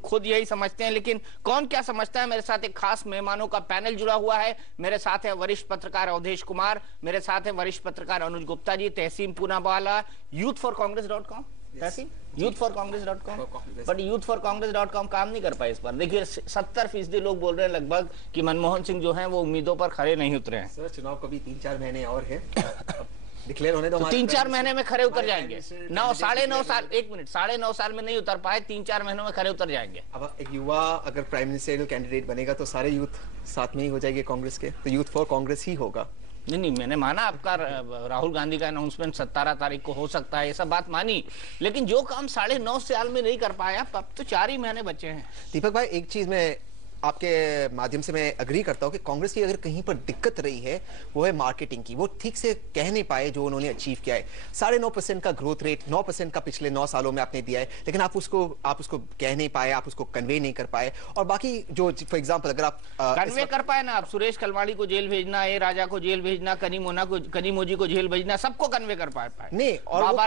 खुद यही समझते हैं, लेकिन कौन क्या समझता है, मेरे साथ एक खास मेहमानों का पैनल जुड़ा हुआ है। मेरे साथ है वरिष्ठ पत्रकार अवधेश कुमार, मेरे साथ है वरिष्ठ पत्रकार Anuj Gupta ji, Tehseen Poonawalla, youthforcongress.com, Tehseen youthforcongress.com, but youthforcongress.com काम नहीं कर पाए इस बार। देखिए 70% लोग बोल रहे हैं लगभग कि मनमोहन सिंह जो हैं वो उम्मीदों पर खरे नहीं उतरे हैं। सर चुनाव को भी 3-4 महीने और है, डिक्लेयर होने दो। तो 3-4 महीने में खरे उतर जाएंगे। 9-9.5 साल, 1 मिनट, 9.5 साल में नहीं उतर पाए, 3-4 महीनों में खरे उतर जाएंगे। अब एक युवा अगर प्राइम मिनिस्टर कैंडिडेट बनेगा तो सारे यूथ साथ में ही हो जाएंगे कांग्रेस के, तो यूथ फॉर कांग्रेस ही होगा। नहीं, मैंने माना आपका राहुल गांधी का अनाउंसमेंट 17 तारीख को हो सकता है, ये सब बात मानी, लेकिन जो काम 9.5 साल में नहीं कर पाया, अब तो 4 ही महीने बचे हैं। दीपक भाई, एक चीज में आपके माध्यम से मैं अग्री करता हूं कि कांग्रेस की अगर कहीं पर दिक्कत रही है वो है मार्केटिंग की। वो ठीक से कह नहीं पाए जो उन्होंने अचीव किया है। 9.5% का ग्रोथ रेट, 9% का पिछले 9 सालों में आपने दिया है, लेकिन आप उसको कह नहीं पाए, आप उसको कन्वे नहीं कर पाए। और बाकी जो फॉर एग्जांपल अगर आप कन्वे कर पाए ना, आप सुरेश कलमाड़ी को जेल भेजना, ए राजा को जेल भेजना, कनीमोजी को जेल भेजना, सबको कन्वे कर पाए नहीं। और बाबा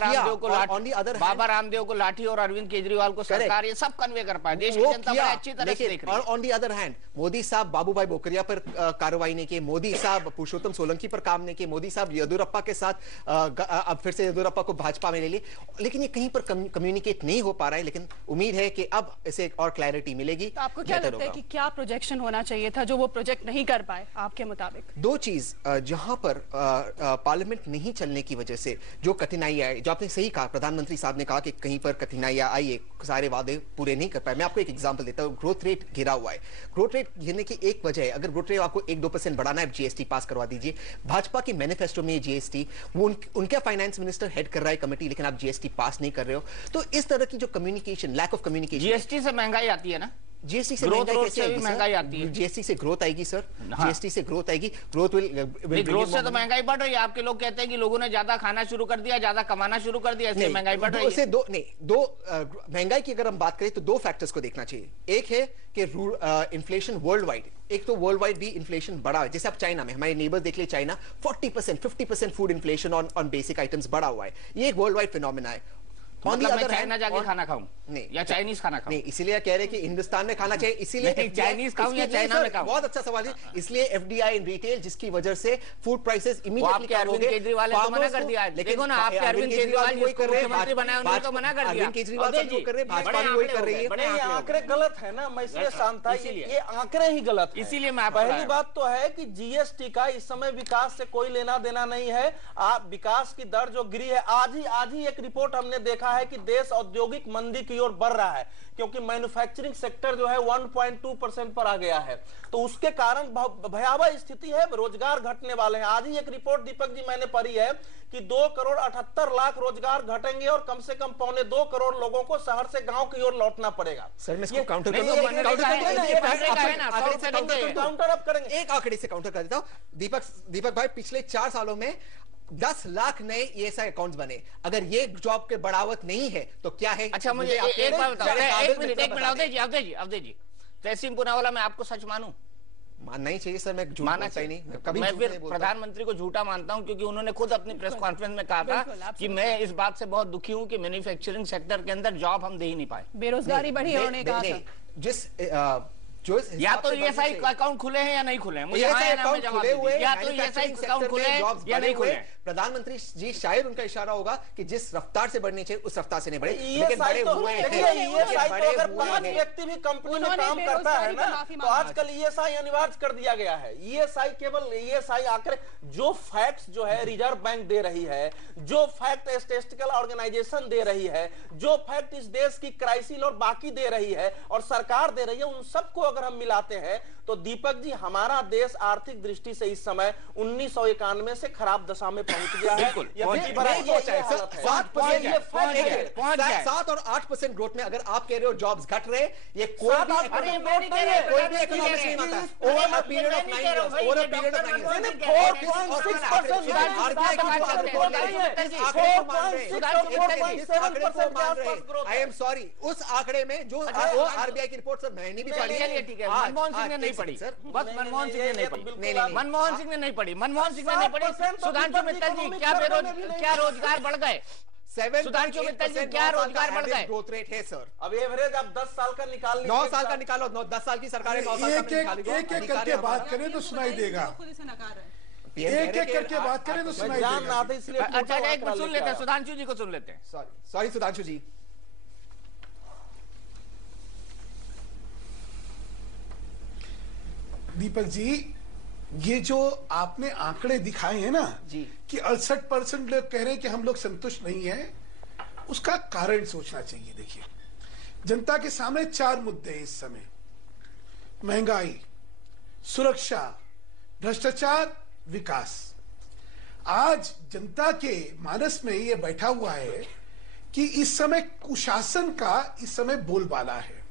रामदेव को लाठी और अरविंद केजरीवाल को सरकार, ये सब कन्वे कर पाए। देश की जनता बड़ी अच्छी तरह से देख रही है। On the other hand, Modi साहब बाबूभाई बोकरिया पर कार्रवाई नहीं की, मोदी साहब पुरुषोत्तम सोलंकी पर काम नहीं किए, मोदी साहब येदियुरप्पा के साथ अब फिर से येदियुरप्पा को भाजपा में ले लिए, लेकिन ये कहीं पर कम्युनिकेट नहीं हो पा रहा है। लेकिन उम्मीद है कि अब इसे और क्लैरिटी मिलेगी। तो आपको क्या लगता है कि क्या प्रोजेक्शन होना चाहिए था जो वो प्रोजेक्ट नहीं कर पाए आपके मुताबिक? 2 चीज, जहां पर पार्लियामेंट नहीं चलने की वजह से जो कठिनाई आई, जो आपने सही कहा, प्रधानमंत्री साहब ने कहा कि कहीं पर कठिनाइयां आई है, सारे वादे पूरे नहीं कर पाए। मैं आपको एक एग्जांपल देता हूं, ग्रोथ रेट गिरा हुआ है। ग्रोथ रेट गिरने की एक वजह है, अगर ग्रोथ रेट आपको 1-2% बढ़ाना है, जीएसटी पास करवा दीजिए। भाजपा की मैनिफेस्टो में जीएसटी, वो उनका फाइनेंस मिनिस्टर हेड कर रहा है कमेटी, लेकिन आप जीएसटी पास नहीं कर रहे हो। तो इस तरह की जो communication, lack of communication, GST से महंगाई आती है ना, जीएसटी से महंगाई आती है। जीएसटी से ग्रोथ आएगी सर, जीएसटी से ग्रोथ आएगी। ग्रोथ से तो महंगाई बढ़ रही है। आपके लोग कहते हैं कि लोगों ने ज्यादा खाना शुरू कर दिया, ज्यादा कमाना शुरू कर दिया, इसलिए महंगाई बढ़ रही है। महंगाई की अगर हम बात करें तो 2 फैक्टर्स को देखना चाहिए। एक है कि इन्फ्लेशन वर्ल्ड वाइड, एक तो वर्ल्ड वाइड भी इन्फ्लेशन बढ़ा है। जैसे आप चाइना में, हमारे नेबर्स देख ले, China 40%, 50% food inflation on basic items बढ़ा हुआ है। ये एक वर्ल्ड वाइड फिनोमेना है। मतलब मैं चाइना जाके खाना खाऊं नहीं, या चाइनीज खाना खाऊं? नहीं, इसीलिए कह रहे कि हिंदुस्तान में खाना चाहिए, इसीलिए चाइनीज खाऊं या चाइना में खाऊं? बहुत अच्छा सवाल है। इसलिए एफडीआई इन रिटेल, जिसकी वजह से फूड प्राइसेस इमीडिएटली कम हो गए। केजरीवाल ने तो मना कर दिया, देखो ना, आपके अरविंद केजरीवाल वही कर रहे हैं, मुख्यमंत्री बनाया, उन्होंने तो मना कर दिया। अरविंद केजरीवाल जो कर रहे हैं, भाजपा भी वही कर रही है। बड़े आंकड़े गलत है ना, मैं इसलिए शांत था, ये आंकड़े ही गलत है। इसीलिए मैं पहली बात तो है कि जीएसटी का इस समय विकास से कोई लेना देना नहीं है। विकास की दर जो गिरी है, आज ही एक रिपोर्ट हमने देखा है कि देश औद्योगिक मंदी की ओर बढ़ रहा है, क्योंकि मैन्युफैक्चरिंग सेक्टर जो है 1.2% पर आ गया है। तो उसके कारण भयावह स्थिति है, रोजगार घटने वाले हैं। आज ही एक रिपोर्ट दीपक जी मैंने पढ़ी है कि 2,78,00,000 रोजगार घटेंगे और कम से कम 1.25 करोड़ लोगों को शहर से गांव की ओर लौटना पड़ेगा। सर मैं इसको काउंटर अप करेंगे, एक आंकड़े से काउंटर कर देता हूं। दीपक भाई, पिछले 4 सालों में 10 लाख नए ईएसआई अकाउंट्स बने। अगर ये जॉब के बढ़ावत नहीं है तो क्या है? अच्छा, मुझे एक बात बताओ, एक मिनट अवधेश जी, तहसीन पूनावाला, मैं आपको सच मानूं? मानना ही चाहिए सर, मैं झूठ मानता ही नहीं कभी। मैं फिर प्रधानमंत्री को झूठा मानता हूं, क्योंकि उन्होंने खुद अपनी प्रेस कॉन्फ्रेंस में कहा था कि मैं इस बात से बहुत दुखी हूं कि मैन्युफैक्चरिंग सेक्टर के अंदर जॉब हम दे ही नहीं पाए, बेरोजगारी बढ़ी, उन्होंने कहा था। जिस या तो ईएसआई अकाउंट खुले हैं या नहीं खुले हैं, मुझे या तो ईएसआई अकाउंट खुले हैं या नहीं खुले। प्रधानमंत्री जी शायद उनका इशारा होगा कि जिस रफ्तार से बढ़नी चाहिए उस रफ्तार से नहीं बढ़े, लेकिन बड़े हुए हैं। अगर 5 व्यक्ति भी कंपनी में काम करता है ना, तो आजकल ईएसआई अनिवार्य कर दिया गया है। ईएसआई केवल ईएसआई आंकड़े, जो फैक्ट्स जो है रिजर्व बैंक दे रही है, जो फैक्ट स्टैटिस्टिकल ऑर्गेनाइजेशन दे रही है, जो फैक्ट इस देश की क्राइसिस और बाकी दे रही है और सरकार दे रही है, उन सबको अगर हम मिलाते हैं तो दीपक जी, हमारा देश आर्थिक दृष्टि से इस समय 1991 से खराब दशा में पहुंच गया है। 7 और 8% ग्रोथ में अगर आप कह रहे हो जॉब्स घट रहे, ये कोई भी इकोनॉमिक्स नहीं मानता। Over a period of 9 years, over a period of 9 years 4.6%। I am sorry, उस आंकड़े में जो आरबीआई की रिपोर्ट सर मैंने भी पढ़ी। चलिए ठीक है, मनमोहन सिंह ने नहीं पढ़ी सर, बस मनमोहन सिंह ने नहीं पढ़ी, मनमोहन सिंह ने नहीं पढ़ी, मनमोहन सिंह ने नहीं पढ़ी। सुधांशु मित्तल जी, क्या रोजगार बढ़ गए? सुधांशु मित्तल जी, क्या रोजगार बढ़ गए? ग्रोथ रेट है सर। अब एवरेज आप 10 साल का निकाल लीजिए। 9 साल का निकालो, 10 साल की सरकार है, 9 साल का निकालो। एक एक करके बात करें तो सुनाई देगा, खुद इसे नकार रहे हैं। एक एक करके बात करें तो सुनाई जान देगा। ना आते इसलिए अच्छा, एक मिनट सुन लेते हैं, सुधांशु जी को सुन लेते हैं। सॉरी सुधांशु जी। दीपक जी, ये जो आपने आंकड़े दिखाए हैं ना जी, कि 68% लोग कह रहे हैं कि हम लोग संतुष्ट नहीं है, उसका कारण सोचना चाहिए। देखिए, जनता के सामने 4 मुद्दे हैं इस समय: महंगाई, सुरक्षा, भ्रष्टाचार, विकास। आज जनता के मानस में ये बैठा हुआ है कि इस समय कुशासन का इस समय बोलबाला है।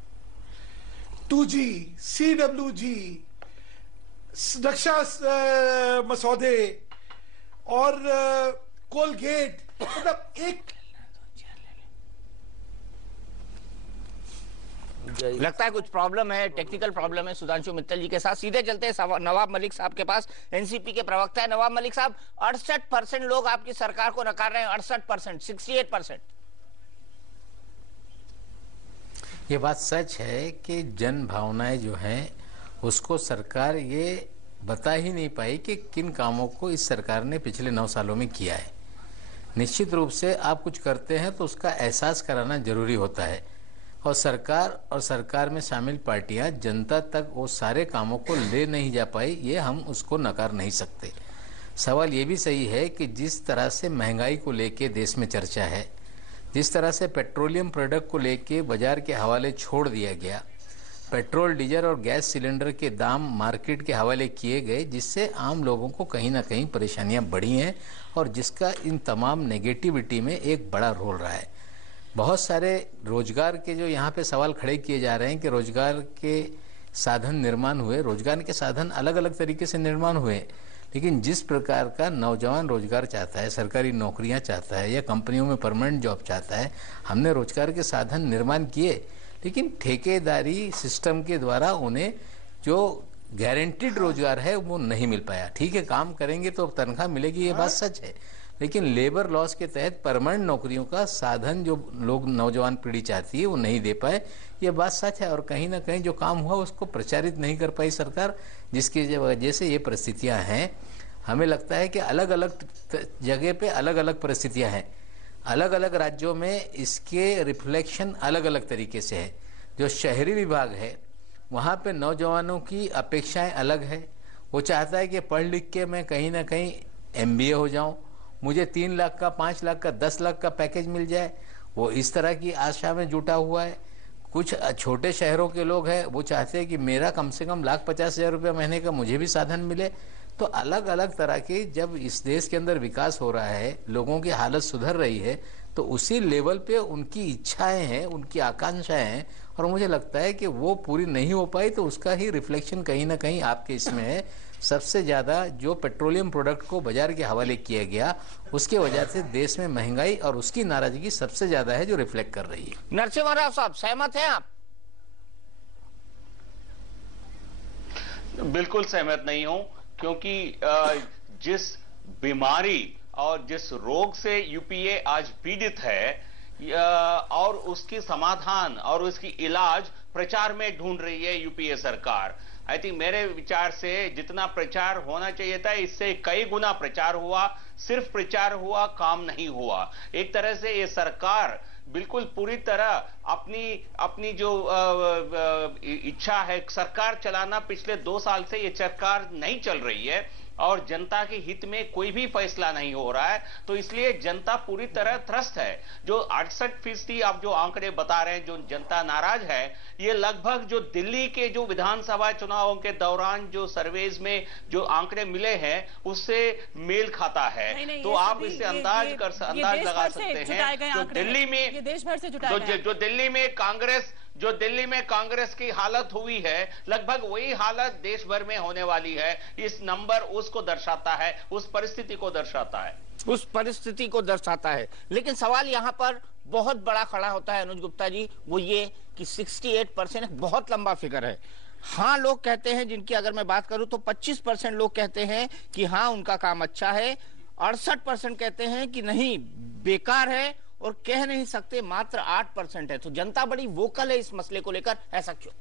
2G, CWG, रक्षा मसौदे और कोलगेट, मतलब एक लगता है कुछ प्रॉब्लम है, टेक्निकल प्रॉब्लम है सुधांशु मित्तल जी के साथ। सीधे चलते हैं नवाब मलिक साहब के पास, एनसीपी के प्रवक्ता है। नवाब मलिक साहब, 68% लोग आपकी सरकार को नकार रहे हैं, 68%, 68%। ये बात सच है कि जन भावनाएं जो हैं उसको सरकार ये बता ही नहीं पाई कि किन कामों को इस सरकार ने पिछले 9 सालों में किया है। निश्चित रूप से आप कुछ करते हैं तो उसका एहसास कराना जरूरी होता है, और सरकार में शामिल पार्टियां जनता तक वो सारे कामों को ले नहीं जा पाई, ये हम उसको नकार नहीं सकते। सवाल ये भी सही है कि जिस तरह से महंगाई को लेके देश में चर्चा है, जिस तरह से पेट्रोलियम प्रोडक्ट को लेके बाजार के हवाले छोड़ दिया गया, पेट्रोल, डीजल और गैस सिलेंडर के दाम मार्केट के हवाले किए गए, जिससे आम लोगों को कहीं ना कहीं परेशानियां बढ़ी हैं, और जिसका इन तमाम नेगेटिविटी में एक बड़ा रोल रहा है। बहुत सारे रोजगार के जो यहाँ पे सवाल खड़े किए जा रहे हैं कि रोजगार के साधन निर्माण हुए, रोजगार के साधन अलग अलग तरीके से निर्माण हुए, लेकिन जिस प्रकार का नौजवान रोजगार चाहता है, सरकारी नौकरियां चाहता है या कंपनियों में परमानेंट जॉब चाहता है, हमने रोजगार के साधन निर्माण किए, लेकिन ठेकेदारी सिस्टम के द्वारा उन्हें जो गारंटीड रोजगार है वो नहीं मिल पाया। ठीक है, काम करेंगे तो तनख्वाह मिलेगी, ये बात सच है, लेकिन लेबर लॉस के तहत परमानेंट नौकरियों का साधन जो लोग, नौजवान पीढ़ी चाहती है, वो नहीं दे पाए, ये बात सच है। और कहीं ना कहीं जो काम हुआ उसको प्रचारित नहीं कर पाई सरकार, जिसकी वजह से ये परिस्थितियां हैं। हमें लगता है कि अलग अलग जगह पे अलग अलग परिस्थितियां हैं, अलग अलग राज्यों में इसके रिफ्लेक्शन अलग अलग तरीके से है। जो शहरी विभाग है वहाँ पे नौजवानों की अपेक्षाएं अलग है। वो चाहता है कि पढ़ लिख के मैं कहीं ना कहीं MBA हो जाऊं, मुझे 3 लाख का, 5 लाख का, 10 लाख का पैकेज मिल जाए, वो इस तरह की आशा में जुटा हुआ है। कुछ छोटे शहरों के लोग हैं, वो चाहते हैं कि मेरा कम से कम 1,50,000 रुपये महीने का मुझे भी साधन मिले। तो अलग अलग तरह के, जब इस देश के अंदर विकास हो रहा है, लोगों की हालत सुधर रही है, तो उसी लेवल पे उनकी इच्छाएं हैं, उनकी आकांक्षाएं हैं, और मुझे लगता है कि वो पूरी नहीं हो पाई, तो उसका ही रिफ्लेक्शन कहीं ना कहीं आपके इसमें है। सबसे ज्यादा जो पेट्रोलियम प्रोडक्ट को बाजार के हवाले किया गया, उसके वजह से देश में महंगाई और उसकी नाराजगी सबसे ज्यादा है जो रिफ्लेक्ट कर रही है। नरसिम्हा राव साहब, सहमत हैं आप? बिल्कुल सहमत नहीं हूं, क्योंकि जिस बीमारी और जिस रोग से यूपीए आज पीड़ित है, और उसकी समाधान और उसकी इलाज प्रचार में ढूंढ रही है यूपीए सरकार। आई थिंक मेरे विचार से जितना प्रचार होना चाहिए था, इससे कई गुना प्रचार हुआ। सिर्फ प्रचार हुआ, काम नहीं हुआ। एक तरह से ये सरकार बिल्कुल पूरी तरह अपनी जो इच्छा है सरकार चलाना, पिछले 2 साल से ये सरकार नहीं चल रही है, और जनता के हित में कोई भी फैसला नहीं हो रहा है। तो इसलिए जनता पूरी तरह त्रस्त है। जो 68% आप जो आंकड़े बता रहे हैं, जो जनता नाराज है, ये लगभग जो दिल्ली के जो विधानसभा चुनावों के दौरान जो सर्वेज में जो आंकड़े मिले हैं उससे मेल खाता है। नहीं, तो आप इससे अंदाज लगा सकते हैं जो दिल्ली में देश भर से जुटाए गए, जो दिल्ली में कांग्रेस की हालत हुई है, लगभग वही हालत देश भर में होने वाली है। इस नंबर उसको दर्शाता है, उस परिस्थिति को दर्शाता है, उस परिस्थिति को दर्शाता है। लेकिन सवाल यहां पर बहुत बड़ा खड़ा होता है अनुज गुप्ता जी, वो ये कि 68% बहुत लंबा फिगर है। हाँ, लोग कहते हैं, जिनकी अगर मैं बात करूं तो 25% लोग कहते हैं कि हाँ उनका काम अच्छा है, 68% कहते हैं कि नहीं बेकार है, और कह नहीं सकते मात्र 8% है। तो जनता बड़ी वोकल है इस मसले को लेकर, ऐसा क्यों?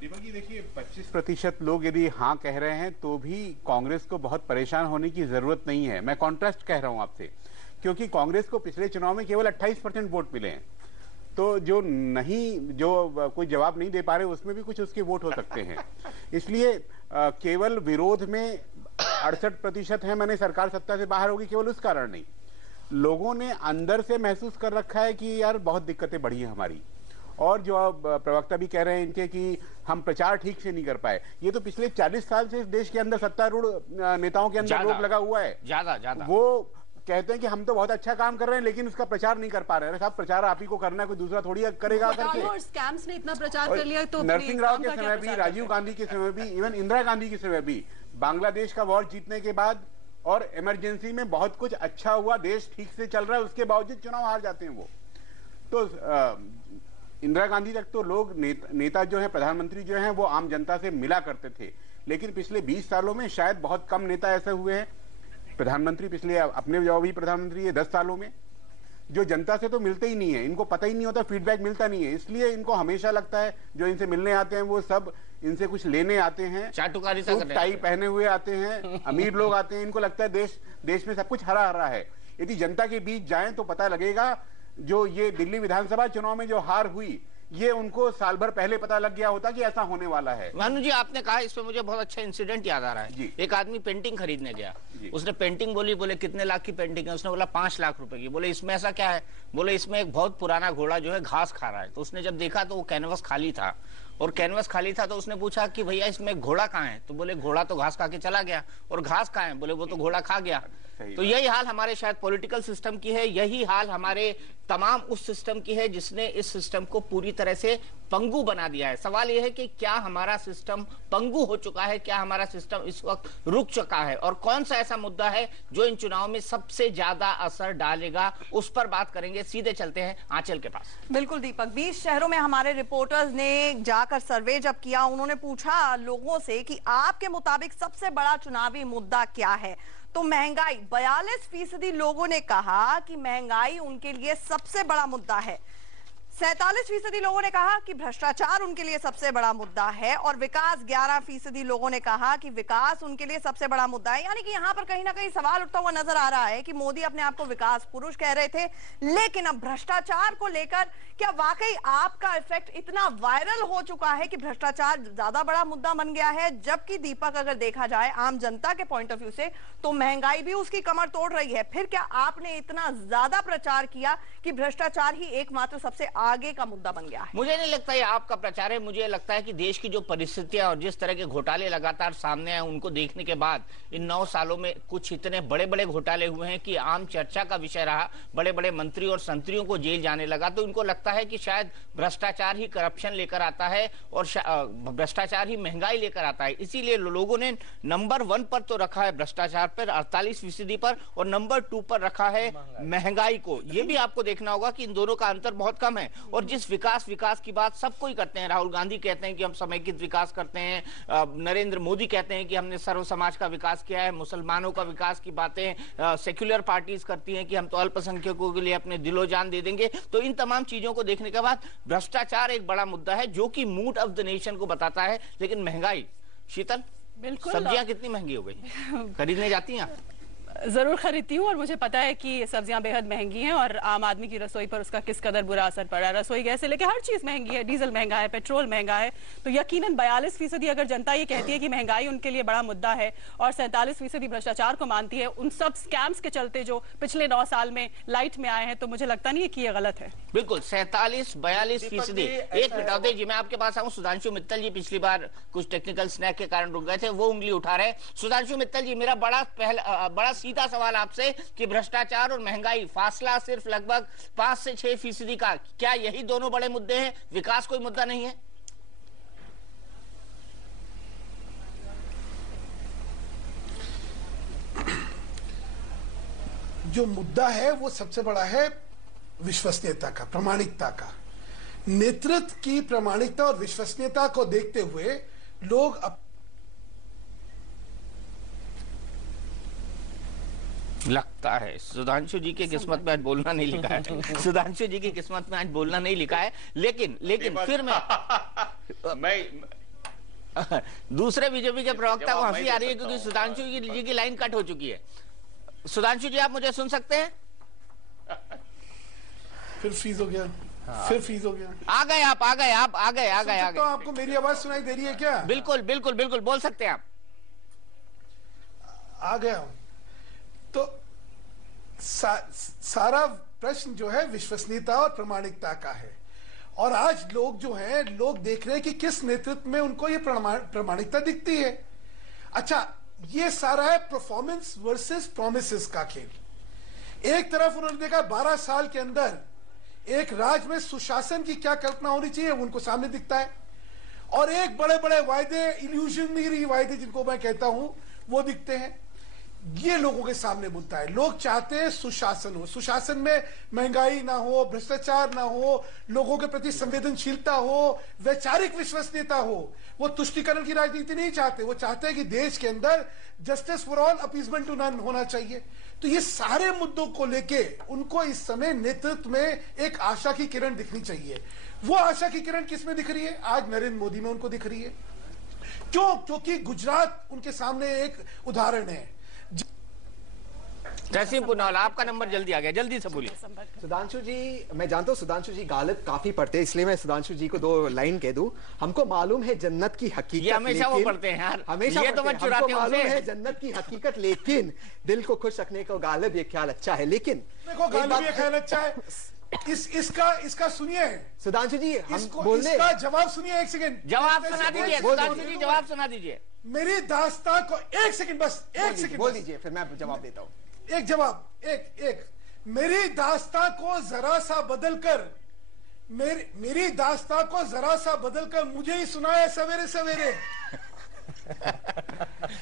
दीपक जी देखिए, 25% लोग यदि हाँ कह रहे हैं तो भी कांग्रेस को बहुत परेशान होने की जरूरत नहीं है। मैं कॉन्ट्रास्ट कह रहा हूं आपसे, क्योंकि कांग्रेस को पिछले चुनाव में केवल 28% वोट मिले हैं। तो जो कोई जवाब नहीं दे पा रहे उसमें भी कुछ उसके वोट हो सकते हैं। इसलिए केवल विरोध में 68% है, मैंने सरकार सत्ता से बाहर होगी, केवल उस कारण नहीं, लोगों ने अंदर से महसूस कर रखा है कि यार बहुत दिक्कतें बढ़ी हैं हमारी। और जो अब प्रवक्ता भी कह रहे हैं इनके कि हम प्रचार ठीक से नहीं कर पाए, ये तो पिछले 40 साल से इस देश के अंदर सत्तारूढ़ नेताओं के अंदर रोक लगा हुआ है। ज्यादा वो कहते हैं कि हम तो बहुत अच्छा काम कर रहे हैं लेकिन उसका प्रचार नहीं कर पा रहे हैं। साहब, प्रचार आप ही को करना है, कोई दूसरा थोड़ी करेगा करके। स्कैम्स ने इतना प्रचार कर लिया तो नरसिंह राव के समय भी, राजीव गांधी के समय भी, इवन इंदिरा गांधी के समय भी, बांग्लादेश का वॉर जीतने के बाद और इमरजेंसी में बहुत कुछ अच्छा हुआ, देश ठीक से चल रहा है, उसके बावजूद चुनाव हार जाते हैं वो। तो इंदिरा गांधी तक तो लोग नेता जो है, प्रधानमंत्री जो है, वो आम जनता से मिला करते थे, लेकिन पिछले 20 सालों में शायद बहुत कम नेता ऐसे हुए हैं प्रधानमंत्री, पिछले अपने जो भी प्रधानमंत्री है 10 सालों में, जो जनता से तो मिलते ही नहीं है, इनको पता ही नहीं होता, फीडबैक मिलता नहीं है। इसलिए इनको हमेशा लगता है जो इनसे मिलने आते हैं वो सब इनसे कुछ लेने आते हैं, सूट टाई पहने हुए आते हैं, अमीर लोग आते हैं, इनको लगता है देश में सब कुछ हरा हरा है। यदि जनता के बीच जाएं तो पता लगेगा जो ये दिल्ली विधानसभा चुनाव में जो हार हुई, ये उनको साल भर पहले पता लग गया होता कि ऐसा होने वाला है। भानु जी, आपने कहा, इसमें मुझे बहुत अच्छा इंसिडेंट याद आ रहा है। एक आदमी पेंटिंग खरीदने गया, उसने पेंटिंग बोले कितने लाख की पेंटिंग है? उसने बोला 5 लाख रुपए की। बोले इसमें ऐसा क्या है? बोले इसमें एक बहुत पुराना घोड़ा जो है घास खा रहा है। तो उसने जब देखा तो वो कैनवस खाली था, और कैनवस खाली था तो उसने पूछा कि भैया इसमें घोड़ा कहाँ है? तो बोले घोड़ा तो घास खा के चला गया। और घास कहाँ है? बोले वो तो घोड़ा खा गया। तो यही हाल हमारे शायद पॉलिटिकल सिस्टम की है, यही हाल हमारे तमाम उस सिस्टम की है जिसने इस सिस्टम को पूरी तरह से पंगु बना दिया है। सवाल यह है कि क्या हमारा सिस्टम पंगु हो चुका है, क्या हमारा सिस्टम इस वक्त रुक चुका है, और कौन सा ऐसा मुद्दा है जो इन चुनाव में सबसे ज्यादा असर डालेगा, उस पर बात करेंगे। सीधे चलते हैं आंचल के पास। बिल्कुल दीपक, 20 शहरों में हमारे रिपोर्टर्स ने जाकर सर्वे जब किया, उन्होंने पूछा लोगों से कि आपके मुताबिक सबसे बड़ा चुनावी मुद्दा क्या है, तो महंगाई, 42% लोगों ने कहा कि महंगाई उनके लिए सबसे बड़ा मुद्दा है। 47% लोगों ने कहा कि भ्रष्टाचार उनके लिए सबसे बड़ा मुद्दा है, और विकास 11% लोगों ने कहा कि विकास उनके लिए सबसे बड़ा मुद्दा है। यानी कि यहां पर कहीं ना कहीं सवाल उठता हुआ नजर आ रहा है कि मोदी अपने आप को विकास पुरुष कह रहे थे, लेकिन अब भ्रष्टाचार को लेकर क्या वाकई आपका इफेक्ट इतना वायरल हो चुका है कि भ्रष्टाचार ज्यादा बड़ा मुद्दा बन गया है? जबकि दीपक, अगर देखा जाए आम जनता के पॉइंट ऑफ व्यू से तो महंगाई भी उसकी कमर तोड़ रही है। फिर क्या आपने इतना ज्यादा प्रचार किया कि भ्रष्टाचार ही एकमात्र सबसे आगे का मुद्दा बन गया है? मुझे नहीं लगता ये आपका प्रचार है। मुझे लगता है कि देश की जो परिस्थितियां और जिस तरह के घोटाले लगातार सामने आए, उनको देखने के बाद इन 9 सालों में कुछ इतने बड़े बड़े घोटाले हुए हैं कि आम चर्चा का विषय रहा। बड़े बड़े मंत्री और संतरियों को जेल जाने लगा। तो इनको लगता है कि शायद भ्रष्टाचार ही करप्शन लेकर आता है और भ्रष्टाचार ही महंगाई लेकर आता है। इसीलिए लोगों ने नंबर 1 पर तो रखा है भ्रष्टाचार पर 48% पर, और नंबर 2 पर रखा है महंगाई को। यह भी आपको देखना होगा कि इन दोनों का अंतर बहुत कम है। और जिस विकास की बात सबको ही करते हैं, राहुल गांधी कहते हैं कि हम समेकित विकास करते हैं, नरेंद्र मोदी कहते हैं कि हमने सर्व समाज का विकास किया है, मुसलमानों का विकास की बातें सेक्युलर पार्टीज करती हैं कि हम तो अल्पसंख्यकों के लिए अपने दिलो जान दे देंगे। तो इन तमाम चीजों को देखने के बाद भ्रष्टाचार एक बड़ा मुद्दा है जो कि मूड ऑफ द नेशन को बताता है। लेकिन महंगाई, शीतल, बिल्कुल, सब्जियां कितनी महंगी हो गई? खरीदने जाती हैं? जरूर खरीदती हूँ, और मुझे पता है कि सब्जियां बेहद महंगी हैं और आम आदमी की रसोई पर उसका किस कदर बुरा असर पड़ा है। रसोई गैस से लेकर हर चीज महंगी है, डीजल महंगा है, पेट्रोल महंगा है। तो यकीनन 42% अगर जनता ये कहती है कि महंगाई उनके लिए बड़ा मुद्दा है और 47% भ्रष्टाचार को मानती है, उन सब स्कैम्स के चलते जो पिछले 9 साल में लाइट में आए हैं, तो मुझे लगता नहीं है कि ये गलत है। बिल्कुल 47-42%। एक मिनट अवधेश जी, मैं आपके पास आऊं। सुधांशु मित्तल जी पिछली बार कुछ टेक्निकल स्नैक के कारण रुक गए थे, वो उंगली उठा रहे। सुधांशु मित्तल जी, मेरा बड़ा सीधा सवाल आपसे कि भ्रष्टाचार और महंगाई, फासला सिर्फ लगभग 5 से 6% का, क्या यही दोनों बड़े मुद्दे हैं? विकास कोई मुद्दा नहीं है? जो मुद्दा है वो सबसे बड़ा है विश्वसनीयता का, प्रामाणिकता का। नेतृत्व की प्रामाणिकता और विश्वसनीयता को देखते हुए लोग लगता है सुधांशु जी की किस्मत में आज बोलना नहीं लिखा है। सुधांशु जी की किस्मत में आज बोलना नहीं लिखा है, लेकिन फिर मैं दूसरे बीजेपी के प्रवक्ता को हंसी आ रही है क्योंकि सुधांशु जी की लाइन कट हो चुकी है। सुधांशु जी, आप मुझे सुन सकते हैं? फिर फ्रीज हो गया। फिर फ्रीज हो गया। आ गए आप। तो आपको मेरी आवाज सुनाई दे रही है क्या? बिल्कुल बिल्कुल बिल्कुल बोल सकते हैं आप। आ गया हूं। तो सारा प्रश्न जो है विश्वसनीयता और प्रामाणिकता का है, और आज लोग जो हैं, लोग देख रहे हैं कि किस नेतृत्व में उनको ये प्रामाणिकता दिखती है। अच्छा, ये सारा है परफॉर्मेंस वर्सेस प्रोमिसेस का खेल। एक तरफ उन्होंने देखा 12 साल के अंदर एक राज्य में सुशासन की क्या कल्पना होनी चाहिए, वो उनको सामने दिखता है, और एक बड़े बड़े वायदे, इल्यूजनरी वायदे जिनको मैं कहता हूं, वो दिखते हैं। ये लोगों के सामने मुद्दा है। लोग चाहते हैं सुशासन हो, सुशासन में महंगाई ना हो, भ्रष्टाचार ना हो, लोगों के प्रति संवेदनशीलता हो, वैचारिक विश्वसनीयता हो। वो तुष्टीकरण की राजनीति नहीं चाहते, वो चाहते हैं कि देश के अंदर justice for all, appeasement to none होना चाहिए। तो ये सारे मुद्दों को लेके उनको इस समय नेतृत्व में एक आशा की किरण दिखनी चाहिए। वो आशा की किरण किसमें दिख रही है? आज नरेंद्र मोदी में उनको दिख रही है। क्यों? क्योंकि गुजरात उनके सामने एक उदाहरण है। तहसीन पूनावाला, आपका नंबर जल्दी आ गया, जल्दी से बोलिए। सुधांशु जी, मैं जानता हूँ सुधांशु जी गालिब काफी पढ़ते हैं, इसलिए मैं सुधांशु जी को 2 लाइन कह दूं। हमको मालूम है जन्नत की हकीकत, ये हमेशा वो पढ़ते हैं यार, हमेशा ये तो मैं चुराते हूं। मालूम है जन्नत की हकीकत, लेकिन दिल को खुश रखने को गालिब ये ख्याल अच्छा है। लेकिन देखो, गालिब ये ख्याल अच्छा है। इसका सुनिए सुधांशु जी, इसका जवाब सुनिए। एक सेकंड जवाब सुना दीजिए सुधांशु जी, जवाब सुना दीजिए। मेरी दास्तां को एक सेकंड, बस एक सेकंड बोल दीजिए, फिर मैं जवाब देता हूं। एक जवाब, एक मेरी दास्तां को जरा सा बदलकर, मेरी दास्तां को जरा सा बदलकर मुझे ही सुनाया सवेरे सवेरे।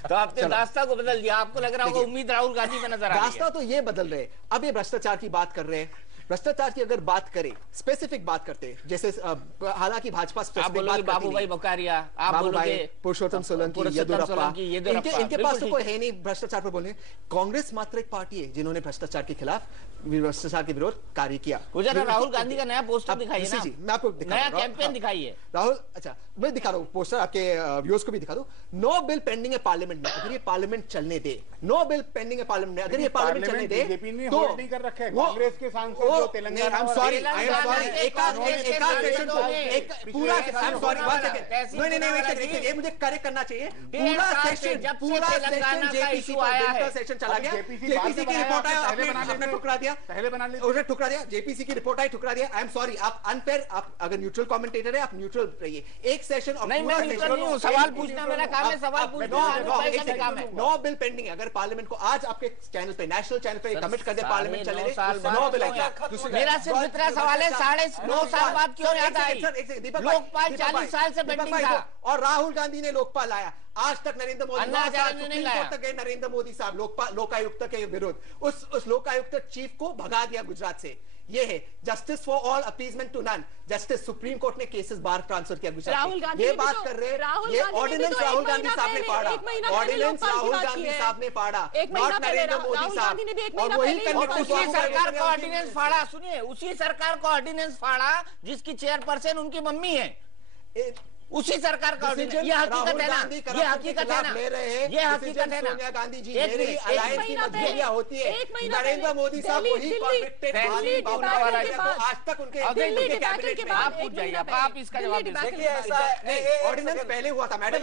तो आपने दास्तां को बदल दिया। आपको लग रहा होगा उम्मीद राहुल गांधी में नजर आ रही है। दास्तां तो ये बदल रहे। अब ये भ्रष्टाचार की बात कर रहे हैं। भ्रष्टाचार की अगर बात करें, स्पेसिफिक बात करते, जैसे हालांकि भाजपा स्पेसिफिक बात बाबू भाई बकारिया, आप बोलोगे पुरुषोत्तम सोलंकी, येदियुरप्पा, इनके पास तो कोई है नहीं भ्रष्टाचार पर बोलने। कांग्रेस मात्र एक पार्टी है जिन्होंने भ्रष्टाचार के खिलाफ, भ्रष्टाचार के विरोध कार्य किया। राहुल गांधी का नया पोस्टर दिखाइए ना। मैं आपको नया कैंपेन दिखाइए राहुल। अच्छा, मैं दिखा रहा हूँ पोस्टर, आपके व्यूअर्स को भी दिखा दूं। नो बिल पेंडिंग है पार्लियामेंट में, अगर ये पार्लियामेंट चलने दे। नो बिल पेंडिंग है पार्लियामेंट में, अगर ये पार्लियामेंट चलने दे तो नहीं कर रखे कांग्रेस के सांसद जो तेलंगाना, सॉरी, नहीं, मुझे करेक्ट करना चाहिए। पूरा सेशन चला गया, जेपीसी की रिपोर्ट आया, आपने ठुकरा दिया, पहले बना लिया, उन्हें ठुकरा दिया, जेपीसी की रिपोर्ट आई, ठुकरा दिया। आई एम सॉरी, आप अनफेयर, आप अगर न्यूट्रल कमेंटेटर है, आप न्यूट्रल रहिए। एक सेशन और सवाल पूछना मेरा काम है, सवाल पूछना। नो बिल पेंडिंग है, अगर पार्लियामेंट को आज आपके चैनल पे, नेशनल चैनल पे कमिट कर दे पार्लियामेंट चलने दे, नो बिल है। मेरा सिर्फ इतना सवाल है, 9.5 साल बाद क्यों याद आई? लोकपाल 40 साल से पेंडिंग था, और राहुल गांधी ने लोकपाल लाया। आज तक नरेंद्र मोदी तक गए, नरेंद्र मोदी साहब लोकायुक्त के विरुद्ध, उस लोकायुक्त चीफ को भगा दिया गुजरात से। ये है justice for all, appeasement to none. Justice supreme court ने केसेस बाहर ट्रांसफर किया गुजरात। ये बात कर रहे हैं, ये ऑर्डिनेंस राहुल गांधी साहब ने फाड़ा, ऑर्डिनेंस राहुल गांधी साहब ने फाड़ा, नॉट नरेंद्र मोदी साहब। और वही उसी सरकार का ऑर्डिनेंस फाड़ा, सुनिए, उसी सरकार का ऑर्डिनेंस फाड़ा जिसकी चेयरपर्सन उनकी मम्मी है। उसी सरकार का ऑर्डिनेंस, ये हकीकत है ना, ये हकीकत है ना, ये हकीकत है ना। सोनिया गांधी जी मेरी अलायंस की मंजूरियां होती है, नरेंद्र मोदी साहब वही कॉन्विक्टेड आज तक उनके कैबिनेट में। आप पूछ जाइए, आप इसका जवाब दीजिए। ऐसा ऑर्डिनेंस पहले हुआ था मैडम,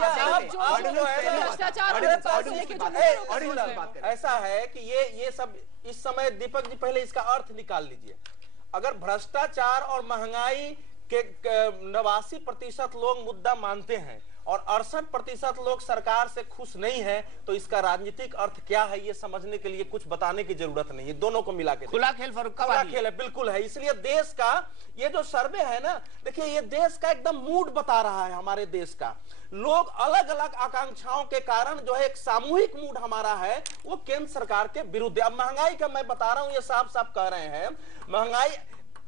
ऐसा है कि ये सब इस समय, दीपक जी पहले इसका अर्थ निकाल लीजिए। अगर भ्रष्टाचार और महंगाई के 89% लोग मुद्दा मानते हैं और 68% लोग सरकार से खुश नहीं है, तो इसका राजनीतिक अर्थ क्या है ये समझने के लिए कुछ बताने की जरूरत नहीं है। दोनों को मिला के खुला खेल, खुला खेल है, बिल्कुल है। इसलिए देश का ये जो सर्वे है ना, देखिए ये देश का एकदम मूड बता रहा है। हमारे देश का लोग अलग अलग आकांक्षाओं के कारण जो है एक सामूहिक मूड हमारा है, वो केंद्र सरकार के विरुद्ध। अब महंगाई का मैं बता रहा हूं, ये साफ साफ कह रहे हैं, महंगाई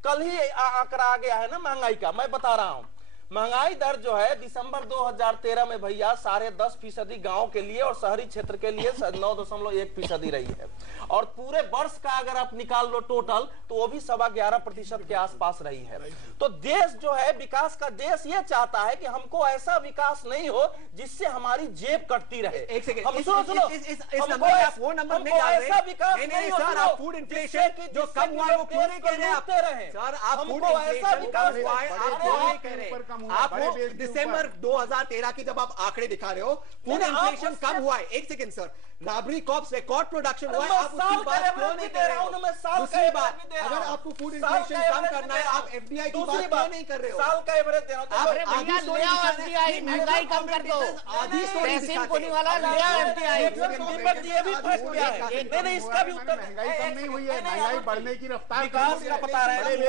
कल ही आंकड़ा आ गया है ना महंगाई का, मैं बता रहा हूं। महंगाई दर जो है दिसंबर 2013 में भैया 10.5% गांव के लिए और शहरी क्षेत्र के लिए 9.1% रही है। और पूरे वर्ष का अगर आप निकाल लो टोटल तो वो भी 11.25% के आसपास रही है। तो देश जो है विकास का देश ये चाहता है कि हमको ऐसा विकास नहीं हो जिससे हमारी जेब कटती रहे। एक सेकंड, हम सुनो सुनो इस नंबर पे आप वो नंबर नहीं डाल रहे। ऐसा विकास नहीं सर, आप फूड इन्फ्लेशन जो कम हुआ है वो क्यों नहीं कह रहे आप? सर आप फूड इन्फ्लेशन कम हुआ है आप क्यों नहीं कह रहे? आप दिसंबर 2013 की जब आप आंकड़े दिखा रहे हो फूड इन्फ्लेशन कम हुआ है। एक second sir, robbery cops record production हुआ है, आप उसकी बात क्यों नहीं कर रहे हो? दूसरी बात, अगर आपको फूड इन्फ्लेशन कम करना है आप एफडीआई की बात क्यों नहीं कर रहे हो? साल का एवरेज दे रहा हूं। आप आधी स्टोरी एफडीआई महंगाई कम कर दो, आधी स्टोरी तहसीन कोनीवाला ले आओ एफडीआई। ये भी फंस गया है। नहीं इसका भी उत्तर महंगाई कम नहीं हुई है, महंगाई बढ़ने की रफ्तार विकास का पता रहे। ये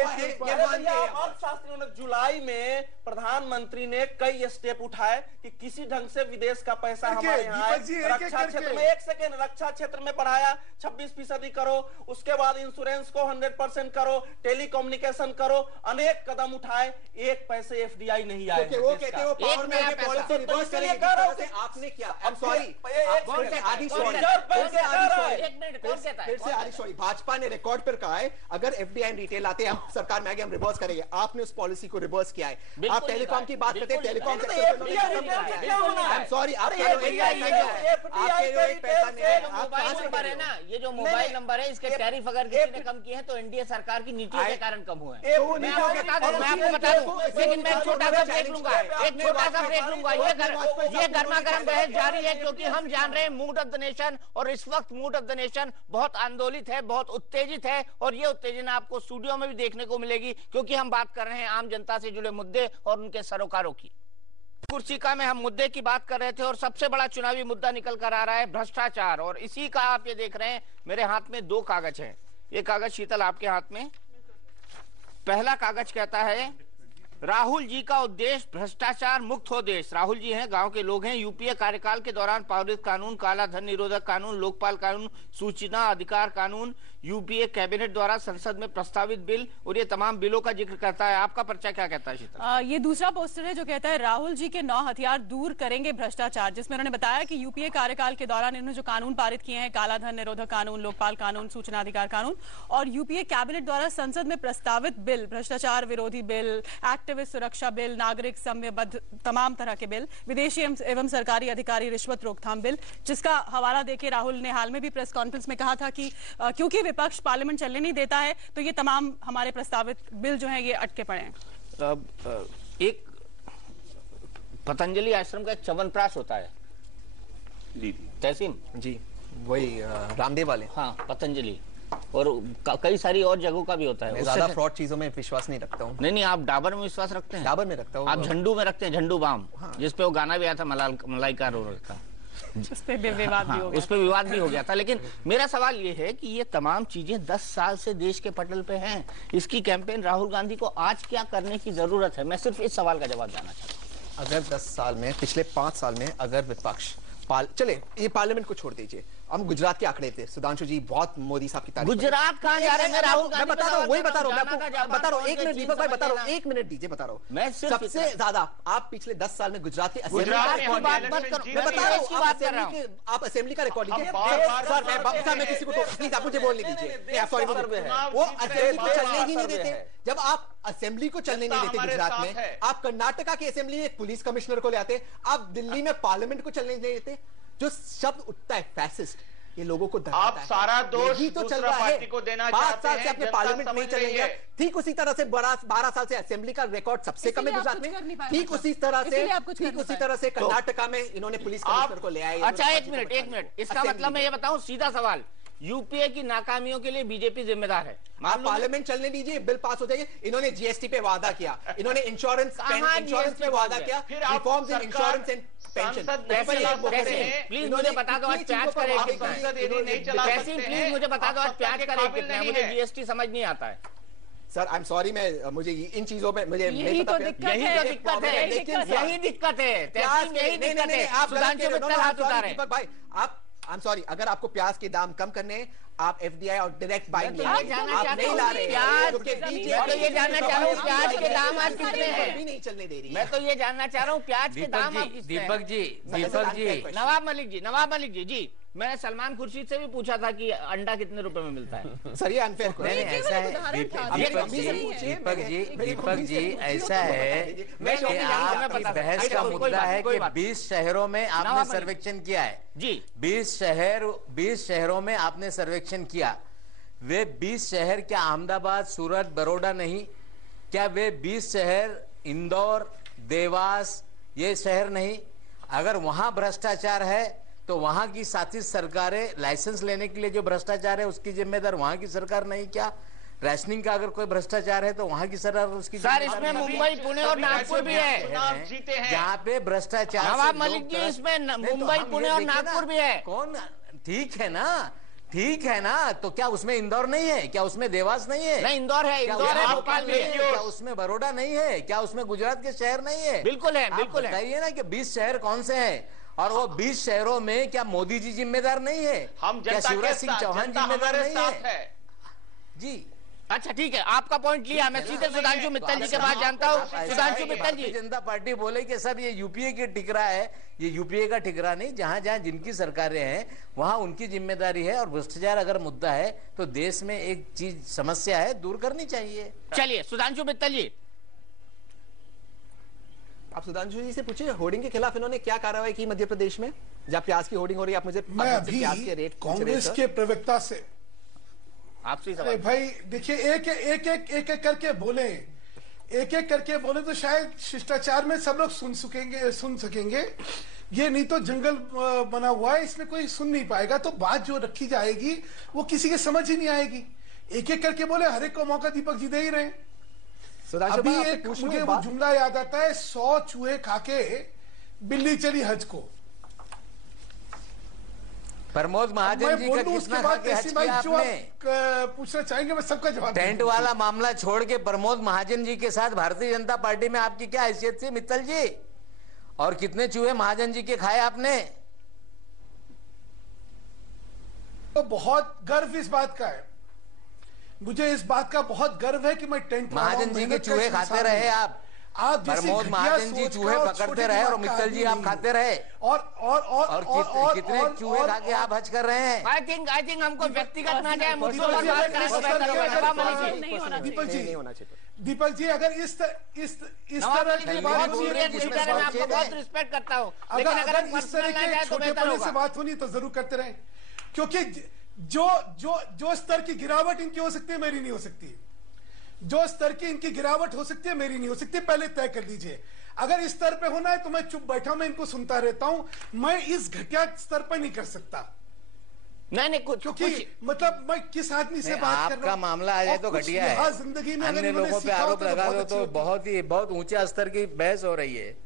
अर्थशास्त्रियों ने जुलाई में प्रधानमंत्री ने कई स्टेप उठाए कि किसी ढंग से विदेश का पैसा हमारे यहाँ आए। रक्षा क्षेत्र में रक्षा क्षेत्र में बढ़ाया 26% करो, उसके बाद इंश्योरेंस को 100% करो, टेलीकम्युनिकेशन करो, अनेक कदम उठाए, एक पैसे एफडीआई नहीं आए। वो कहते हो पावर में आके पॉलिसी रिवर्स करेंगे, आपने किया। आई एम सॉरी, फिर से आधी सॉरी, भाजपा ने रिकॉर्ड पर कहा है अगर एफडीआई रिटेल आते हैं हम सरकार में आगे हम रिवर्स करेंगे। आपने उस पॉलिसी को रिवर्स किया है। आप टेलीकॉम की बात करते हैं, telecom I am sorry, mobile number है ना, ये जो मोबाइल नंबर है इसके टैरिफ अगर किसी ने कम किए हैं तो एनडीए सरकार की नीतियों के कारण कम हुए हैं। मैं आपको बता दूं, लेकिन मैं एक छोटा सा ब्रेक लूंगा, ये गर्मा गर्म बहस जारी है क्योंकि हम जान रहे हैं मूड ऑफ द नेशन, और इस वक्त मूड ऑफ द नेशन बहुत आंदोलित है, बहुत उत्तेजित है, और ये उत्तेजना आपको स्टूडियो में भी देखने को मिलेगी क्योंकि हम बात कर रहे हैं आम जनता से जुड़े मुद्दे और उनके सरोकारों की। कुर्सिका में हम मुद्दे की बात कर रहे थे और सबसे बड़ा चुनावी मुद्दा निकल कर आ रहा है भ्रष्टाचार, और इसी का आप ये देख रहे हैं मेरे हाथ में दो कागज हैं। ये कागज शीतल आपके हाथ में, पहला कागज कहता है राहुल जी का उद्देश्य भ्रष्टाचार मुक्त हो देश। राहुल जी हैं, गांव के लोग हैं। यूपीए कार्यकाल के दौरान पारित कानून, काला धन निरोधक कानून, लोकपाल कानून, सूचना अधिकार कानून, यूपीए कैबिनेट द्वारा संसद में प्रस्तावित बिल, और ये तमाम बिलों का जिक्र करता है। आपका पर्चा क्या कहता है शीतल? ये दूसरा पोस्टर है जो कहता है राहुल जी के 9 हथियार दूर करेंगे भ्रष्टाचार, जिसमें उन्होंने बताया कि यूपीए कार्यकाल के दौरान इन्होंने जो कानून पारित किए हैं, काला धन निरोधक कानून, लोकपाल कानून, सूचना अधिकार कानून, और यूपीए कैबिनेट द्वारा संसद में प्रस्तावित बिल, भ्रष्टाचार विरोधी बिल, एक्टिविस्ट सुरक्षा बिल, नागरिक समयबद्ध तमाम तरह के बिल, विदेशी एवं सरकारी अधिकारी रिश्वत रोकथाम बिल, जिसका हवाला देके राहुल ने हाल में भी प्रेस कॉन्फ्रेंस में कहा था कि क्योंकि विपक्ष पार्लियामेंट चलने नहीं देता है तो ये तमाम हमारे प्रस्तावित बिल जो हैं ये अटके पड़े हैं। एक पतंजलि आश्रम का एक च्यवनप्राश होता है तहसीन जी, वही रामदेव वाले, हाँ पतंजलि, और कई सारी और जगहों का भी होता है। ज्यादा फ्रॉड चीजों में विश्वास नहीं रखता हूँ। नहीं, आप डाबर में विश्वास रखते हैं? डाबर में रखता हूँ। आप झंडू में रखते हैं? झंडू बाम, हाँ। जिसपे वो गाना भी आया था मलाइका रो का, उस पे विवाद भी हो गया। उस पे विवाद भी हो गया था। लेकिन मेरा सवाल ये है कि ये तमाम चीजें 10 साल से देश के पटल पे हैं। इसकी कैंपेन राहुल गांधी को आज क्या करने की जरूरत है? मैं सिर्फ इस सवाल का जवाब जानना चाहता हूँ। अगर 10 साल में, पिछले 5 साल में अगर विपक्ष चले, ये पार्लियामेंट को छोड़ दीजिए, हम गुजरात के आंकड़े थे, सुधांशु जी बहुत मोदी साहब की तारीफ। गुजरात कहाँ जा रहे हैं? राहुल गांधी बता रहा हूँ, वही बता रहा हूँ, मैं आपको बता रहा हूँ। 1 मिनट दीपक भाई, बता रहा हूँ, 1 मिनट दीजिए, बता रहा हूँ। मैं सबसे ज्यादा आप पिछले 10 साल में गुजरात के असेंबली का रिकॉर्ड, मैं बता रहा हूँ, आप असेंबली का रिकॉर्ड लीजिए। सर मैं किसी को प्लीज आप मुझे बोलने दीजिए, सॉरी, वो असेंबली को चलने ही नहीं देते। जब आप असेंबली को चलने नहीं देते गुजरात में, आप कर्नाटका की असेंबली में पुलिस कमिश्नर को ले आते, आप दिल्ली में पार्लियामेंट को चलने नहीं देते। जो शब्द उठता है फैसिस्ट, ये लोगों को आप सारा दोष तो चल दूसरा रहा पार्टी है। को देना 5 चाहते साल से हैं, अपने जनता पार्लियामेंट नहीं समझ चले रही गए। है। ठीक उसी तरह से 12 साल से असेंबली का रिकॉर्ड सबसे कम है गुजरात में। ठीक उसी तरह से कर्नाटका में इन्होंने पुलिस कमिश्नर को ले आए। अच्छा, एक मिनट, इसका मतलब मैं ये बताऊं, सीधा सवाल, यूपीए की नाकामियों के लिए बीजेपी जिम्मेदार है? आप पार्लियामेंट चलने दीजिए, बिल पास हो जाएंगे। इन्होंने जीएसटी पे वादा किया, इन्होंने इंश्योरेंस पे वादा किया, reforms in insurance and pension. Please मुझे बता दो आज प्याज का रेट कितना है? प्लीज मुझे बता दो आज प्याज का रेट कितना है? मुझे जीएसटी समझ नहीं आता है सर। आई एम सॉरी, मुझे इन चीजों में मुझे यही तो दिक्कत है। यही दिक्कत है। सुधांशु मित्तल हाथ उठा रहे हैं। दीपक भाई, आप आई एम सॉरी, अगर आपको प्याज के दाम कम करने हैं, आप FDI और डायरेक्ट बाइंग तो ये जानना चाहता हूँ प्याज के तो ये जानना चाह रहा हूँ प्याज के दाम आज कितने हैं? भी नहीं चलने दे रही। मैं तो ये जानना चाह रहा हूँ प्याज के दाम आप कितने हैं? दीपक जी नवाब मलिक जी मैंने सलमान खुर्शीद से भी पूछा था कि अंडा कितने रुपए में मिलता है। सर ये अनफेयर नहीं ऐसा है दीपक जी ऐसा है कि आपकी बहस का मुद्दा है कि 20 शहरों में आपने सर्वेक्षण किया है जी। 20 शहरों में आपने सर्वेक्षण किया। वे 20 शहर क्या अहमदाबाद, सूरत, बड़ौदा नहीं? क्या वे 20 शहर इंदौर, देवास ये शहर नहीं? अगर वहां भ्रष्टाचार है तो वहां की साथी सरकारें लाइसेंस लेने के लिए जो भ्रष्टाचार है उसकी जिम्मेदार वहां की सरकार नहीं? क्या राशनिंग का अगर कोई भ्रष्टाचार है तो वहां की सरकार उसकी सर इसमें मुंबई, पुणे और नागपुर भी है जीते हैं जहाँ पे भ्रष्टाचार। नवाब मलिक जी इसमें मुंबई, पुणे और नागपुर भी है। कौन? ठीक है ना तो क्या उसमें इंदौर नहीं है? क्या उसमें देवास नहीं है? नहीं इंदौर है, भोपाल भी है। क्या उसमें बड़ौदा नहीं है? क्या उसमें गुजरात के शहर नहीं है? बिल्कुल है, बिल्कुल है। बताइए ना कि 20 शहर कौन से हैं और वो 20 शहरों में क्या मोदी जी जिम्मेदार नहीं है? हम क्या शिवराज सिंह चौहान जिम्मेदार नहीं है? जी अच्छा ठीक है, आपका पॉइंट लिया। मैं सीधे सुधांशु मित्तल जी के पास जानता हूँ। सुधांशु मित्तल जी, जनता पार्टी बोले कि सब ये यूपीए की ठिकरा है, ये यूपीए का ठिकरा नहीं। जहां जहां जिनकी सरकारें हैं वहां उनकी जिम्मेदारी है और भ्रष्टाचार अगर मुद्दा है तो देश में एक चीज समस्या है, दूर करनी चाहिए। चलिए सुधांशु मित्तल जी, आप सुधांशु जी से पूछिए होर्डिंग के खिलाफ इन्होंने क्या कार्रवाई की मध्य प्रदेश में जब प्याज की होर्डिंग हो रही है। आप मुझे मैं अभी प्याज के रेट कांग्रेस के प्रवक्ता से आपसे अरे भाई देखिए एक करके बोले तो शायद शिष्टाचार में सब लोग सुन सकेंगे। ये नहीं तो जंगल बना हुआ है, इसमें कोई सुन नहीं पाएगा, तो बात जो रखी जाएगी वो किसी के समझ ही नहीं आएगी। एक करके बोले, हर एक को मौका दीपक जी दे ही रहे। अभी एक मुझे वो जुमला याद आता है, 100 चूहे खाके बिल्ली चली हज को। प्रमोद महाजन जी का कितना खा के हज किया आपने? पूछना चाहेंगे, मैं सबका जवाब। टेंट वाला मामला छोड़ के प्रमोद महाजन जी के साथ भारतीय जनता पार्टी में आपकी क्या हैसियत थी मित्तल जी? और कितने चूहे महाजन जी के खाए आपने? तो बहुत गर्व इस बात का है, मुझे इस बात का बहुत गर्व है कि मैं टेंट महाजन जी के चूहे खाते रहे आप। प्रमोद महाजन जी चूहे पकड़ते रहे और मित्तल जी आप खाते रहे। और कितने चूहे खा के आप हज कर रहे हैं? आई थिंक हमको व्यक्तिगत ना जाए, मुद्दों पर बात करें तो बेहतर होगा। दीपक जी अगर इस तरह की बात होनी है, मैं आपको बहुत रिस्पेक्ट करता हूँ, लेकिन अगर इस तरह के छोटेपने से बात होनी तो जरूर करते रहे, क्योंकि जो स्तर की गिरावट इनकी हो सकती है मेरी नहीं हो सकती। जो स्तर की इनकी गिरावट हो सकती है मेरी नहीं हो सकती, पहले तय कर लीजिए। अगर इस स्तर पे होना है तो मैं चुप बैठा, मैं इनको सुनता रहता हूं। मैं इस घटिया स्तर पर नहीं कर सकता। नहीं क्योंकि मतलब मैं किस आदमी से बात कर रहा हूं। आपका मामला आ जाए तो घटिया है, जिंदगी में अन्य लोगों पे आरोप लगा दो तो बहुत ऊंचे स्तर की बहस हो रही है।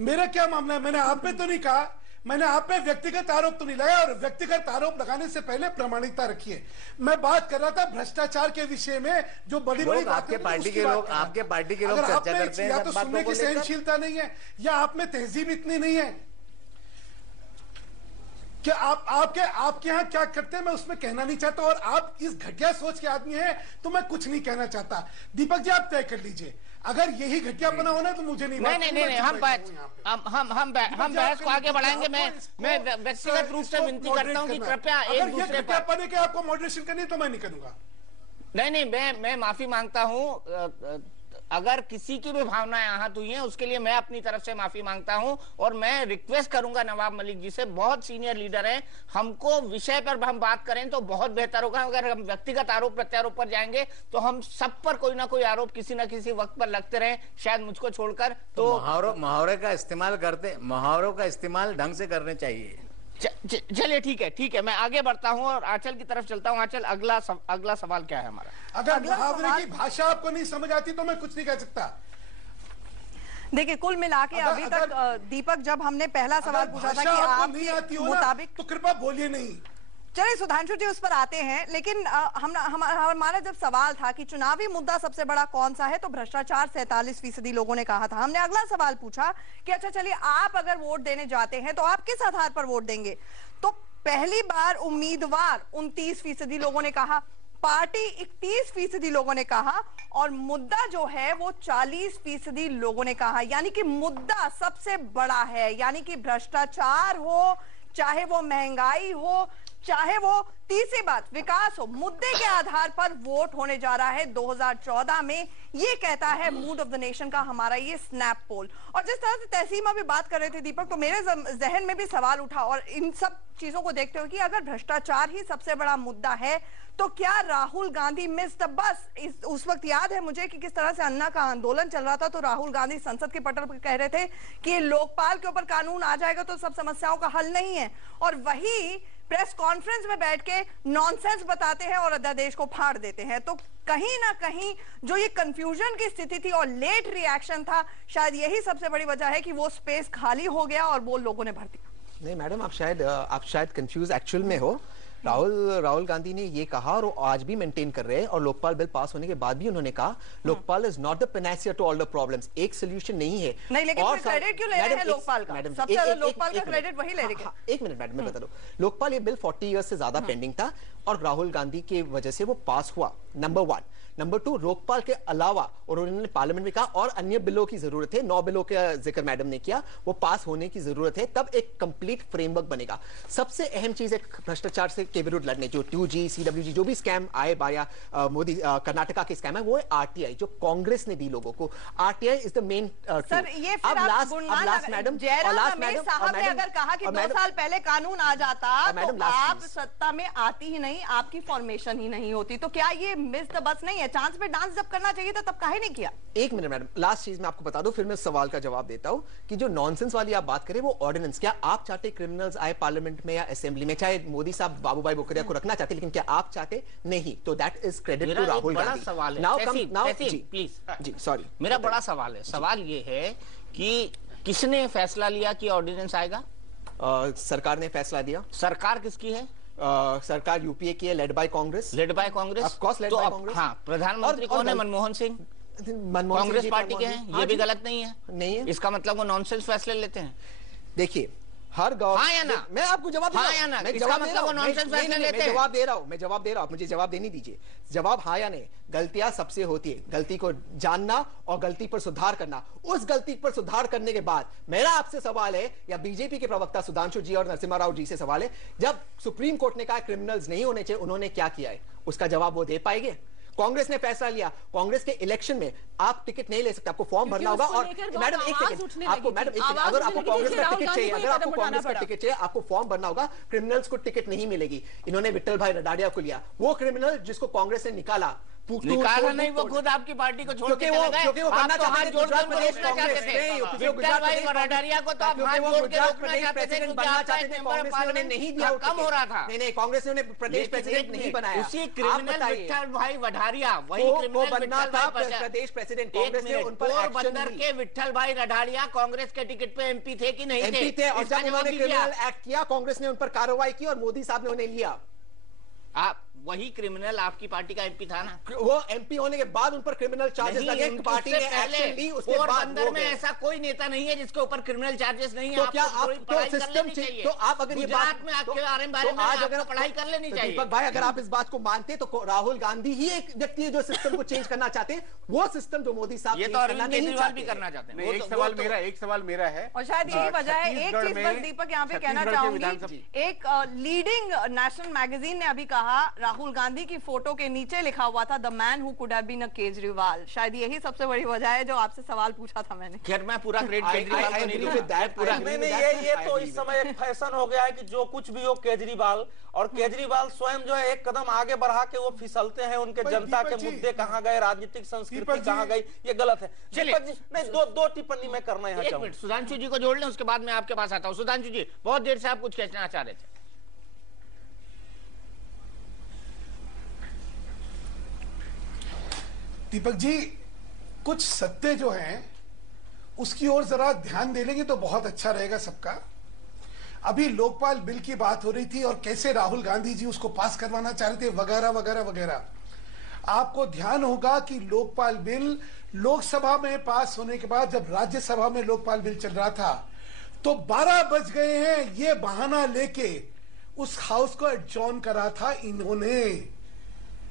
मेरा क्या मामला है? मैंने आप पे तो नहीं कहा, मैंने आप पे व्यक्तिगत आरोप तो नहीं लगाया, और व्यक्तिगत आरोप लगाने से पहले प्रामाणिकता रखिए। मैं बात कर रहा था भ्रष्टाचार के विषय में, जो बड़ी आपके पार्टी के लोग चर्चा करते हैं, या तो सुनने की सहनशीलता नहीं है या आप में तहजीब इतनी नहीं है। क्या आपके यहाँ क्या करते हैं मैं उसमें कहना नहीं चाहता, और आप इस घटिया सोच के आदमी हैं तो मैं कुछ नहीं कहना चाहता। दीपक जी आप तय कर लीजिए, अगर यही घटियापना होना तो मुझे नहीं। नहीं हम बहस को आगे बढ़ाएंगे। मैं व्यक्तिगत रूप से विनती करता हूं कि कृपया एक दूसरे पर के आपको मॉडरेशन करनी तो मैं नहीं करूंगा। नहीं मैं माफी मांगता हूं। अगर किसी की भी भावनाएं आहत हुई हैं उसके लिए मैं अपनी तरफ से माफी मांगता हूं, और मैं रिक्वेस्ट करूंगा नवाब मलिक जी से, बहुत सीनियर लीडर हैं, हमको विषय पर हम बात करें तो बहुत बेहतर होगा। अगर हम व्यक्तिगत आरोप प्रत्यारोप पर जाएंगे तो हम सब पर कोई ना कोई आरोप किसी ना किसी वक्त पर लगते रहे, शायद मुझको छोड़कर। तो मुहावरों का इस्तेमाल ढंग से करने चाहिए। चलिए ठीक है मैं आगे बढ़ता हूं और आंचल की तरफ चलता हूं। आंचल, अगला सवाल क्या है हमारा? अगर मुहावरे की भाषा आपको नहीं समझ आती तो मैं कुछ नहीं कह सकता। देखिए कुल मिला के अभी तक दीपक, जब हमने पहला सवाल पूछा था कि आपके मुताबिक, तो कृपया बोलिए नहीं। चलिए सुधांशु जी उस पर आते हैं, लेकिन हमारा जब सवाल था कि चुनावी मुद्दा सबसे बड़ा कौन सा है, तो भ्रष्टाचार 47% लोगों ने कहा था। हमने अगला सवाल पूछा कि अच्छा चलिए आप अगर वोट देने जाते हैं तो आप किस आधार पर वोट देंगे, तो पहली बार उम्मीदवार 29% लोगों ने कहा, पार्टी 31% लोगों ने कहा, और मुद्दा जो है वो 40% लोगों ने कहा। यानी कि मुद्दा सबसे बड़ा है, यानी कि भ्रष्टाचार हो, चाहे वो महंगाई हो, चाहे वो तीसरी बात विकास हो, मुद्दे के आधार पर वोट होने जा रहा है 2014 में। ये कहता है मूड ऑफ द नेशन का हमारा ये स्नैप पोल। और जिस तरह से तहसीम अभी बात कर रहे थे दीपक, तो मेरे जहन में भी सवाल उठा, और इन सब चीजों को देखते हुए कि अगर भ्रष्टाचार ही सबसे बड़ा मुद्दा है तो क्या Rahul Gandhi miss the bus? उस वक्त याद है मुझे कि किस तरह से अन्ना का आंदोलन चल रहा था, तो राहुल गांधी संसद के पटल पर कह रहे थे कि लोकपाल के ऊपर कानून आ जाएगा तो सब समस्याओं का हल नहीं है, और वही प्रेस कॉन्फ्रेंस में बैठ के नॉनसेंस बताते हैं और अध्यादेश को फाड़ देते हैं। तो कहीं ना कहीं जो ये कंफ्यूजन की स्थिति थी और लेट रिएक्शन था, शायद यही सबसे बड़ी वजह है कि वो स्पेस खाली हो गया और वो लोगों ने भर दिया। नहीं मैडम, आप शायद कंफ्यूज एक्चुअल में हो। राहुल गांधी ने ये कहा और आज भी मेंटेन कर रहे हैं, और लोकपाल बिल पास होने के बाद भी उन्होंने कहा Lokpal is not the panacea to all the problems, एक सोल्यूशन नहीं है। नहीं, लेकिन फिर क्रेडिट क्यों ले रहे हैं लोकपाल का? सबसे ज्यादा लोकपाल का क्रेडिट वही ले रहे हैं। एक मिनट मैडम, मैं बता दूं, लोकपाल ये बिल 40 इयर्स से ज्यादा पेंडिंग था और राहुल गांधी की वजह से वो पास हुआ, नंबर 1। नंबर 2, लोकपाल के अलावा, और उन्होंने पार्लियामेंट में कहा और अन्य बिलों की जरूरत है, 9 बिलों का जिक्र मैडम ने किया, वो पास होने की जरूरत है, तब एक कंप्लीट फ्रेमवर्क बनेगा। सबसे अहम चीज है भ्रष्टाचार से के विरुद्ध लड़ने, जो 2G, CWG जो भी स्कैम आए बाया मोदी कर्नाटका के स्कैम है, वो है RTI जो कांग्रेस ने दी लोगों को। RTI is the main. Sir ये फिर आप मैडम जयराम रमेश साहब ने अगर कहा कि 2 साल पहले कानून आ जाता तो आप सत्ता में आती ही नहीं, आपकी फॉर्मेशन ही नहीं होती, तो क्या ये मिस द बस नहीं है? चांस पे डांस जब करना चाहिए था तब काहे नहीं किया? एक मिनट मैडम, लास्ट चीज मैं आपको बता दूं, फिर मैं सवाल का जवाब देता हूं कि जो नॉनसेंस वाली आप बात करें वो ऑर्डिनेंस, क्या आप चाहते क्रिमिनल्स आए पार्लियामेंट में या असेंबली में? चाहे मोदी साहब बाबू भाई बोकरिया को रखना चाहते, लेकिन क्या आप चाहते? नहीं। तो that is credit to Rahul Gandhi. सवाल है प्लीज जी, सॉरी, मेरा बड़ा सवाल है। सवाल ये है कि किसने फैसला लिया कि ऑर्डिनेंस आएगा? सरकार ने फैसला दिया। सरकार किसकी है? सरकार यूपीए की है, led by Congress. Led by Congress, of course led by Congress. हाँ, प्रधानमंत्री कौन है? मनमोहन सिंह कांग्रेस पार्टी के हैं। ये भी गलत नहीं है? नहीं है। इसका मतलब वो नॉनसेंस फैसले लेते हैं। देखिए हर गवर्नमेंट, हाँ या ना? मैं आपको जवाब दे रहा हूं। हाँ या ना? मैं इसका जवाब मतलब वो नॉनसेंस फैसले लेते हैं। जवाब दे रहा हूं, आप मुझे जवाब देने दीजिए। जवाब हाँ या नहीं? गलतियां सबसे होती है, गलती को जानना और गलती पर सुधार करना। उस गलती पर सुधार करने के बाद मेरा आपसे सवाल है, या बीजेपी के प्रवक्ता सुधांशु जी और नरसिम्हा राव जी से सवाल है, जब सुप्रीम कोर्ट ने कहा क्रिमिनल्स नहीं होने चाहिए, उन्होंने क्या किया है? उसका जवाब वो दे पाएंगे? कांग्रेस ने फैसला लिया, कांग्रेस के इलेक्शन में आप टिकट नहीं ले सकते, आपको फॉर्म भरना होगा। और मैडम एक सेकंड, आपको मैडम एक सेकंड, अगर आपको कांग्रेस का टिकट चाहिए, अगर आपको कांग्रेस का टिकट चाहिए, आपको फॉर्म भरना होगा। क्रिमिनल्स को टिकट नहीं मिलेगी। इन्होंने विट्ठल भाई रडाडिया को लिया, वो क्रिमिनल जिसको कांग्रेस ने निकाला नहीं, वो खुद आपकी पार्टी को छोड़ के चले गए। क्योंकि वो बनना चाहते थे, गुजरात प्रदेश में चाहते थे। विट्ठल भाई रडाडिया को तो आप हाथ जोड़ के रोकना चाहते थे, बनना चाहते थे, कांग्रेस ने नहीं दिया, कम हो रहा था। नहीं, कांग्रेस ने उन्हें प्रदेश प्रेसिडेंट नहीं बनाया। उसी क्रिमिनल विट्ठल भाई वडारिया, वही क्रिमिनल बनना था प्रदेश प्रेसिडेंट। कांग्रेस ने उन पर पोरबंदर के विट्ठल भाई रडारिया कांग्रेस के टिकट पे एमपी थे कि नहीं थे? एमपी थे, और जब उन्होंने क्रिमिनल एक्ट किया, कांग्रेस ने उन पर कार्रवाई की और मोदी साहब ने उन्हें लिया। आप वही क्रिमिनल आपकी पार्टी का एमपी था ना? वो एमपी होने के बाद उन पर क्रिमिनल चार्जेस लगे, पार्टी ने एक्शन ली, उसके बाद पोरबंदर में ऐसा कोई नेता नहीं है जिसको ऊपर क्रिमिनल चार्जेस नहीं है। तो क्या आप तो सिस्टम चाहिए? तो आप अगर ये बात में आपके बारे में आज अगर पढ़ाई कर लेनी चाहिए। दीपक भाई, अगर आप इस बात को मानते तो राहुल गांधी ही एक व्यक्ति है जो सिस्टम को चेंज करना चाहते हैं, वो सिस्टम जो मोदी साहब ये तो अरविंद केजरीवाल भी करना चाहते हैं। एक सवाल मेरा है, और शायद यही वजह है। एक चीज बस दीपक यहाँ पे कहना चाहूंगी, एक लीडिंग नेशनल मैगजीन ने अभी कहा राहुल गांधी की फोटो के नीचे लिखा हुआ था the man who could have been a Kejriwal. शायद यही सबसे बड़ी वजह है जो आपसे सवाल पूछा था मैंने। खैर मैं पूरा क्रेडिट केजरीवाल को नहीं दूंगा। ये तो इस समय एक फैशन हो गया है कि जो कुछ भी हो केजरीवाल, और केजरीवाल स्वयं जो है एक कदम आगे बढ़ा के वो फिसलते हैं। उनके जनता के मुद्दे कहाँ गए, राजनीतिक संस्कृति कहाँ गई, ये गलत है। नहीं, दो टिप्पणी में करना है। एक मिनट, सुधांशु जी को जोड़ लें, उसके बाद मैं आपके पास आता हूँ। सुधांशु जी, बहुत देर से आप कुछ कहना चाह रहे थे। दीपक जी, कुछ सत्य जो हैं उसकी ओर जरा ध्यान दे लेंगे तो बहुत अच्छा रहेगा सबका। अभी लोकपाल बिल की बात हो रही थी और कैसे राहुल गांधी जी उसको पास करवाना चाह रहे थे, वगैरह वगैरह वगैरह। आपको ध्यान होगा कि लोकपाल बिल लोकसभा में पास होने के बाद जब राज्यसभा में लोकपाल बिल चल रहा था तो 12 बज गए हैं ये बहाना लेके उस हाउस को एडजॉर्न करा था इन्होंने,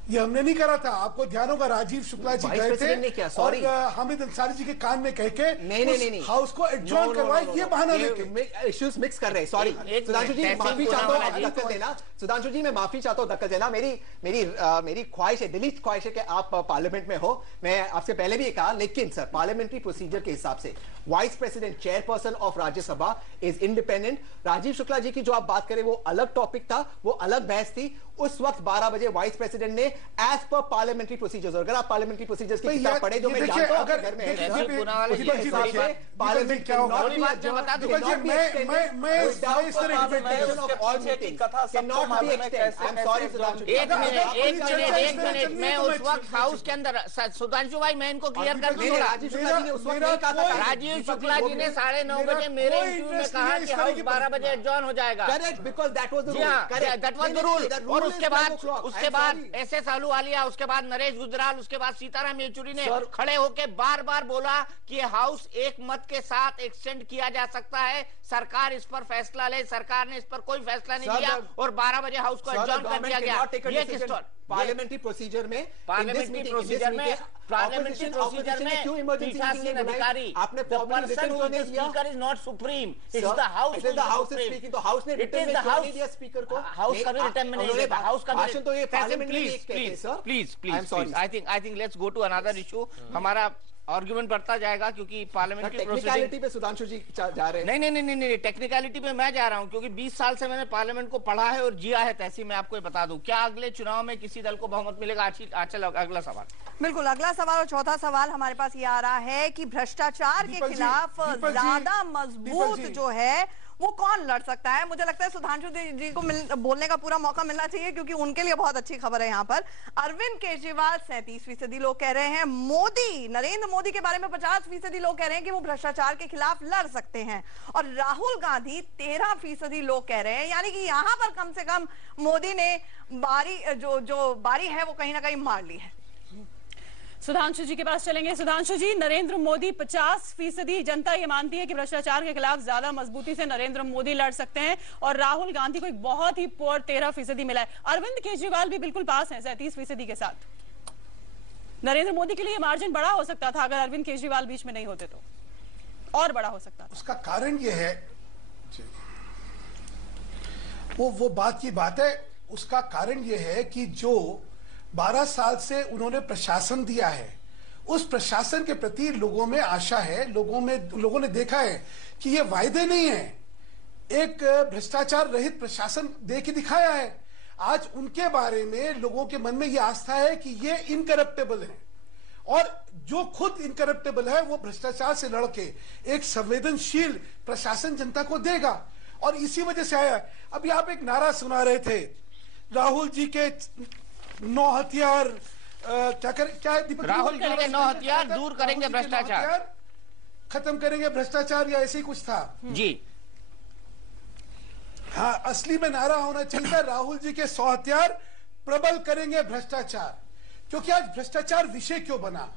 ये हमने नहीं करा था। आपको ध्यान होगा राजीव शुक्ला जी गए थे और हामिद अंसारी जी के कान में कह के नहीं हाउस को एडजॉर्न करवाया, ये बहाना लेके इश्यूज मिक्स कर रहे हैं। सॉरी सुधांशु जी, माफी चाहता हूँ, दखल देना। सुधांशु जी मैं माफी चाहता हूँ, दखल देना। मेरी ख्वाहिश है, दिली ख्वाहिश है कि आप पार्लियामेंट में हो। मैं आपसे पहले भी कहा, लेकिन सर पार्लियामेंट्री प्रोसीजर के हिसाब से vice president chairperson of Rajya Sabha is independent. Rajiv Shukla ji की जो आप बात करें वो अलग टॉपिक था, वो अलग बहस थी। उस वक्त 12 बजे वाइस प्रेसिडेंट ने एज पर पार्लियामेंट्री प्रोसीजर्स, अगर आप पार्लियामेंट्री प्रोसीजर्स की किताब पढ़े जो मैं जानता हूं आपके घर में है, पार्लियामेंट क्या होगा मैं उस वक्त हाउस के अंदर, सुधांशु भाई मैं इनको क्लियर कर दूं। राजीव शुक्ला जी ने उस वक्त नहीं कहा था। राजीव शुक्ला जी ने 9:30 बजे मेरे इंटरव्यू में कहा कि हाउस 12 बजे एडजॉर्न हो जाएगा। Correct, because that was the rule. Correct, that was the rule. और उसके बाद एसएस अहलूवालिया, उसके बाद नरेश गुजराल, उसके बाद सीताराम येचुरी ने खड़े होकर बार बार बोला कि हाउस एक मत के साथ एक्सटेंड किया जा सकता है, सरकार इस पर फैसला ले। सरकार ने इस पर कोई फैसला नहीं लिया और 12 बजे हाउस को एडजॉर्न कर दिया गया। ये किस पार्लियामेंट्री प्रोसीजर में पार्लियामेंट्री प्रोसीजर में क्यों इमरजेंसी पीठासीन अधिकारी, आपने speaker is not supreme, it's the house. It is the house is speaking. तो हाउस ने रिटर्न में क्यों नहीं दिया स्पीकर को? हाउस का भी रिटर्न में नहीं दिया। हाउस का भाषण तो ये पार्लियामेंट में एक कहते हैं sir. Please I think let's go to another issue. हमारा आर्गुमेंट बढ़ता जाएगा क्योंकि पार्लियामेंट्री टेक्निकलिटी पे सुधांशु जी जा रहे हैं। नहीं, टेक्निकलिटी पे मैं जा रहा हूं क्योंकि 20 साल से मैंने पार्लियामेंट को पढ़ा है और जिया है तहसील में। आपको बता दूं, क्या अगले चुनाव में किसी दल को बहुमत मिलेगा? आचल, अगला सवाल। बिल्कुल, अगला सवाल और चौथा सवाल हमारे पास ये आ रहा है कि भ्रष्टाचार के खिलाफ ज्यादा मजबूत जो है वो कौन लड़ सकता है? मुझे लगता है सुधांशु जी को बोलने का पूरा मौका मिलना चाहिए क्योंकि उनके लिए बहुत अच्छी खबर है यहाँ पर। अरविंद केजरीवाल 37% लोग कह रहे हैं, मोदी, नरेंद्र मोदी के बारे में 50% लोग कह रहे हैं कि वो भ्रष्टाचार के खिलाफ लड़ सकते हैं, और राहुल गांधी 13% लोग कह रहे हैं। यानी कि यहाँ पर कम से कम मोदी ने जो बारी है वो कहीं ना कहीं मार ली है। सुधांशु जी के पास चलेंगे। सुधांशु जी, नरेंद्र मोदी 50%, जनता ये मानती है कि भ्रष्टाचार के खिलाफ ज्यादा मजबूती से नरेंद्र मोदी लड़ सकते हैं, और राहुल गांधी को एक बहुत ही पुअर 13% मिला है। अरविंद केजरीवाल भी बिल्कुल पास हैं 37% के साथ। नरेंद्र मोदी के लिए मार्जिन बड़ा हो सकता था अगर अरविंद केजरीवाल बीच में नहीं होते तो, और बड़ा हो सकता था। उसका कारण ये है, वो बात की बात है। उसका कारण ये है कि जो 12 साल से उन्होंने प्रशासन दिया है, उस प्रशासन के प्रति लोगों में आशा है। लोगों ने देखा है कि ये वायदे नहीं है, एक भ्रष्टाचार रहित प्रशासन दे के दिखाया है। आज उनके बारे में लोगों के मन में ये आस्था है कि ये इनकरप्टेबल है, और जो खुद इनकरप्टेबल है वो भ्रष्टाचार से लड़के एक संवेदनशील प्रशासन जनता को देगा, और इसी वजह से आया। अभी आप एक नारा सुना रहे थे, राहुल जी के 9 हथियार, क्या दीपक? राहुल जी के 9 हथियार दूर करेंगे भ्रष्टाचार, खत्म करेंगे भ्रष्टाचार, या ऐसे ही कुछ था जी। हाँ, असली में नारा होना चाहिए था राहुल जी के 100 हथियार प्रबल करेंगे भ्रष्टाचार। क्योंकि आज भ्रष्टाचार विषय क्यों बना?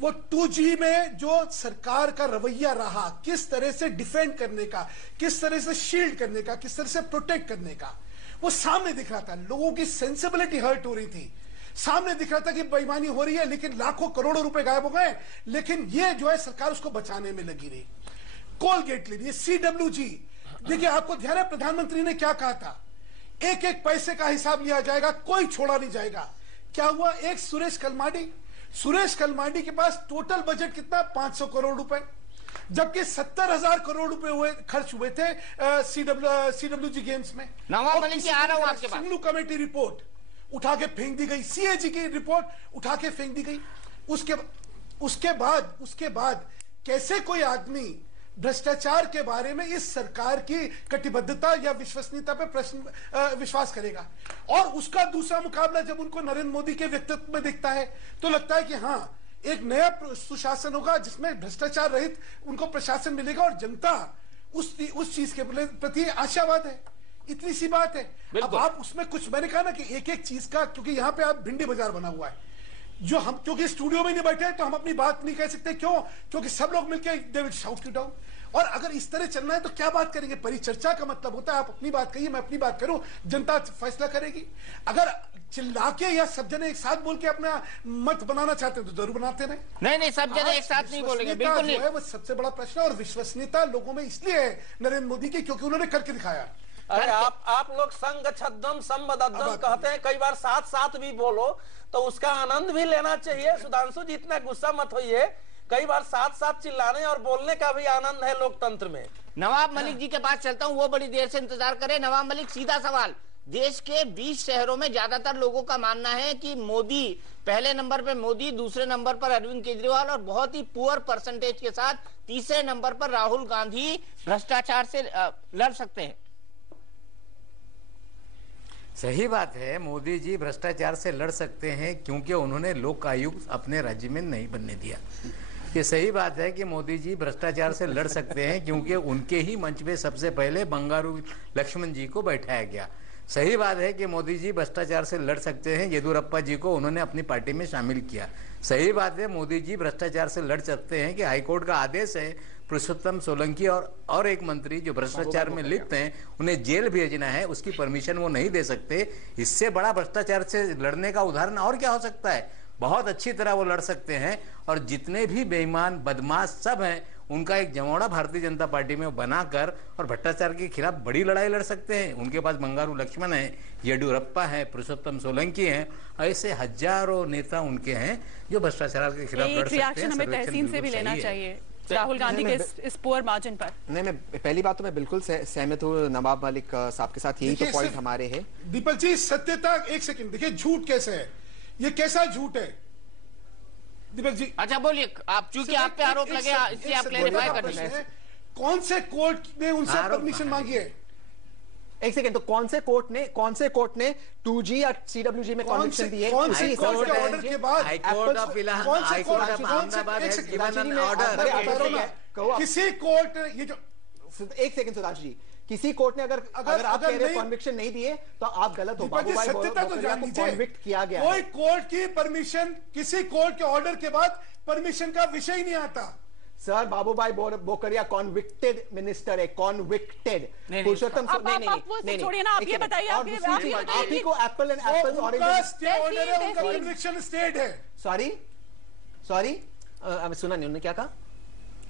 वो 2G में जो सरकार का रवैया रहा, किस तरह से डिफेंड करने का, किस तरह से शील्ड करने का, किस तरह से प्रोटेक्ट करने का, वो सामने दिख रहा था। लोगों की सेंसिबिलिटी हर्ट हो रही थी, सामने दिख रहा था कि बेईमानी हो रही है, लेकिन लाखों करोड़ों रुपए गायब हो गए। लेकिन ये जो है सरकार उसको बचाने में लगी रही। कोलगेट ले रही है, CWG। देखिए, आपको ध्यान है प्रधानमंत्री ने क्या कहा था? एक एक पैसे का हिसाब लिया जाएगा, कोई छोड़ा नहीं जाएगा। क्या हुआ? एक सुरेश कलमाडी के पास टोटल बजट कितना? 500 करोड़ रुपए, जबकि 70,000 करोड़ रुपए खर्च हुए थे CWG गेम्स में। नवाब मलिक की आ रहा हूं आपके पास। सिंगलू कमेटी रिपोर्ट उठा के फेंक दी गई, CAG की रिपोर्ट उठा के फेंक दी गई। उसके बाद कैसे कोई आदमी भ्रष्टाचार के बारे में इस सरकार की कटिबद्धता या विश्वसनीयता पे विश्वास करेगा? और उसका दूसरा मुकाबला जब उनको नरेंद्र मोदी के व्यक्तित्व में दिखता है तो लगता है कि हाँ, एक नया सुशासन होगा जिसमें भ्रष्टाचार रहित उनको प्रशासन मिलेगा, और जनता उस चीज के प्रति आशावाद है। इतनी सी बात है। अब आप उसमें कुछ, मैंने कहा ना कि एक एक चीज का, क्योंकि यहाँ पे आप भिंडी बाजार बना हुआ है, जो हम क्योंकि स्टूडियो में नहीं बैठे हैं तो हम अपनी बात नहीं कह सकते। क्यों? क्योंकि सब लोग मिलकर they will shout you down. और अगर इस तरह चलना है तो क्या बात करेंगे? परिचर्चा का मतलब होता है आप अपनी बात कहिए, मैं अपनी बात करूं, जनता फैसला करेगी। अगर चिल्ला के या सब जने एक साथ बोल के अपना मत बनाना चाहते हैं तो जरूर बनाते रहे। नहीं, सब जने एक साथ नहीं बोलेंगे, बिल्कुल नहीं। वो सबसे बड़ा प्रश्न है, और विश्वसनीयता लोगों में इसलिए है नरेंद्र मोदी की क्योंकि उन्होंने करके दिखाया। अरे आप लोग संग छद्दम संबद्धम कहते हैं, कई बार साथ साथ भी बोलो तो उसका आनंद भी लेना चाहिए। सुधांशु जी इतना गुस्सा मत होइए, कई बार साथ साथ चिल्लाने और बोलने का भी आनंद है लोकतंत्र में। नवाब मलिक जी के पास चलता हूं, वो बड़ी देर से इंतजार करे। नवाब मलिक, सीधा सवाल, देश के 20 शहरों में ज्यादातर लोगों का मानना है कि मोदी, पहले नंबर पे मोदी, दूसरे नंबर पर अरविंद केजरीवाल और बहुत ही पुअर परसेंटेज के साथ तीसरे नंबर पर राहुल गांधी भ्रष्टाचार से लड़ सकते हैं। सही बात है, मोदी जी भ्रष्टाचार से लड़ सकते हैं क्योंकि उन्होंने लोक आयुक्त अपने राज्य में नहीं बनने दिया। ये सही बात है कि मोदी जी भ्रष्टाचार से लड़ सकते हैं क्योंकि उनके ही मंच पे सबसे पहले बंगारू लक्ष्मण जी को बैठाया गया। सही बात है कि मोदी जी भ्रष्टाचार से लड़ सकते हैं, येदियुरप्पा जी को उन्होंने अपनी पार्टी में शामिल किया। सही बात है, मोदी जी भ्रष्टाचार से लड़ सकते हैं कि हाईकोर्ट का आदेश है पुरुषोत्तम सोलंकी और एक मंत्री जो भ्रष्टाचार में लिप्त हैं उन्हें जेल भेजना है, उसकी परमिशन वो नहीं दे सकते। इससे बड़ा भ्रष्टाचार से लड़ने का उदाहरण और क्या हो सकता है? बहुत अच्छी तरह वो लड़ सकते हैं, और जितने भी बेईमान बदमाश सब हैं उनका एक जमोड़ा भारतीय जनता पार्टी में बनाकर और भ्रष्टाचार के खिलाफ बड़ी लड़ाई लड़ सकते हैं। उनके पास बंगारू लक्ष्मण है, येडियुरप्पा है, पुरुषोत्तम सोलंकी हैं, ऐसे हजारों नेता उनके हैं जो भ्रष्टाचार के खिलाफ लड़ सकते हैं। रिएक्शन हमें तहसीन से भी लेना चाहिए राहुल गांधी के इस पुअर मार्जिन पर। नहीं, मैं पहली बात तो मैं बिल्कुल सहमत हूँ नवाब मलिक साहब के साथ, यही तो पॉइंट हमारे हैं। दीपक जी, सत्यता, एक सेकंड देखिए, झूठ कैसे है, ये कैसा झूठ है दीपक जी? अच्छा बोलिए आप, चूंकि आप पे आरोप लगे इसलिए आप क्लैरिफाई कर दीजिए। कौन से कोर्ट ने उनसे परमिशन मांगी है? एक सेकंड, तो कौन से कोर्ट ने 2G या CWG में कॉन्विक्शन दी है? कौन से कोर्ट के ऑर्डर के बाद? High court of Ahmedabad has given an order. किसी कोर्ट, ये जो, एक सेकंड सुधांशु जी, किसी कोर्ट ने अगर आप कह रहे कॉन्विक्शन नहीं दिए तो आप गलत हो। सत्यता तो जान लीजिए, कॉन्विक्ट किया गया, कोई कोर्ट की परमिशन, किसी कोर्ट के ऑर्डर के बाद परमिशन का विषय ही नहीं आता। Sir, Babubhai Bokaria convicted minister है, कॉन्विक्टेड। पुरुषोत्तम नहीं, छोड़िए ना, आप ये बताइए, आप ही को Apple and Apple orange order है, उनका कन्विक्शन स्टेट है। सॉरी सुना नहीं, उन्होंने क्या कहा?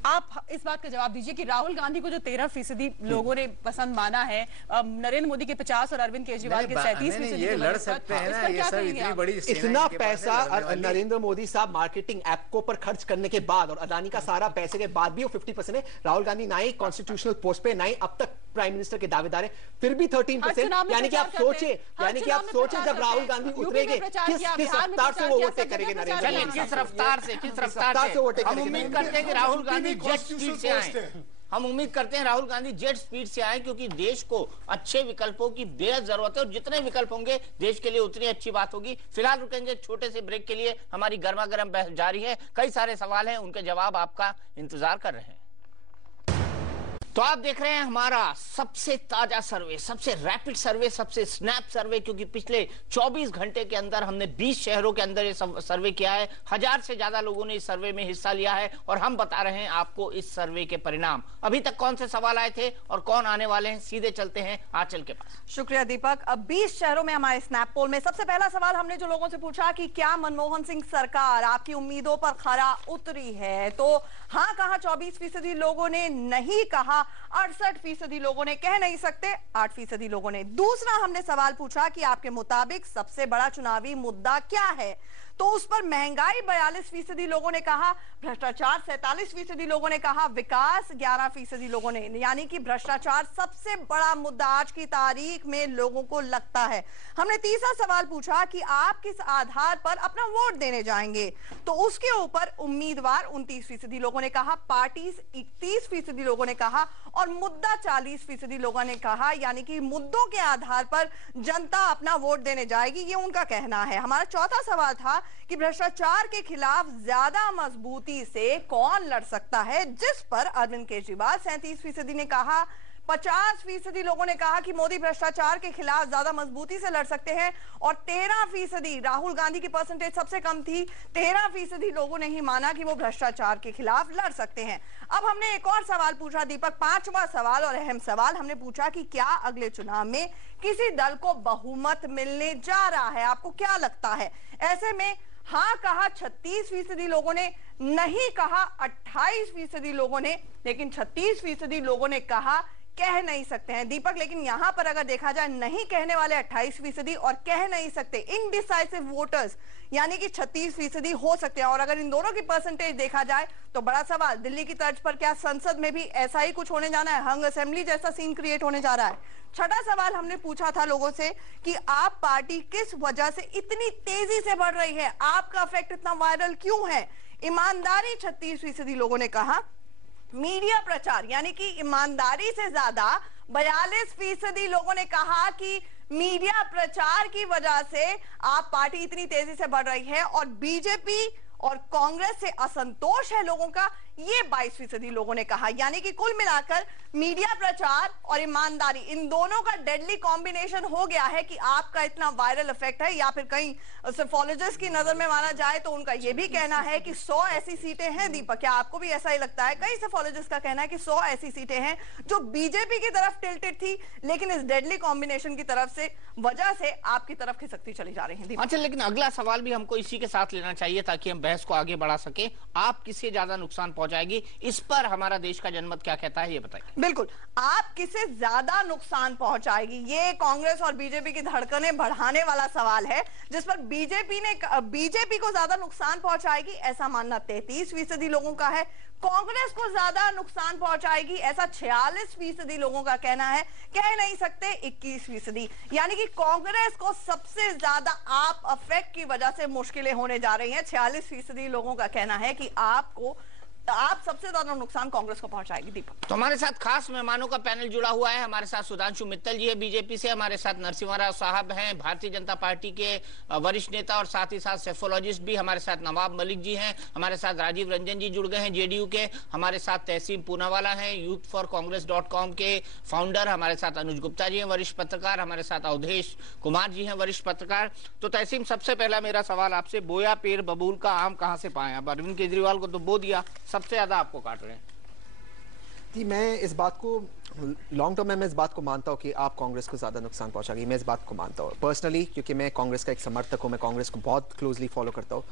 आप इस बात का जवाब दीजिए कि राहुल गांधी को जो 13% लोगों ने पसंद माना है, नरेंद्र मोदी के 50 और अरविंद केजरीवाल के 37%, ये लड़ सकते हैं ना, ये सब इतनी बड़ी इतना पैसा नरेंद्र मोदी साहब मार्केटिंग ऐप को पर खर्च करने के बाद और अदानी का सारा पैसे के बाद भी वो 50% है। राहुल गांधी ना ही कॉन्स्टिट्यूशनल पोस्ट पे, ना ही अब तक प्राइम मिनिस्टर के दावेदार है, फिर भी 13%। यानी कि आप सोचे जब राहुल गांधी उतरेंगे किस रफ्तार से वो वोट करेंगे नरेंद्र मोदी? किस रफ्तार से वोट करेंगे? हम उम्मीद करते हैं कि राहुल गांधी जेट स्पीड से आए। हम उम्मीद करते हैं राहुल गांधी जेट स्पीड से आए, क्योंकि देश को अच्छे विकल्पों की बेहद जरूरत है, और जितने विकल्प होंगे देश के लिए उतनी अच्छी बात होगी। फिलहाल रुकेंगे छोटे से ब्रेक के लिए, हमारी गर्मा गर्म बहस जारी है। कई सारे सवाल हैं, उनके जवाब आपका इंतजार कर रहे हैं। तो आप देख रहे हैं हमारा सबसे ताजा सर्वे, सबसे रैपिड सर्वे, सबसे स्नैप सर्वे, क्योंकि पिछले 24 घंटे के अंदर हमने 20 शहरों के अंदर ये सर्वे किया है। 1000 से ज्यादा लोगों ने इस सर्वे में हिस्सा लिया है, और हम बता रहे हैं आपको इस सर्वे के परिणाम। अभी तक कौन से सवाल आए थे और कौन आने वाले हैं, सीधे चलते हैं आंचल के पास। शुक्रिया दीपक। अब 20 शहरों में हमारे स्नैप पोल में सबसे पहला सवाल हमने जो लोगों से पूछा कि क्या मनमोहन सिंह सरकार आपकी उम्मीदों पर खरा उतरी है, तो हाँ कहा 24% लोगों ने, नहीं कहा 68% लोगों ने, कह नहीं सकते 8% लोगों ने। दूसरा हमने सवाल पूछा कि आपके मुताबिक सबसे बड़ा चुनावी मुद्दा क्या है, तो उस पर महंगाई 42% लोगों ने कहा, भ्रष्टाचार 47% लोगों ने कहा, विकास 11% लोगों ने, यानी कि भ्रष्टाचार सबसे बड़ा मुद्दा आज की तारीख में लोगों को लगता है। हमने तीसरा सवाल पूछा कि आप किस आधार पर अपना वोट देने जाएंगे, तो उसके ऊपर उम्मीदवार 29% लोगों ने कहा, पार्टी 31% लोगों ने कहा, और मुद्दा 40% लोगों ने कहा, यानी कि मुद्दों के आधार पर जनता अपना वोट देने जाएगी, ये उनका कहना है। हमारा चौथा सवाल था कि भ्रष्टाचार के खिलाफ ज्यादा मजबूती से कौन लड़ सकता है, जिस पर अरविंद केजरीवाल 37% ने कहा, 50% लोगों ने कहा कि मोदी भ्रष्टाचार के खिलाफ ज्यादा मजबूती से लड़ सकते हैं और 13% राहुल गांधी की परसेंटेज सबसे कम थी, 13% लोगों ने ही माना कि वो भ्रष्टाचार के खिलाफ लड़ सकते हैं। अब हमने एक और सवाल पूछा दीपक, 5वां सवाल और अहम सवाल हमने पूछा कि क्या अगले चुनाव में किसी दल को बहुमत मिलने जा रहा है, आपको क्या लगता है? ऐसे में हाँ कहा 36% लोगों ने, नहीं कहा 28% लोगों ने, लेकिन 36% लोगों ने कहा कह नहीं सकते हैं। दीपक, लेकिन यहां पर अगर देखा जाए नहीं कहने वाले 28% और कह नहीं सकते इनडिसाइसिव वोटर्स यानी कि 36% हो सकते हैं। और अगर इन दोनों की परसेंटेज देखा जाए तो बड़ा सवाल, दिल्ली की तर्ज पर क्या संसद में भी ऐसा ही कुछ होने जाना है, हंग असेंबली जैसा सीन क्रिएट होने जा रहा है? छठा सवाल हमने पूछा था लोगों से कि आप पार्टी किस वजह से इतनी तेजी से बढ़ रही है, आपका इफेक्ट इतना वायरल क्यों है? ईमानदारी 36% लोगों ने कहा, मीडिया प्रचार यानी कि ईमानदारी से ज्यादा 42% लोगों ने कहा कि मीडिया प्रचार की वजह से आप पार्टी इतनी तेजी से बढ़ रही है, और बीजेपी और कांग्रेस से असंतोष है लोगों का, ये 22% लोगों ने कहा। यानी कि कुल मिलाकर मीडिया प्रचार और ईमानदारी इन दोनों का डेडली कॉम्बिनेशन हो गया है कि आपका इतना वायरल इफेक्ट है। या फिर कई सोफोलॉजिस्ट की नजर में माना जाए तो उनका यह भी कहना है कि 100 ऐसी सीटें हैं। दीपक, क्या आपको भी ऐसा ही लगता है? कई सोफोलॉजिस्ट का कहना है कि 100 ऐसी सीटें हैं जो बीजेपी की तरफ टिल्टेड थी, लेकिन इस डेडली कॉम्बिनेशन की तरफ से वजह से आपकी तरफ खिसकती चली जा रही है। अच्छा, लेकिन अगला सवाल भी हमको इसी के साथ लेना चाहिए ताकि हम बहस को आगे बढ़ा सके। आप किससे ज्यादा नुकसान पहुंचाएगी, इस पर हमारा देश का जनमत क्या कहता है, ये बताइए। बिल्कुल, आप किसे ज्यादा नुकसान पहुंचाएगी, ये कांग्रेस और बीजेपी की धड़कनें बढ़ाने वाला सवाल है, जिस पर बीजेपी को ज्यादा नुकसान पहुंचाएगी ऐसा मानना 33% लोगों का है, कांग्रेस को ज्यादा नुकसान पहुंचाएगी ऐसा 46% लोगों का कहना है, कह नहीं सकते 21%। यानी कि कांग्रेस को सबसे ज्यादा आप अफेक्ट की वजह से मुश्किलें होने जा रही हैं। 46% लोगों का कहना है कि आप सबसे ज्यादा नुकसान कांग्रेस को पहुंचाएगी। दीपक, तो हमारे साथ खास मेहमानों का पैनल जुड़ा हुआ है। हमारे साथ सुधांशु मित्तल जी है बीजेपी से, हमारे साथ नरसिम्हा राव साहब हैं भारतीय जनता पार्टी के वरिष्ठ नेता और साथ ही साथ सेफोलॉजिस्ट भी, हमारे साथ नवाब मलिक जी हैं, हमारे साथ राजीव रंजन जी जुड़ गए हैं जेडीयू के, हमारे साथ तहसीन पूनावाला हैं youthforcongress.com के फाउंडर, हमारे साथ अनुज गुप्ता जी हैं वरिष्ठ पत्रकार, हमारे साथ अवधेश कुमार जी हैं वरिष्ठ पत्रकार। तो तहसीन, सबसे पहला मेरा सवाल आपसे, बोया पेड़ बबूल का आम कहां से पाए? अब अरविंद केजरीवाल को तो बो दिया, सबसे ज्यादा आपको काट रहे हैं। जी, मैं इस बात को लॉन्ग टर्म में मैं इस बात को मानता हूं कि आप कांग्रेस को ज्यादा नुकसान पहुंचाएगी। मैं इस बात को मानता हूं पर्सनली, क्योंकि मैं कांग्रेस का एक समर्थक हूं, मैं कांग्रेस को बहुत क्लोजली फॉलो करता हूं।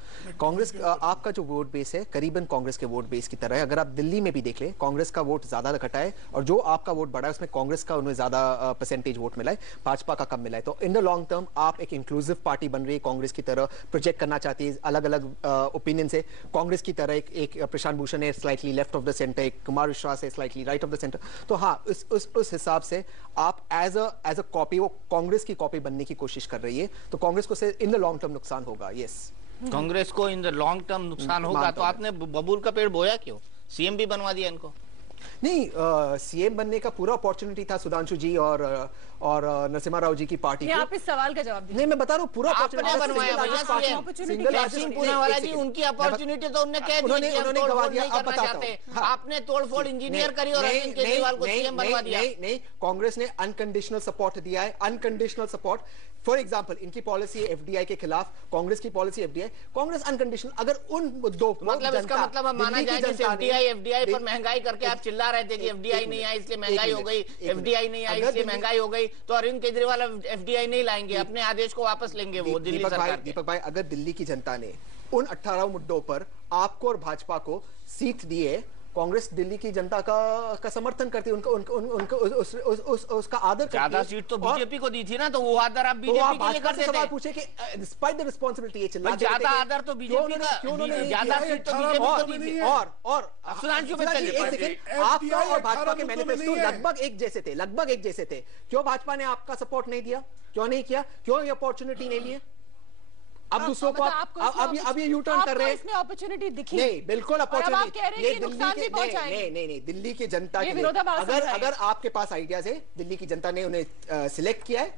कांग्रेस आपका जो वोट बेस है करीबन कांग्रेस के वोट बेस की तरह है। अगर आप दिल्ली में भी देख लें, कांग्रेस का वोट ज्यादा घटा है और जो आपका वोट बढ़ा है उसमें कांग्रेस का उन्हें ज्यादा परसेंटेज वोट मिला है, भाजपा का कम मिला है। तो इन द लॉन्ग टर्म आप एक इंक्लूसिव पार्टी बन रही है, कांग्रेस की तरह प्रोजेक्ट करना चाहती है, अलग अलग ओपिनियन से कांग्रेस की तरह एक प्रशांत भूषण है slightly left of the centre, एक कुमार विश्वास है slightly right of the centre. तो हाँ, उस हिसाब से आप एज अ कॉपी, वो कांग्रेस की कॉपी बनने की कोशिश कर रही है, तो कांग्रेस को इन द लॉन्ग टर्म नुकसान होगा। यस, कांग्रेस को इन द लॉन्ग टर्म नुकसान होगा। तो आपने बबूल का पेड़ बोया क्यों? सीएम भी बनवा दिया इनको। नहीं, सीएम बनने का पूरा अपॉर्चुनिटी था सुधांशु जी और नरसिम्हा राव जी की पार्टी को। आप इस सवाल का जवाब दीजिए। नहीं, मैं बता रहा हूँ पूरा आपने बनवाया भैया, उनकी अपॉर्चुनिटी तो उन्होंने कह दी, उन्होंने गवा दिया। आप चाहते आपने तोड़फोड़ इंजीनियर करी और अरविंद केजरीवाल को सीएम बनवा दिया। नहीं, कांग्रेस ने अनकंडीशनल सपोर्ट दिया है, अनकंडीशनल सपोर्ट। फॉर एग्जाम्पल, इनकी पॉलिसी है एफडीआई के खिलाफ, कांग्रेस की पॉलिसी एफडीआई, कांग्रेस अनकंडीशनल। अगर उन मुद्दों को मतलब इसका मतलब हम माना जाए जैसे एफडीआई पर महंगाई करके आप चिल्ला रहे थे कि एफडीआई नहीं आई इसलिए महंगाई हो गई, एफडीआई नहीं आई इसलिए महंगाई हो गई, तो अरविंद केजरीवाल एफडीआई नहीं लाएंगे, अपने आदेश को वापस लेंगे वो दिल्ली सरकार। दीपक भाई, अगर दिल्ली की जनता ने उन 18 मुद्दों पर आपको और भाजपा को सीट दी है, कांग्रेस दिल्ली की जनता का समर्थन करती है, उसका आदर करती है। ज्यादा सीट तो बीजेपी को दी थी ना, तो वो आदर आप बीजेपी के लिए करते थे। सवाल पूछे कि डिस्पाइट द रिस्पांसिबिलिटी, ये चिल्ला ज्यादा आदर तो बीजेपी का, ज्यादा सीट तो बीजेपी को दी थी। और सुधांशु मित्तल, एक सेकंड, आपका और भाजपा के मैनिफेस्टो लगभग एक जैसे थे। क्यों भाजपा ने आपका सपोर्ट नहीं दिया? क्यों नहीं किया? क्यों ये अपॉर्चुनिटी नहीं ली? अब दूसरों को अब ये यू टर्न कर रहे हैं। इसमें अपॉर्चुनिटी दिखी नहीं, बिल्कुल अपॉर्चुनिटी नहीं, दिल्ली की जनता के लिए अगर आपके पास आइडियाज है, दिल्ली की जनता ने उन्हें सिलेक्ट किया है,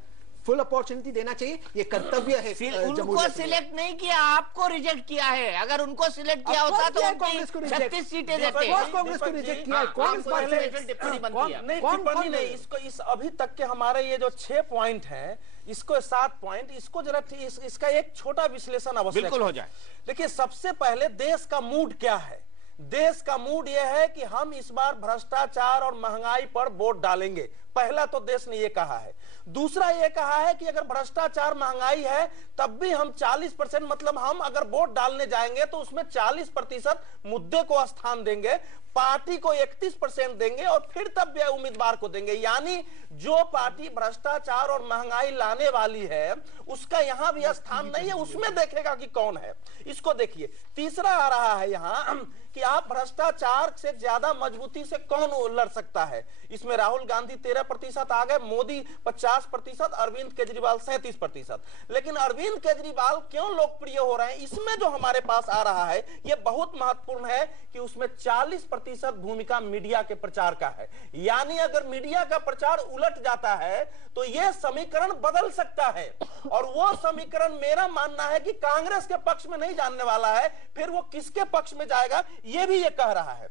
फुल अपॉर्चुनिटी देना चाहिए, ये कर्तव्य है। उनको सिलेक्ट नहीं किया, आपको रिजेक्ट किया है। अगर उनको सिलेक्ट किया होता तो कांग्रेस को 36 सीटें देते। कांग्रेस को रिजेक्ट किया, टिप्पणी नहीं, इसको इस अभी तक के हमारे ये जो 6 पॉइंट है, इसको 7 पॉइंट, इसको जरा इसका एक छोटा विश्लेषण अवश्य बिल्कुल हो जाए। देखिए, सबसे पहले देश का मूड क्या है? देश का मूड यह है कि हम इस बार भ्रष्टाचार और महंगाई पर वोट डालेंगे। पहला तो देश ने यह कहा है। दूसरा यह कहा है कि अगर भ्रष्टाचार महंगाई है तब भी हम 40%, मतलब हम अगर वोट डालने जाएंगे तो उसमें 40% मुद्दे को स्थान देंगे, पार्टी को 31% देंगे और फिर तब भी उम्मीदवार को देंगे। यानी जो पार्टी भ्रष्टाचार और महंगाई लाने वाली है उसका यहां भी स्थान नहीं है, उसमें देखेगा कि कौन है। इसको देखिए, तीसरा आ रहा है यहां कि आप भ्रष्टाचार से ज्यादा मजबूती से कौन लड़ सकता है। इसमें राहुल गांधी 13% आ गए, मोदी 50%, अरविंद केजरीवाल 37%। लेकिन अरविंद केजरीवाल क्यों लोकप्रिय हो रहे हैं, इसमें जो हमारे पास आ रहा है यह बहुत महत्वपूर्ण है कि उसमें 40% भूमिका मीडिया के प्रचार का है। यानी अगर मीडिया का प्रचार उलट जाता है तो यह समीकरण बदल सकता है, और वो समीकरण मेरा मानना है कि कांग्रेस के पक्ष में नहीं जाने वाला है। फिर वो किसके पक्ष में जाएगा ये भी ये कह रहा है।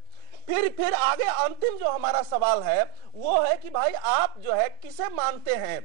फिर आगे अंतिम जो हमारा सवाल है वो है कि भाई आप जो है किसे मानते हैं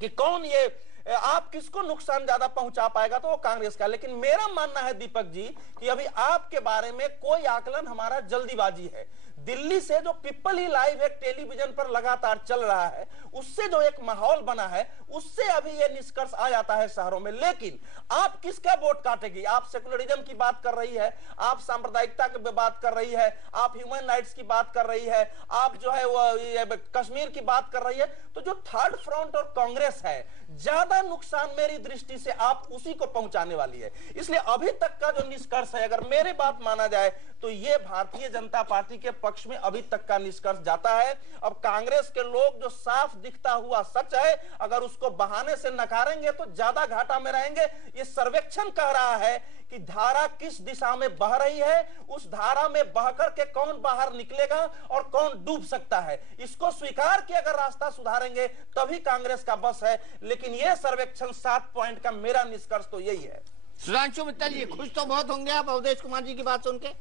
कि कौन ये आप किसको नुकसान ज्यादा पहुंचा पाएगा, तो वो कांग्रेस का। लेकिन मेरा मानना है दीपक जी कि अभी आपके बारे में कोई आकलन, हमारा जल्दीबाजी है। दिल्ली से जो पीपल ही लाइव एक टेलीविजन पर लगातार चल रहा है, उससे जो एक माहौल बना है, उससे अभी ये निष्कर्ष आ जाता है शहरों में। लेकिन आप किसका वोट काटेगी? आप सेकुलरिज्म की बात कर रही है, आप सांप्रदायिकता की बात कर रही है, आप ह्यूमन राइट्स की बात कर रही है, आप जो है वो कश्मीर की बात कर रही है। तो जो थर्ड फ्रंट और कांग्रेस है, ज्यादा नुकसान मेरी दृष्टि से आप उसी को पहुंचाने वाली है। इसलिए अभी तक का जो निष्कर्ष है, अगर मेरी बात माना जाए तो ये भारतीय जनता पार्टी के पक्ष में अभी तक का निष्कर्ष जाता है। अब कांग्रेस के लोग जो साफ दिखता हुआ सच है, अगर उसको बहाने से नकारेंगे तो ज्यादा घाटा में रहेंगे। ये सर्वेक्षण कह रहा है कि धारा किस दिशा में बह रही है, उस धारा में बहकर के कौन बाहर निकलेगा और कौन डूब सकता है। इसको स्वीकार के अगर रास्ता सुधारेंगे तभी कांग्रेस का बस है। लेकिन यह सर्वेक्षण 7 पॉइंट का मेरा निष्कर्ष तो यही है। सुधांशु मित्तल जी, खुश तो बहुत होंगे आप अवधेश कुमार जी की बात सुन के।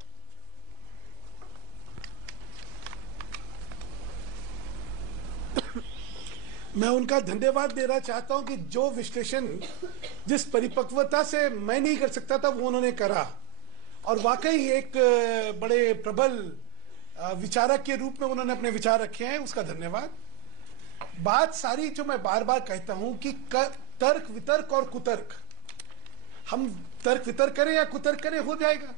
मैं उनका धन्यवाद देना चाहता हूं कि जो विश्लेषण जिस परिपक्वता से मैं नहीं कर सकता था वो उन्होंने करा, और वाकई एक बड़े प्रबल विचारक के रूप में उन्होंने अपने विचार रखे हैं, उसका धन्यवाद। बात सारी जो मैं बार बार कहता हूं कि तर्क वितर्क और कुतर्क, हम तर्क वितर्क करें या कुतर्क करें हो जाएगा।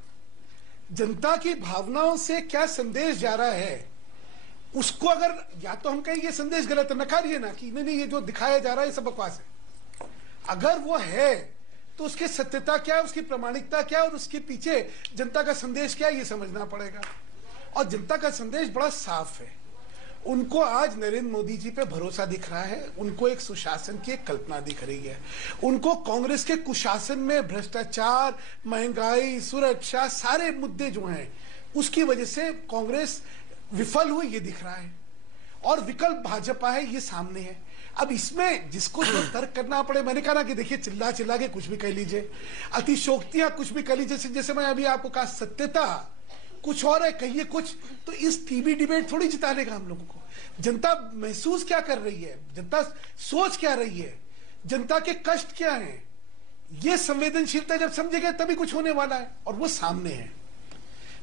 जनता की भावनाओं से क्या संदेश जा रहा है उसको अगर या तो हम कहें ये संदेश गलत है, नकारिए ना कि नहीं ये जो दिखाया जा रहा है ये सब बकवास है। अगर वो है तो उसकी सत्यता क्या है, उसकी प्रामाणिकता क्या है और उसके पीछे जनता का संदेश क्या है ये समझना पड़ेगा। और जनता का संदेश बड़ा साफ है। उनको आज नरेंद्र मोदी जी पे भरोसा दिख रहा है, उनको एक सुशासन की एक कल्पना दिख रही है। उनको कांग्रेस के कुशासन में भ्रष्टाचार, महंगाई, सुरक्षा, सारे मुद्दे जो हैं उसकी वजह से कांग्रेस विफल हुई ये दिख रहा है, और विकल्प भाजपा है ये सामने है। अब इसमें जिसको जो तर्क करना पड़े, मैंने कहा ना कि देखिए चिल्ला चिल्ला के कुछ भी कह लीजिए, अतिशोक्तियां कुछ भी कह लीजिए, जैसे मैं अभी आपको कहा सत्यता कुछ और है, कहिए कुछ, तो इस टीवी डिबेट थोड़ी जिता लेगा हम लोगों को। जनता महसूस क्या कर रही है, जनता सोच क्या रही है, जनता के कष्ट क्या है, ये संवेदनशीलता जब समझेगा तभी कुछ होने वाला है, और वो सामने है।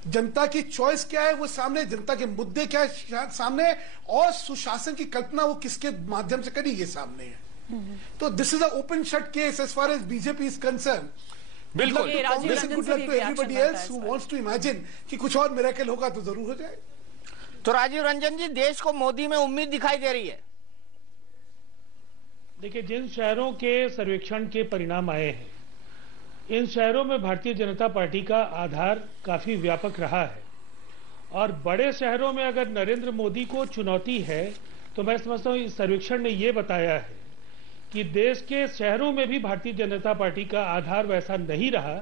जनता की चॉइस क्या है वो सामने, जनता के मुद्दे क्या है सामने, और सुशासन की कल्पना वो किसके माध्यम से करी ये सामने है। तो this is a open shut case as far as BJP is concern. बिल्कुल, everybody else who wants to imagine कि कुछ और मिरेकल होगा तो जरूर हो जाए। तो राजीव रंजन जी, देश को मोदी में उम्मीद दिखाई दे रही है। देखिए, जिन शहरों के सर्वेक्षण के परिणाम आए हैं, इन शहरों में भारतीय जनता पार्टी का आधार काफी व्यापक रहा है, और बड़े शहरों में अगर नरेंद्र मोदी को चुनौती है तो मैं समझता हूं इस सर्वेक्षण ने यह बताया है कि देश के शहरों में भी भारतीय जनता पार्टी का आधार वैसा नहीं रहा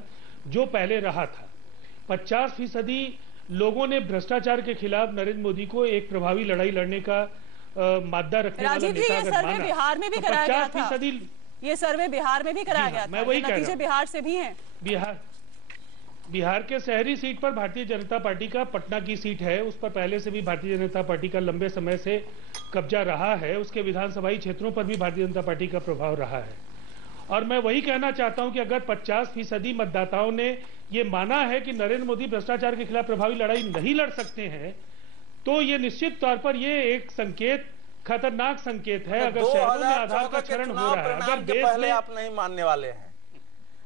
जो पहले रहा था। 50% लोगों ने भ्रष्टाचार के खिलाफ नरेंद्र मोदी को एक प्रभावी लड़ाई लड़ने का मादा रखने वाला राजीव जी, नेता ये अगर सर्वे माना बिहार में भी तो कराया गया था। 50% ये सर्वे बिहार में भी कराया गया मैं था, वही कह रहा नतीजे हूं। बिहार से भी हैं। बिहार के शहरी सीट पर भारतीय जनता पार्टी का, पटना की सीट है, उस पर पहले से भी भारतीय जनता पार्टी का लंबे समय से कब्जा रहा है। उसके विधानसभाई क्षेत्रों पर भी भारतीय जनता पार्टी का प्रभाव रहा है। और मैं वही कहना चाहता हूं कि अगर 50% मतदाताओं ने ये माना है कि नरेंद्र मोदी भ्रष्टाचार के खिलाफ प्रभावी लड़ाई नहीं लड़ सकते हैं, तो ये निश्चित तौर पर ये एक संकेत, खतरनाक संकेत है। अगर शहरों में आधार का क्षरण हो रहा है, अगर देश पहले में, आप नहीं मानने वाले हैं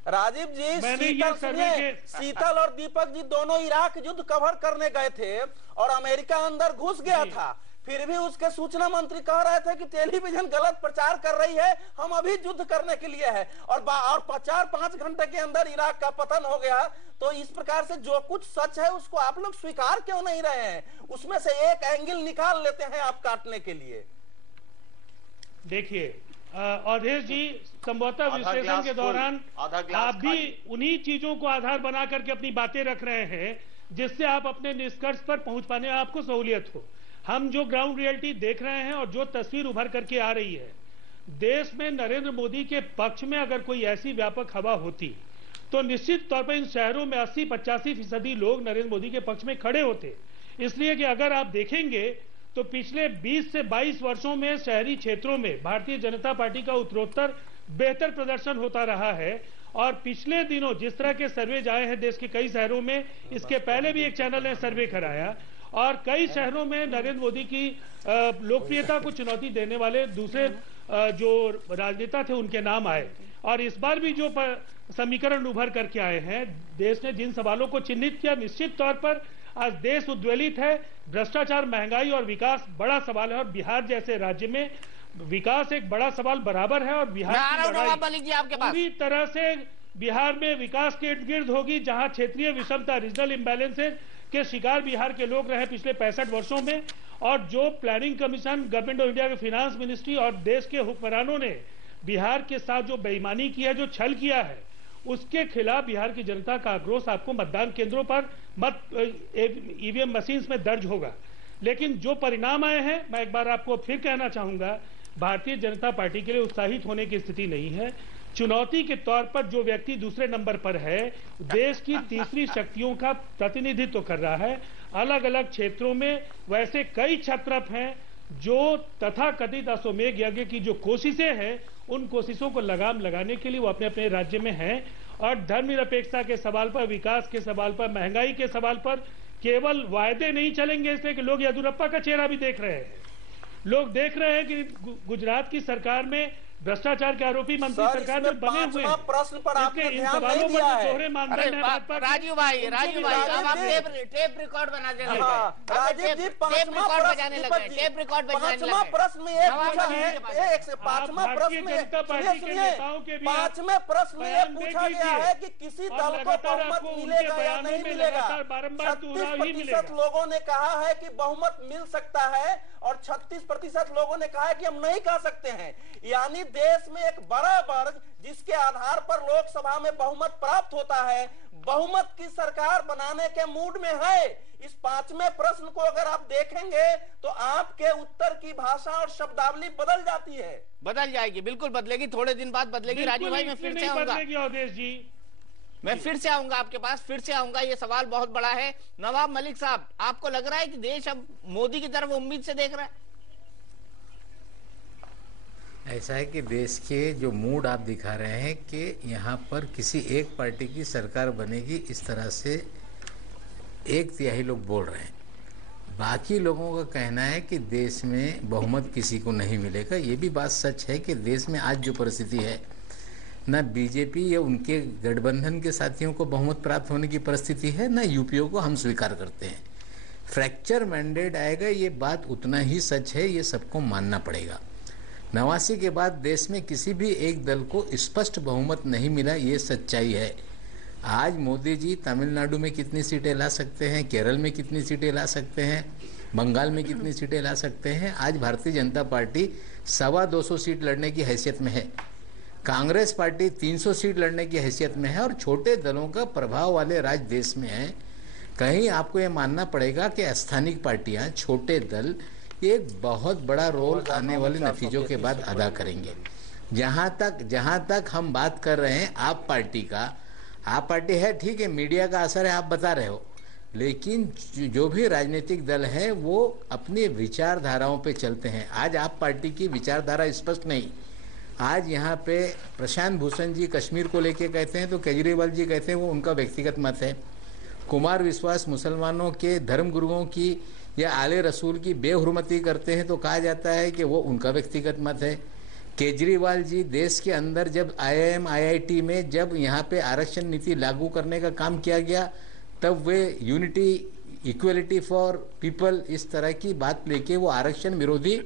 राजीव जी, मैंने ये सर्वे के शीतल और दीपक जी दोनों इराक युद्ध कवर करने गए थे और अमेरिका अंदर घुस गया था, फिर भी उसके सूचना मंत्री कह रहे थे कि टेलीविजन गलत प्रचार कर रही है, हम अभी युद्ध करने के लिए है, और 4-5 घंटे के अंदर इराक का पतन हो गया। तो इस प्रकार से जो कुछ सच है उसको आप लोग स्वीकार क्यों नहीं रहे हैं? उसमें से एक एंगल निकाल लेते हैं आप काटने के लिए। देखिए अवधेश जी, संभवतः विश्लेषण के दौरान आप भी उन्हीं चीजों को आधार बना करके अपनी बातें रख रहे हैं जिससे आप अपने निष्कर्ष पर पहुंच पाने में आपको सहूलियत हो। हम जो ग्राउंड रियलिटी देख रहे हैं और जो तस्वीर उभर करके आ रही है, देश में नरेंद्र मोदी के पक्ष में अगर कोई ऐसी व्यापक हवा होती तो निश्चित तौर पर इन शहरों में 80-85% लोग नरेंद्र मोदी के पक्ष में खड़े होते। इसलिए कि अगर आप देखेंगे तो पिछले 20 से 22 वर्षों में शहरी क्षेत्रों में भारतीय जनता पार्टी का उत्तरोत्तर बेहतर प्रदर्शन होता रहा है। और पिछले दिनों जिस तरह के सर्वे आए हैं देश के कई शहरों में, इसके पहले भी एक चैनल ने सर्वे कराया और कई शहरों में नरेंद्र मोदी की लोकप्रियता को चुनौती देने वाले दूसरे जो राजनेता थे उनके नाम आए। और इस बार भी जो समीकरण उभर करके आए हैं, देश ने जिन सवालों को चिन्हित किया, निश्चित तौर पर आज देश उद्वेलित है। भ्रष्टाचार, महंगाई और विकास बड़ा सवाल है और बिहार जैसे राज्य में विकास एक बड़ा सवाल बराबर है। और बिहार की लड़ाई पूरी तरह से बिहार में विकास के इर्द गिर्द होगी, जहां क्षेत्रीय विषमता, रीजनल इम्बैलेंसेज के शिकार बिहार के लोग रहे पिछले 65 वर्षों में। और जो planning commission, government of India के फाइनेंस मिनिस्ट्री और देश के हुक्मरानों ने बिहार के साथ जो बेईमानी की है, जो छल किया है, उसके खिलाफ बिहार की जनता का आक्रोश आपको मतदान केंद्रों पर ईवीएम मशीन्स में दर्ज होगा। लेकिन जो परिणाम आए हैं, मैं एक बार आपको फिर कहना चाहूंगा, भारतीय जनता पार्टी के लिए उत्साहित होने की स्थिति नहीं है। चुनौती के तौर पर जो व्यक्ति दूसरे नंबर पर है, देश की तीसरी शक्तियों का प्रतिनिधित्व कर रहा है। अलग अलग क्षेत्रों में वैसे कई क्षत्रप हैं जो तथाकथित अश्वमेध यज्ञ की जो कोशिशें हैं, उन कोशिशों को लगाम लगाने के लिए वो अपने अपने राज्य में हैं। और धर्मनिरपेक्षता के सवाल पर, विकास के सवाल पर, महंगाई के सवाल पर केवल वायदे नहीं चलेंगे, इसलिए कि लोग येदियुरप्पा का चेहरा भी देख रहे हैं। लोग देख रहे हैं कि गुजरात की सरकार में भ्रष्टाचार के आरोपी मंत्री सरकार में बने हुए हैं। प्रश्न पर आपने इन ध्यान सवालों नहीं पर दिया जो है। दोहरे मानदंड है भाजपा के, राजीव भाई अब आप टेप रिकॉर्ड बना देंगे। राजीव जी, पांचवा प्रश्न में ये पूछा है, पांचवा प्रश्न में ये पूछा गया है कि किसी दल को बहुमत मिलेगा या नहीं मिलेगा। 36% लोगों ने कहा है कि बहुमत मिल सकता है और 36% लोगों ने कहा है कि हम नहीं कह सकते हैं। यानी देश में एक बड़ा वर्ग जिसके आधार पर लोकसभा में बहुमत प्राप्त होता है, बहुमत की सरकार बनाने के मूड में है। इस पांचवें प्रश्न को अगर आप देखेंगे तो आपके उत्तर की भाषा और शब्दावली बदल जाती है। बदल जाएगी, बिल्कुल बदलेगी, थोड़े दिन बाद बदलेगी। राजीव भाई, मैं फिर से आऊंगा, अवधेश जी, मैं फिर से आऊंगा आपके पास, फिर से आऊंगा। ये सवाल बहुत बड़ा है। नवाब मलिक साहब, आपको लग रहा है कि देश अब मोदी की तरफ उम्मीद से देख रहा है? ऐसा है कि देश के जो मूड आप दिखा रहे हैं कि यहाँ पर किसी एक पार्टी की सरकार बनेगी, इस तरह से 1/3 लोग बोल रहे हैं। बाकी लोगों का कहना है कि देश में बहुमत किसी को नहीं मिलेगा। ये भी बात सच है कि देश में आज जो परिस्थिति है, न बीजेपी या उनके गठबंधन के साथियों को बहुमत प्राप्त होने की परिस्थिति है, न यूपीओ को हम स्वीकार करते हैं। फ्रैक्चर मैंडेट आएगा, ये बात उतना ही सच है, ये सबको मानना पड़ेगा। 89 के बाद देश में किसी भी एक दल को स्पष्ट बहुमत नहीं मिला, ये सच्चाई है। आज मोदी जी तमिलनाडु में कितनी सीटें ला सकते हैं, केरल में कितनी सीटें ला सकते हैं, बंगाल में कितनी सीटें ला सकते हैं। आज भारतीय जनता पार्टी 225 सीट लड़ने की हैसियत में है, कांग्रेस पार्टी 300 सीट लड़ने की हैसियत में है और छोटे दलों का प्रभाव वाले राज्य देश में है। कहीं आपको ये मानना पड़ेगा कि स्थानिक पार्टियां, छोटे दल ये एक बहुत बड़ा रोल आने वाले नतीजों के बाद अदा करेंगे। जहां तक हम बात कर रहे हैं आप पार्टी का, आप पार्टी है ठीक है, मीडिया का असर है आप बता रहे हो, लेकिन जो भी राजनीतिक दल है वो अपनी विचारधाराओं पे चलते हैं। आज आप पार्टी की विचारधारा स्पष्ट नहीं। आज यहाँ पे प्रशांत भूषण जी कश्मीर को लेके कहते हैं तो केजरीवाल जी कहते हैं वो उनका व्यक्तिगत मत है। कुमार विश्वास मुसलमानों के धर्म गुरुओं की या आले रसूल की बेहुरमती करते हैं तो कहा जाता है कि वो उनका व्यक्तिगत मत है। केजरीवाल जी देश के अंदर जब IIM IIT में जब यहाँ पे आरक्षण नीति लागू करने का काम किया गया तब वे यूनिटी इक्वलिटी फॉर पीपल इस तरह की बात लेके वो आरक्षण विरोधी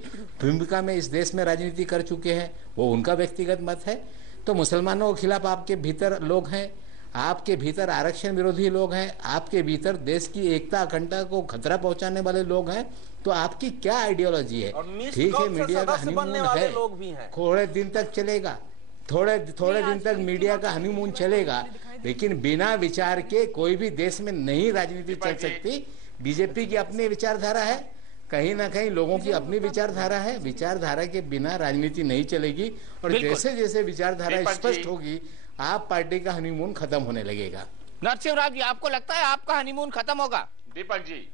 भूमिका में इस देश में राजनीति कर चुके हैं, वो उनका व्यक्तिगत मत है। तो मुसलमानों के खिलाफ आपके भीतर लोग हैं, आपके भीतर आरक्षण विरोधी लोग हैं, आपके भीतर देश की एकता अखंडता को खतरा पहुंचाने वाले लोग हैं, तो आपकी क्या आइडियोलॉजी है? ठीक है, मीडिया का हनीमून है, थोड़े दिन तक चलेगा, थोड़े दिन तक मीडिया का हनीमून चलेगा, लेकिन बिना विचार के कोई भी देश में नई राजनीति चल सकती। बीजेपी की अपनी विचारधारा है, कहीं ना कहीं लोगों की अपनी विचारधारा है, विचारधारा के बिना राजनीति नहीं चलेगी। और जैसे जैसे विचारधारा स्पष्ट होगी आप पार्टी का हनीमून खत्म होने लगेगा। नरसिंह राव जी, आपको लगता है आपका हनीमून खत्म होगा? दीपक जी,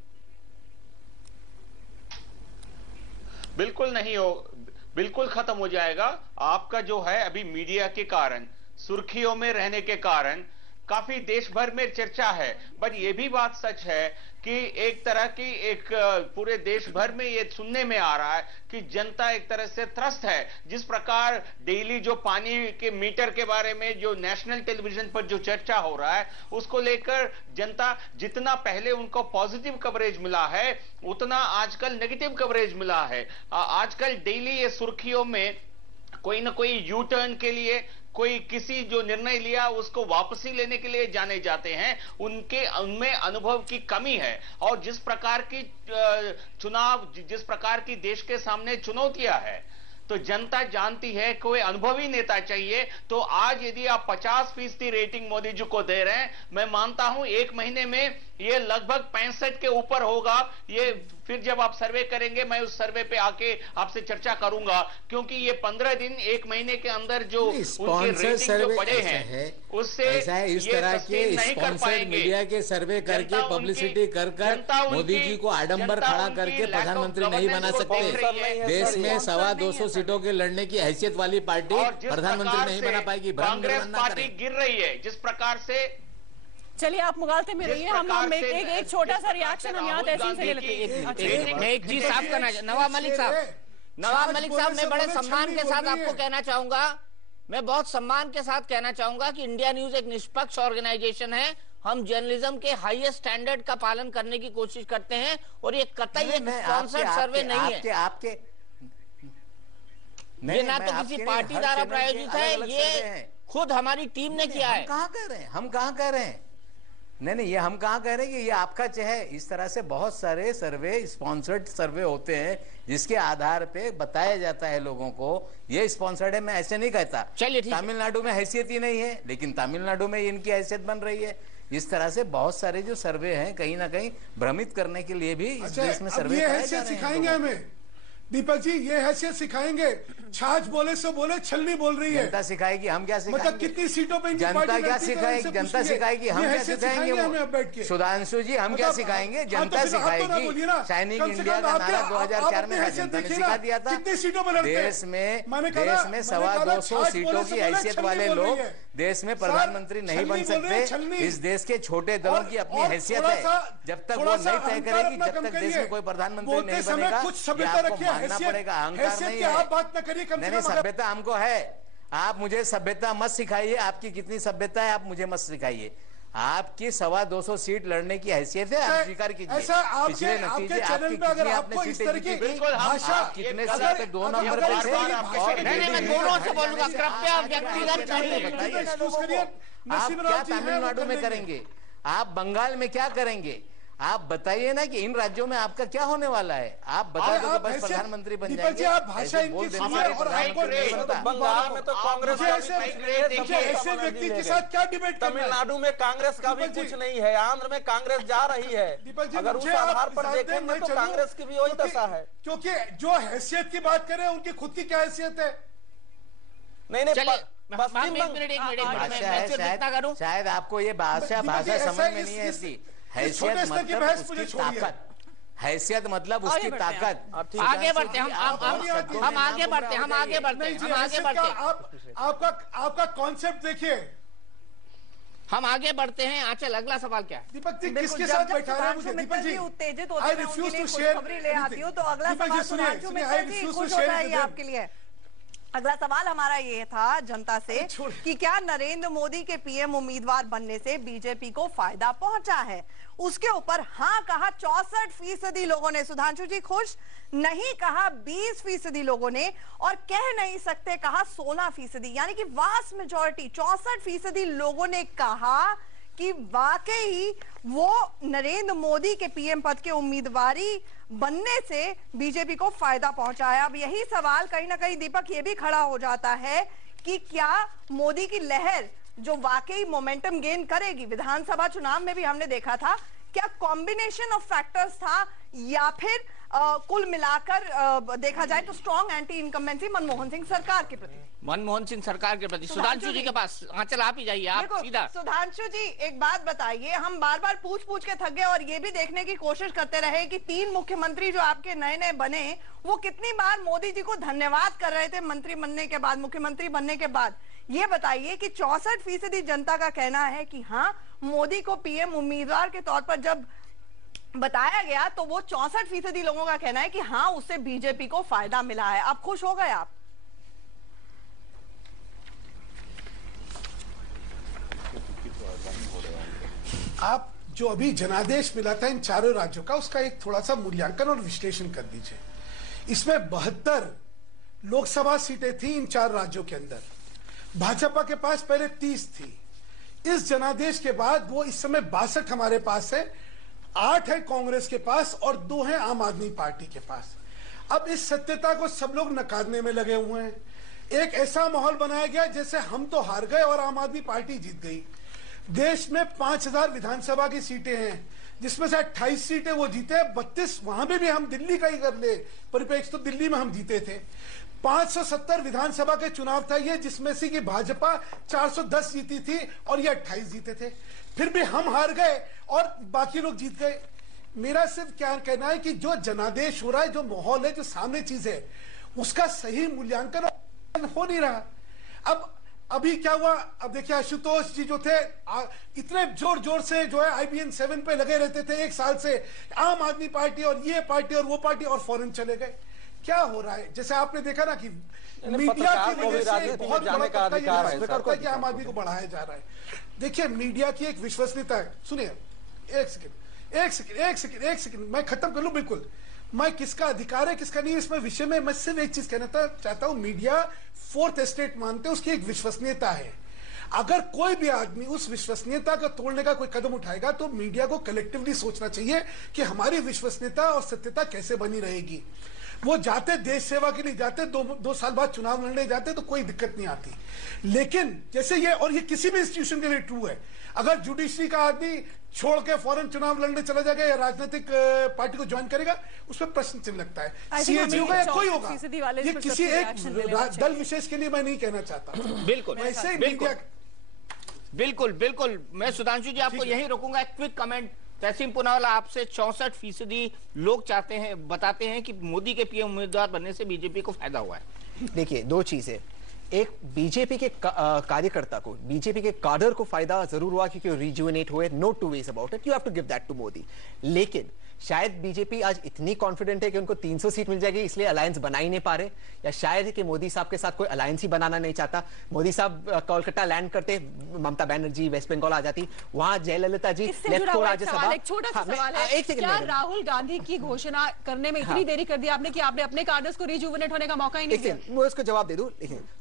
बिल्कुल नहीं हो, बिल्कुल खत्म हो जाएगा। आपका जो है अभी मीडिया के कारण, सुर्खियों में रहने के कारण काफी देश भर में चर्चा है, पर यह भी बात सच है कि एक तरह की एक पूरे देश भर में ये सुनने में आ रहा है कि जनता एक तरह से त्रस्त है। जिस प्रकार डेली जो पानी के मीटर के बारे में जो नेशनल टेलीविजन पर जो चर्चा हो रहा है उसको लेकर जनता, जितना पहले उनको पॉजिटिव कवरेज मिला है उतना आजकल नेगेटिव कवरेज मिला है। आजकल डेली ये सुर्खियों में कोई ना कोई यू टर्न के लिए, कोई किसी जो निर्णय लिया उसको वापसी लेने के लिए जाने जाते हैं, उनमें अनुभव की कमी है। और जिस प्रकार की चुनाव, जिस प्रकार की देश के सामने चुनौतियां है, तो जनता जानती है कोई अनुभवी नेता चाहिए। तो आज यदि आप 50% रेटिंग मोदी जी को दे रहे हैं, मैं मानता हूं एक महीने में ये लगभग 65 के ऊपर होगा। ये फिर जब आप सर्वे करेंगे मैं उस सर्वे पे आके आपसे चर्चा करूंगा, क्योंकि ये 15 दिन एक महीने के अंदर जो उनके रेटिंग जो बढ़े हैं उससे इस तरह के स्पॉन्सर्ड मीडिया के सर्वे करके पब्लिसिटी कर मोदी जी को आडंबर खड़ा करके प्रधानमंत्री नहीं बना सकते। देश में 225 सीटों के लड़ने की हैसियत वाली पार्टी प्रधानमंत्री नहीं बना पाएगी। कांग्रेस पार्टी गिर रही है जिस प्रकार से। चलिए आप मुगालते में रहिए, हम एक छोटा सा रिएक्शन हम यहाँ तहसील से ले लेते हैं। मैं एक चीज साफ करना, नवाब मलिक साहब, मैं बड़े सम्मान के साथ आपको कहना चाहूंगा, मैं बहुत सम्मान के साथ कहना चाहूंगा कि इंडिया न्यूज एक निष्पक्ष ऑर्गेनाइजेशन है। हम जर्नलिज्म के हाईएस्ट स्टैंडर्ड का पालन करने की कोशिश करते हैं और ये कतई एक स्पॉन्सर्ड सर्वे नहीं है। ये ना तो किसी पार्टी द्वारा प्रायोजित है, ये खुद हमारी टीम ने किया है। हम कहाँ कह रहे हैं? नहीं, ये हम कहाँ कह रहे हैं कि ये आपका चाहे इस तरह से बहुत सारे सर्वे, स्पॉन्सर्ड सर्वे होते हैं जिसके आधार पे बताया जाता है लोगों को ये स्पॉन्सर्ड है। मैं ऐसे नहीं कहता। चलिए, तमिलनाडु में हैसियत ही नहीं है, लेकिन तमिलनाडु में इनकी हैसियत बन रही है। इस तरह से बहुत सारे जो सर्वे हैं कहीं ना कहीं भ्रमित करने के लिए भी इस देश में सर्वे कराए जा रहे हैं। सिखाएंगे हमें दीपक जी, ये हैसियत सिखाएंगे। छाछ बोले से बोले छलनी बोल रही है। जनता सिखाएगी, हम क्या सिखाएंगे? मतलब कितनी सीटों पे जनता क्या सिखाएगी? जनता सिखाएगी, हम क्या सिखाएंगे? सुधांशु जी, हम क्या सिखाएंगे? जनता सिखाएगी। शाइनिंग इंडिया का नारा 2004 में जनता ने सिखा दिया था। कितनी सीटों पर देश में 225 सीटों की हैसियत वाले लोग देश में प्रधानमंत्री नहीं बन सकते। इस देश के छोटे दलों की अपनी हैसियत है। जब तक वो नहीं तय करेगी, जब तक देश में कोई प्रधानमंत्री नहीं बनेगा, आपको मानना पड़ेगा। अहंकार नहीं है। नहीं, सभ्यता हमको है। आप मुझे सभ्यता मत सिखाइए, आपकी कितनी सभ्यता है आप मुझे मत सिखाइए। आपकी 225 सीट लड़ने की हैसियत है, आप स्वीकार कीजिए। पिछले नतीजे आपकी कितनी आपने सीटें जीती थी? आप कितने सीट पे 2 नंबर पे थे? नहीं, मैं दोनों से बोलूंगा, कृपया व्यक्तिगत बताइए। आप क्या तमिलनाडु में करेंगे? आप बंगाल में क्या करेंगे? आप बताइए ना कि इन राज्यों में आपका क्या होने वाला है। आप बता दो कि बस प्रधानमंत्री बन जाएंगे। आप भाषा इनकी सुनिए और बंगाल में तो कांग्रेस ऐसे व्यक्ति के साथ क्या डिबेट करना है? तमिलनाडु में कांग्रेस का भी कुछ नहीं है, आंध्र में कांग्रेस जा रही है। अगर उस आधार पर देखेंगे तो कांग्रेस की भी वही दशा है। क्योंकि जो हैसियत की बात करें उनकी खुद की क्या हैसियत है? नहीं शायद आपको ये भाषा समझ में नहीं आती। हैसियत मतलब उसकी ताकत, हैसियत मतलब उसकी ताकत। आगे बढ़ते हम आगे बढ़ते आपका कॉन्सेप्ट देखिए। हम आगे बढ़ते हैं। आंचल, अगला सवाल क्या है? दीपक जी किसके साथ बैठा रहे हैं? मुझे दीपक जी उत्तेजित होते हैं, उनके लिए खुशखबरी ले आती हूँ, तो अगला सवाल सुधांशु मित्तल जी खुश हो जाइए आपके लिए। अगला सवाल हमारा ये था जनता से कि क्या नरेंद्र मोदी के पीएम उम्मीदवार बनने से बीजेपी को फायदा पहुंचा है? उसके ऊपर हाँ कहा 64% लोगों ने, सुधांशु जी खुश, नहीं कहा 20% लोगों ने, और कह नहीं सकते कहा 16%। यानी कि वास्ट मेजॉरिटी 64% लोगों ने कहा कि वाकई वो नरेंद्र मोदी के पीएम पद के उम्मीदवारी बनने से बीजेपी को फायदा पहुंचा है। अब यही सवाल कहीं ना कहीं दीपक ये भी खड़ा हो जाता है कि क्या मोदी की लहर जो वाकई मोमेंटम गेन करेगी, विधानसभा चुनाव में भी हमने देखा था, क्या कॉम्बिनेशन ऑफ फैक्टर्स था या फिर कुल मिलाकर देखा जाए तो strong anti incumbency Manmohan Singh सरकार के प्रति? मनमोहन सिंह सरकार के प्रति सुधांशु जी के पास। आंचल आप ही जाइए, आप सीधा। सुधांशु जी एक बात बताइए, हम बार बार पूछ के थक गए और ये भी देखने की कोशिश करते रहे कि 3 मुख्यमंत्री जो आपके नए नए बने वो कितनी बार मोदी जी को धन्यवाद कर रहे थे मंत्री बनने के बाद, मुख्यमंत्री बनने के बाद। ये बताइए कि 64% जनता का कहना है कि हाँ मोदी को पीएम उम्मीदवार के तौर पर जब बताया गया तो वो 64% लोगों का कहना है कि हाँ उससे बीजेपी को फायदा मिला है। आप खुश हो गए? आप जो अभी जनादेश मिला था इन चारों राज्यों का, उसका एक थोड़ा सा मूल्यांकन और विश्लेषण कर दीजिए। इसमें 72 लोकसभा सीटें थी इन 4 राज्यों के अंदर। भाजपा के पास पहले 30 थी। इस जनादेश के बाद वो इस समय 62 हमारे पास है, 8 है कांग्रेस के पास और 2 है आम आदमी पार्टी के पास। अब इस सत्यता को सब लोग नकारने में लगे हुए हैं। एक ऐसा माहौल बनाया गया जैसे हम तो हार गए और आम आदमी पार्टी जीत गई। देश में 5000 विधानसभा की सीटें हैं, जिसमें से 28 सीटें वो जीते, 32 वहां पे भी हम दिल्ली का ही कर ले परिप्रेक्ष्य तो दिल्ली में हम जीते थे। 570 विधानसभा के चुनाव था ये, जिसमें से कि भाजपा 410 जीती थी और ये 28 जीते थे। फिर भी हम हार गए और बाकी लोग जीत गए। मेरा सिर्फ क्या कहना है कि जो जनादेश हो रहा है, जो माहौल है, जो सामने चीज है, उसका सही मूल्यांकन हो नहीं रहा। अब अभी क्या हुआ? अब देखिए आशुतोष जी जो थे इतने जोर जोर से जो है IBN 7 पे लगे रहते थे 1 साल से, आम आदमी पार्टी और ये पार्टी और वो पार्टी, और फौरन चले गए। क्या हो रहा है? जैसे आपने देखा ना कि मीडिया की वजह से बहुत बड़ा करता है कि आम आदमी को बढ़ाया जा रहा है। देखिए मीडिया की एक विश्वसनीयता है। सुनिए एक सेकंड मैं खत्म कर लूं। बिल्कुल, मैं किसका अधिकार है किसका नहीं इसमें विषय में मैं सिर्फ एक चीज कहना चाहता हूं। मीडिया 4th एस्टेट मानते हैं, उसकी एक विश्वसनीयता है। अगर कोई भी आदमी उस विश्वसनीयता को तोड़ने का कोई कदम उठाएगा तो मीडिया को कलेक्टिवली सोचना चाहिए कि हमारी विश्वसनीयता और सत्यता कैसे बनी रहेगी। वो जाते देश सेवा के लिए जाते, 2 साल बाद चुनाव लड़ने जाते तो कोई दिक्कत नहीं आती। लेकिन जैसे ये, और ये किसी भी इंस्टीट्यूशन के लिए ट्रू है, अगर जुडिशरी का आदमी छोड़ के फौरन चुनाव लड़ने चला जाएगा या राजनीतिक पार्टी को ज्वाइन करेगा, उसमें प्रश्न चिन्ह लगता है। सीएजी होगा या कोई होगा, ये किसी एक दल विशेष के लिए मैं नहीं कहना चाहता। बिल्कुल वैसे ही मीडिया बिल्कुल। मैं सुधांशु जी आपको यही रोकूंगा। एक क्विक कमेंट तहसीन पूनावाला आपसे। 64% लोग चाहते हैं, बताते हैं कि मोदी के पीएम उम्मीदवार बनने से बीजेपी को फायदा हुआ है। देखिए 2 चीजें, एक बीजेपी के कार्यकर्ता को, बीजेपी के काडर को फायदा जरूर हुआ क्योंकि रिजुवेनेट हुए, no two ways about it, you have to give that to Modi. लेकिन शायद बीजेपी आज इतनी कॉन्फिडेंट है कि उनको 300 सीट मिल जाएगी इसलिए अलायंस बना ही नहीं पा रहे, या शायद है कि मोदी साहब के साथ कोई अलायंस ही बनाना नहीं चाहता। मोदी साहब कोलकाता लैंड करते, ममता बनर्जी वेस्ट बंगाल आ जाती, वहां जयललिता जी लेफ्ट को राज्यसभा। एक छोटा सा सवाल है, क्या राहुल गांधी की घोषणा करने में इतनी देरी कर दी आपने कि आपने अपने कार्डर्स को रिजुवेनेट होने का मौका ही नहीं दिया? मैं उसको जवाब दे दूं।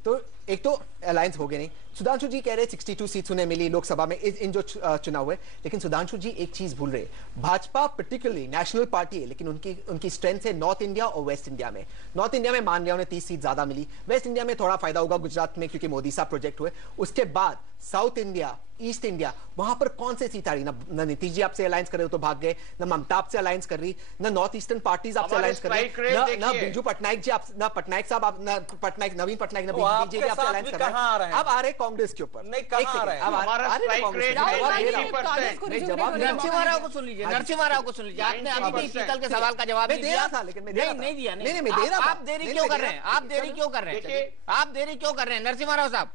तो एक तो अलायंस हो गया नहीं, सुधांशु जी कह रहे 62 सीट्स उन्हें मिली लोकसभा में इन जो चुनाव हुए, लेकिन सुधांशु जी एक चीज भूल रहे, भाजपा पर्टिकुलरली नेशनल पार्टी है, लेकिन उनकी स्ट्रेंथ है नॉर्थ इंडिया और वेस्ट इंडिया में। नॉर्थ इंडिया में मान लिया उन्हें 30 सीट ज्यादा मिली, वेस्ट इंडिया में थोड़ा फायदा होगा गुजरात में क्योंकि मोदी साहब प्रोजेक्ट हुए। उसके बाद साउथ इंडिया, ईस्ट इंडिया, वहां पर कौन से सीट आ रही? ना नीतीश जी आपसे अलायंस कर रहे हो तो भाग गए, ना ममता आपसे अलायंस कर रही, ना नॉर्थ ईस्टर्न पार्टीज आपसे अलायंस कर रही, ना बिजू पटनायक जी, ना पटनायक साहब, ना पटनायक नवीन पटनायक, ना बीजेपी जी आपसे अलायंस कर रहे हैं। अब आ रहे कांग्रेस के ऊपर, नरसिम्हा राव को सुन लीजिए, नरसिम्हा राव को सुन लीजिए। आपने अभी शीतल के सवाल का जवाब दे रहा था, लेकिन नहीं दिया। आप देरी क्यों कर रहे हैं? आप देरी क्यों कर रहे हैं? आप देरी क्यों कर रहे हैं नरसिम्हा राव साहब?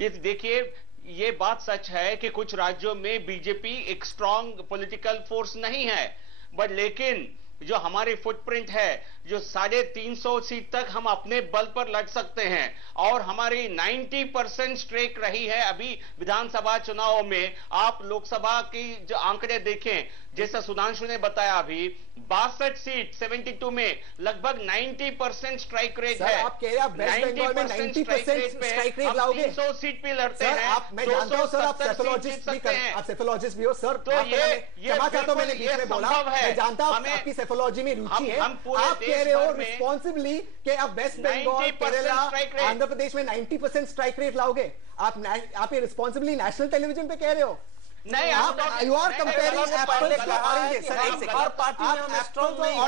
ये देखिए, ये बात सच है कि कुछ राज्यों में बीजेपी एक स्ट्रांग पॉलिटिकल फोर्स नहीं है, बट लेकिन जो हमारी फुटप्रिंट है, जो 350 सीट तक हम अपने बल पर लड़ सकते हैं और हमारी 90% स्ट्रेक रही है अभी विधानसभा चुनाव में। आप लोकसभा की जो आंकड़े देखें, जैसा सुधांशु ने बताया, अभी 62 सीट 72 में लगभग 90% स्ट्राइक रेट है। आप कह रहे हैं आप वेस्ट बंगाल में 90% स्ट्राइक रेट लाओगे? 300 सीट पे लड़ते हैं। मैं जानता हूं सर, आप सेफोलॉजिस्ट भी हो सर, तो ये मैंने बीच में बोला, मैं जानता हूं आपकी सेफोलॉजी में रुचि है। आप कह रहे हो रिस्पॉन्सिबली कि आप वेस्ट बंगाल, केरला, आंध्र प्रदेश में 90% स्ट्राइक रेट लाओगे? आप ये रिस्पॉन्सिबली नेशनल टेलीविजन पे कह रहे हो? नहीं, you are comparing apples to oranges. Sir एक सेकंड, हर पार्टी में हम स्ट्रांग नहीं है।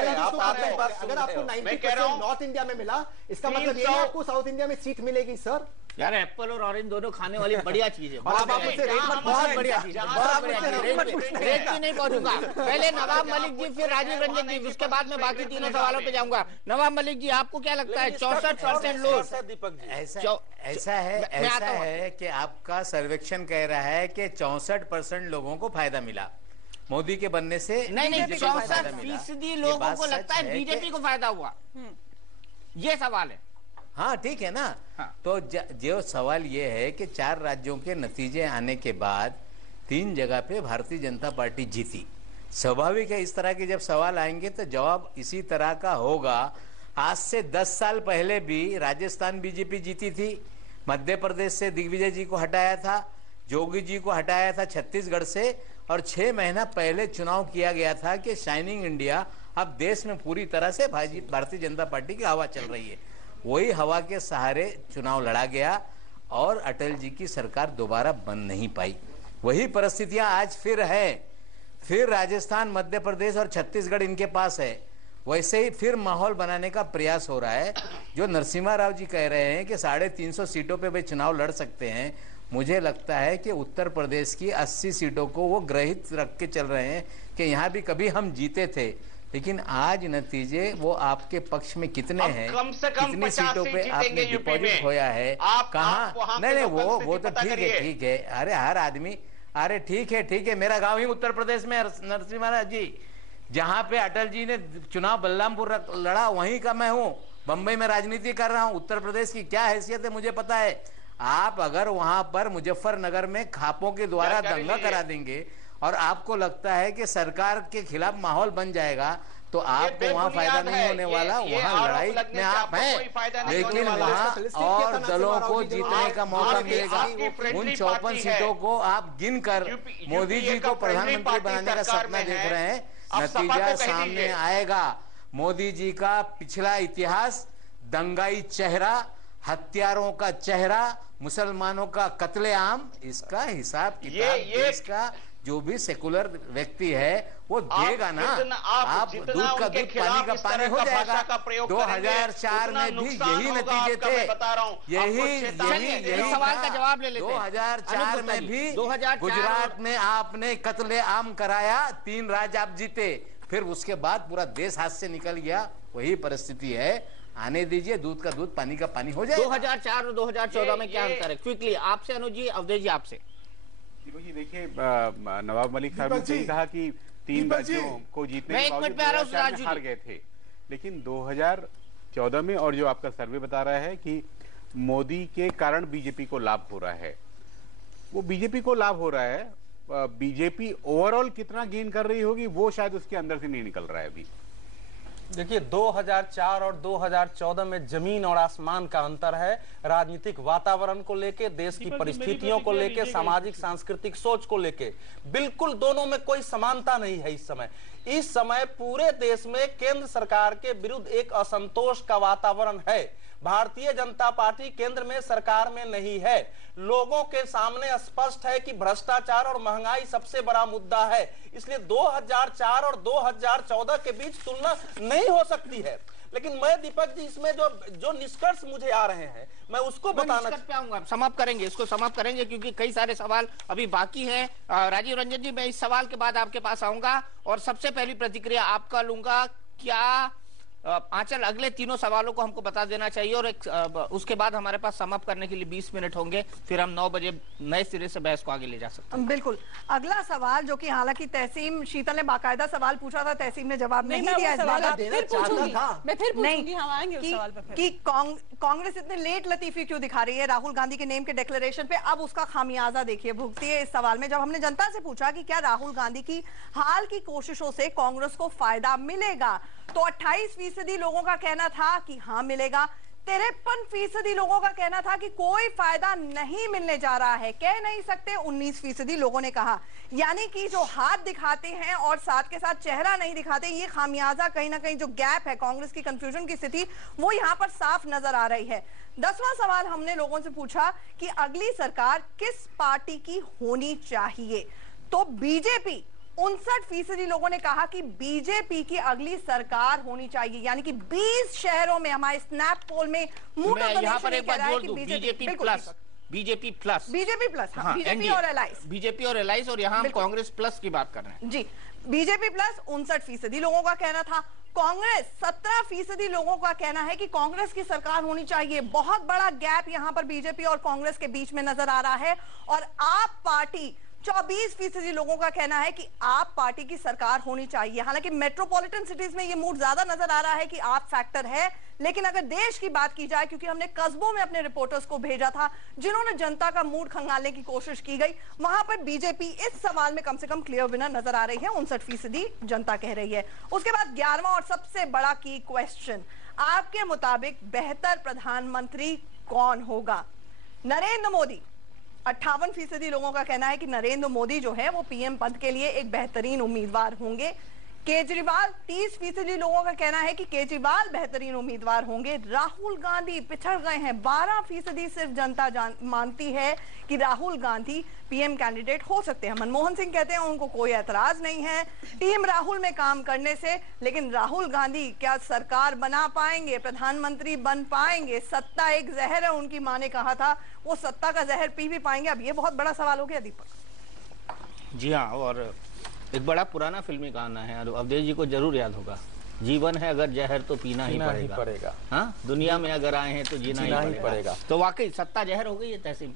अगर आपको 90% नॉर्थ इंडिया में मिला, इसका मतलब ये है आपको साउथ इंडिया में सीट मिलेगी सर। यार एप्पल और ऑरेंज दोनों खाने वाली बढ़िया चीज है। आप मुझसे रेट मत, बहुत बढ़िया चीज है, रेट भी नहीं पहुंचूंगा। पहले नवाब मलिक जी, फिर राजीव रंजन जी, उसके बाद में बाकी तीनों सवालों पे जाऊंगा। नवाब मलिक जी, आपको क्या लगता है 64% लोग? ऐसा है कि आपका सर्वेक्षण कह रहा है कि 64% लोगों को फायदा मिला मोदी के बनने से। नहीं, 64% लोगों को लगता है बीजेपी को फायदा हुआ, ये सवाल है। हाँ ठीक है ना। हाँ। तो जो सवाल ये है कि 4 राज्यों के नतीजे आने के बाद 3 जगह पे भारतीय जनता पार्टी जीती। स्वाभाविक है इस तरह के जब सवाल आएंगे तो जवाब इसी तरह का होगा। आज से 10 साल पहले भी राजस्थान बीजेपी जीती थी, मध्य प्रदेश से दिग्विजय जी को हटाया था, जोगी जी को हटाया था छत्तीसगढ़ से, और 6 महीना पहले चुनाव किया गया था कि शाइनिंग इंडिया अब देश में पूरी तरह से भारतीय जनता पार्टी की हवा चल रही है। वही हवा के सहारे चुनाव लड़ा गया और अटल जी की सरकार दोबारा बन नहीं पाई। वही परिस्थितियां आज फिर है, फिर राजस्थान, मध्य प्रदेश और छत्तीसगढ़ इनके पास है। वैसे ही फिर माहौल बनाने का प्रयास हो रहा है। जो नरसिम्हा राव जी कह रहे हैं कि 350 सीटों पे वे चुनाव लड़ सकते हैं, मुझे लगता है कि उत्तर प्रदेश की 80 सीटों को वो ग्रहित रख के चल रहे हैं कि यहाँ भी कभी हम जीते थे, लेकिन आज नतीजे वो आपके पक्ष में कितने हैं, कम से कम कितनी सीटों पे आपने डिपॉजिट होया है, कहाँ? नहीं, वो तो ठीक है। अरे हर आदमी, अरे ठीक है, मेरा गांव ही उत्तर प्रदेश में नरसिम्हा जी, जहाँ पे अटल जी ने चुनाव बलरामपुर लड़ा, वहीं का मैं हूँ। बंबई में राजनीति कर रहा हूँ। उत्तर प्रदेश की क्या हैसियत है मुझे पता है। आप अगर वहां पर मुजफ्फरनगर में खापों के द्वारा दंगा करा देंगे और आपको लगता है कि सरकार के खिलाफ माहौल बन जाएगा, तो आपको वहां फायदा नहीं होने वाला। वहां लड़ाई में आप हैं, लेकिन वहां और दलों को जीतने का मौका मिलेगा। उन 54 सीटों को आप गिनकर मोदी जी को प्रधानमंत्री बनाने का सपना देख रहे हैं। नतीजा सामने आएगा। मोदी जी का पिछला इतिहास, दंगाई चेहरा, हत्यारों का चेहरा, मुसलमानों का कत्लेआम, इसका हिसाब किताब इसका जो भी सेकुलर व्यक्ति है वो देगा ना। आप दूध का दूध, पानी का पानी हो जाएगा। 2004 में भी यही नतीजे थे, यही सवाल का जवाब ले लेते हैं। 2004 में भी गुजरात में आपने कत्लेआम कराया, 3 राज्य आप जीते, फिर उसके बाद पूरा देश हाथ से निकल गया। वही परिस्थिति है। आने दीजिए, दूध का दूध, पानी का पानी हो जाएगा। 2004 और 2014 में क्या अंतर है? क्विकली आपसे अनुज जी, अवधेश जी आपसे। देखिए, नवाब मलिक साहब ने सही कहा कि 3 राज्यों को जीतने के बावजूद हार गए थे, लेकिन 2014 में, और जो आपका सर्वे बता रहा है कि मोदी के कारण बीजेपी को लाभ हो रहा है, वो बीजेपी को लाभ हो रहा है। बीजेपी ओवरऑल कितना गेन कर रही होगी वो शायद उसके अंदर से नहीं निकल रहा है अभी। देखिए 2004 और 2014 में जमीन और आसमान का अंतर है। राजनीतिक वातावरण को लेके, देश की परिस्थितियों को लेके, सामाजिक सांस्कृतिक सोच को लेके बिल्कुल दोनों में कोई समानता नहीं है। इस समय पूरे देश में केंद्र सरकार के विरुद्ध एक असंतोष का वातावरण है। भारतीय जनता पार्टी केंद्र में सरकार में नहीं है। लोगों के सामने स्पष्ट है कि भ्रष्टाचार और महंगाई सबसे बड़ा मुद्दा है। इसलिए 2004 और 2014 के बीच तुलना नहीं हो सकती है। लेकिन मैं दीपक जी इसमें जो निष्कर्ष मुझे आ रहे हैं मैं उसको बताना चाहूंगा। समाप्त करेंगे, इसको समाप्त करेंगे क्योंकि कई सारे सवाल अभी बाकी हैं। राजीव रंजन जी, मैं इस सवाल के बाद आपके पास आऊंगा और सबसे पहली प्रतिक्रिया आपका लूंगा। क्या आंचल अगले तीनों सवालों को हमको बता देना चाहिए और उसके बाद हमारे पास समाप्त करने के लिए 20 मिनट होंगे, फिर हम 9 बजे नए सिरे से बहस को आगे ले जा सकते हैं। बिल्कुल। अगला सवाल जो कि हालांकि तहसीम शीतल ने बाकायदा सवाल पूछा था, तहसीम ने जवाब नहीं दिया। कि कांग्रेस इतने लेट लतीफी क्यों दिखा रही है राहुल गांधी के नेम के डिक्लेरेशन पे, अब उसका खामियाजा देखिए भुगती है। इस सवाल में जब हमने जनता से पूछा कि क्या राहुल गांधी की हाल की कोशिशों से कांग्रेस को फायदा मिलेगा, तो 28% लोगों का कहना था कि हाँ मिलेगा। 53% लोगों का कहना था कि कोई फायदा नहीं मिलने जा रहा है, कह नहीं सकते। 19% लोगों ने कहा। यानी कि जो हाथ दिखाते हैं और साथ के साथ चेहरा नहीं दिखाते, ये खामियाजा कहीं ना कहीं जो गैप है, कांग्रेस की कंफ्यूजन की स्थिति, वो यहाँ पर साफ नजर आ रही है। 10वां सवाल हमने लोगों से पूछा कि अगली सरकार किस पार्टी की होनी चाहिए, तो बीजेपी। 59% लोगों ने कहा कि बीजेपी की अगली सरकार होनी चाहिए। यानी कि 20 शहरों में हमारे स्नैप पोल में यहाँ पर एक बात जोड़ दूं, बीजेपी प्लस बीजेपी और एलाइंस, और यहाँ हम कांग्रेस प्लस की बात कर रहे हैं। जी, बीजेपी प्लस 59% लोगों का कहना था। कांग्रेस 17% लोगों का कहना है कि कांग्रेस की सरकार होनी चाहिए। बहुत बड़ा गैप यहाँ पर बीजेपी और कांग्रेस के बीच में नजर आ रहा है। और आप पार्टी 24% लोगों का कहना है कि आप पार्टी की सरकार होनी चाहिए। हालांकि मेट्रोपॉलिटन सिटीज में ये मूड ज्यादा नजर आ रहा है कि आप फैक्टर है, लेकिन अगर देश की बात की जाए, क्योंकि हमने कस्बों में अपने रिपोर्टर्स को भेजा था जिन्होंने जनता का मूड खंगालने की कोशिश की गई, वहां पर बीजेपी इस सवाल में कम से कम क्लियर विनर नजर आ रही है। 59% जनता कह रही है। उसके बाद 11वां और सबसे बड़ा की क्वेश्चन, आपके मुताबिक बेहतर प्रधानमंत्री कौन होगा? नरेंद्र मोदी। 58% लोगों का कहना है कि नरेंद्र मोदी जो है वो पीएम पद के लिए एक बेहतरीन उम्मीदवार होंगे। केजरीवाल, 30% लोगों का कहना है कि केजरीवाल बेहतरीन उम्मीदवार होंगे। राहुल गांधी पिछड़ गए हैं, 12% सिर्फ जनता मानती है कि राहुल गांधी पीएम कैंडिडेट हो सकते हैं। मनमोहन सिंह कहते हैं उनको कोई ऐतराज नहीं है टीम राहुल में काम करने से, लेकिन राहुल गांधी क्या सरकार बना पाएंगे, प्रधानमंत्री बन पाएंगे? सत्ता एक जहर है, उनकी मां ने कहा था, वो सत्ता का जहर पी भी पाएंगे? अब ये बहुत बड़ा सवाल हो गया दीपक। जी हाँ, और एक बड़ा पुराना फिल्मी गाना है, अवधेश जी को जरूर याद होगा, जीवन है अगर जहर तो पीना ही पड़ेगा। हाँ, दुनिया में अगर आए हैं तो जीना ही पड़ेगा। तो वाकई सत्ता जहर हो गई है तहसीन,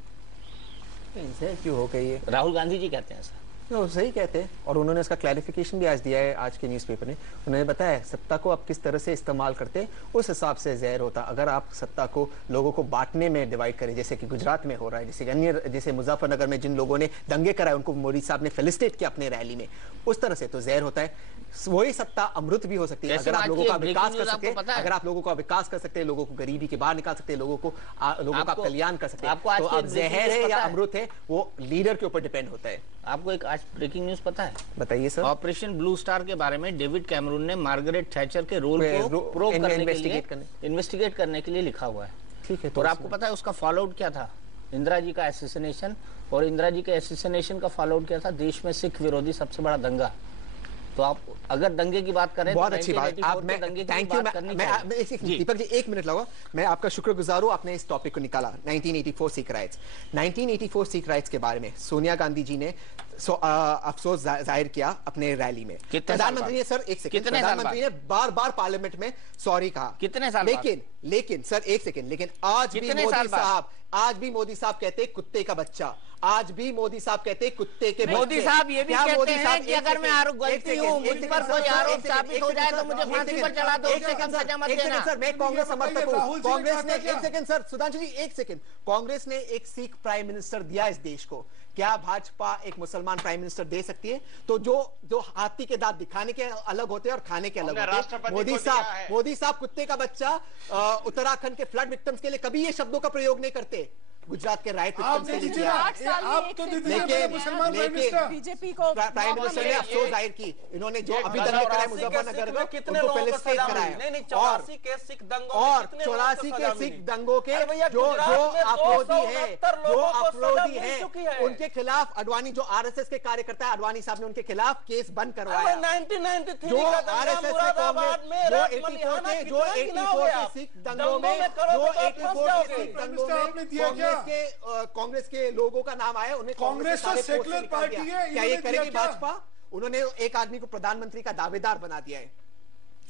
क्यों हो गई है? राहुल गांधी जी कहते हैं ऐसा। वो सही कहते हैं, और उन्होंने इसका क्लैरिफिकेशन भी आज दिया है आज के न्यूज़पेपर ने। उन्होंने बताया सत्ता को आप किस तरह से इस्तेमाल करते हैं उस हिसाब से जहर होता। अगर आप सत्ता को लोगों को बांटने में डिवाइड करें, जैसे कि गुजरात में हो रहा है, जैसे मुजफ्फरनगर में जिन लोगों ने दंगे कराए उनको मोदी साहब ने फेलिसिटेट किया अपने रैली में, उस तरह से तो जहर होता है। वही सत्ता अमृत भी हो सकती है अगर आप लोगों का विकास कर सकते हैं, अगर आप लोगों का विकास कर सकते हैं, लोगों को गरीबी के बाहर निकाल सकते हैं, लोगों का कल्याण कर सकते हैं। तो आप जहर है या अमृत है वो लीडर के ऊपर डिपेंड होता है। आपको एक आज ब्रेकिंग न्यूज पता है? बताइए सर। ऑपरेशन ब्लू स्टार के बारे में डेविड कैमरून ने मार्गरेट थैचर के रोल को प्रोब करने के लिए इन्वेस्टिगेट करने के लिए लिखा हुआ है। ठीक है। और आपको पता है उसका फॉलो आउट क्या था? इंदिरा जी का एसेसिनेशन, और इंदिरा जी के एसेसिनेशन का फॉलो आउट क्या था? देश में सिख विरोधी सबसे बड़ा दंगा। तो आप अगर दंगे की बात करें, बहुत अच्छी बात। आप मैं thank you, Deepak ji 1 minute लगेगा, मैं आपका शुक्रगुजार हूं, आपने इस टॉपिक को निकाला। 1984 सिख राइट्स, 1984 सिख राइट्स के बारे में सोनिया गांधी जी ने अफसोस जाहिर किया अपने रैली में। प्रधानमंत्री ने सर एक सेकंड, प्रधानमंत्री ने बार बार पार्लियामेंट में सॉरी कहा। कितने साल? लेकिन सर एक सेकंड, लेकिन आज भी मोदी साहब कहते कुत्ते का बच्चा, आज भी मोदी साहब कहते कुत्ते के बच्चे। मोदी साहब ये भी कहते हैं कि अगर मैं गलती हूं, मुझ पर कोई आरोप साबित हो जाए तो मुझे फांसी पर चढ़ा दो, उससे कम सजा मत देना। सर मैं कांग्रेस समर्थक हूं। कांग्रेस ने, एक सेकंड सर, सुधांशु जी एक सेकंड, कांग्रेस ने एक सिख प्राइम मिनिस्टर दिया इस देश को। क्या भाजपा एक मुसलमान प्राइम मिनिस्टर दे सकती है? तो जो हाथी के दांत दिखाने के अलग होते हैं और खाने के अलग होते हैं। मोदी साहब कुत्ते का बच्चा उत्तराखंड के फ्लड विक्टिम्स के लिए कभी ये शब्दों का प्रयोग नहीं करते। गुजरात के राइट विक्टिम्स के लिए बीजेपी को प्राइम मिनिस्टर ने अफसोस जाहिर की, इन्होंने जो अभी दंगे कराए मुजफ्फरनगर में उनको पैलेस्टाइन कराया और 84 के सिख दंगों के जो अपराधी है उनके खिलाफ अडवाणी जो आरएसएस के कार्यकर्ता है, अडवाणी साहब ने उनके खिलाफ केस बंद करवाया। 1993 जो आरएसएस के जो 84 के सिख दंगों में कांग्रेस के लोगों का नाम आया, उन्हें कांग्रेस तो सेकुलर पार्टी है, क्या ये करेगी भाजपा? उन्होंने एक आदमी को प्रधानमंत्री का दावेदार बना दिया है।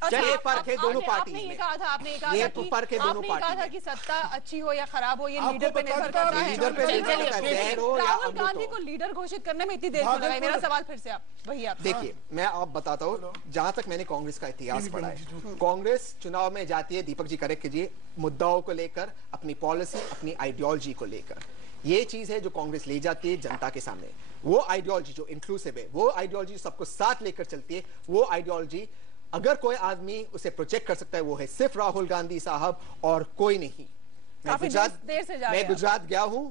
चलिए फर्क है दोनों पार्टी में। आपने ये कहा था कि सत्ता अच्छी हो या खराब हो ये लीडर पे निर्भर करता है। राहुल गांधी को लीडर घोषित करने में इतनी देर क्यों लगाई? मेरा सवाल फिर से आप देखिए, मैं आप बताता हूँ, जहां तक मैंने कांग्रेस का इतिहास पढ़ा है, कांग्रेस चुनाव में जाती है, दीपक जी करेक्ट कीजिए, मुद्दाओं को लेकर, अपनी पॉलिसी, अपनी आइडियोलॉजी को लेकर। ये चीज है जो कांग्रेस ले जाती है जनता के सामने। वो आइडियोलॉजी जो इंक्लूसिव है, वो आइडियोलॉजी सबको साथ लेकर चलती है, वो आइडियोलॉजी अगर कोई आदमी उसे प्रोजेक्ट कर सकता है वो है सिर्फ राहुल गांधी साहब और कोई नहीं। मैं गुजरात गया हूँ।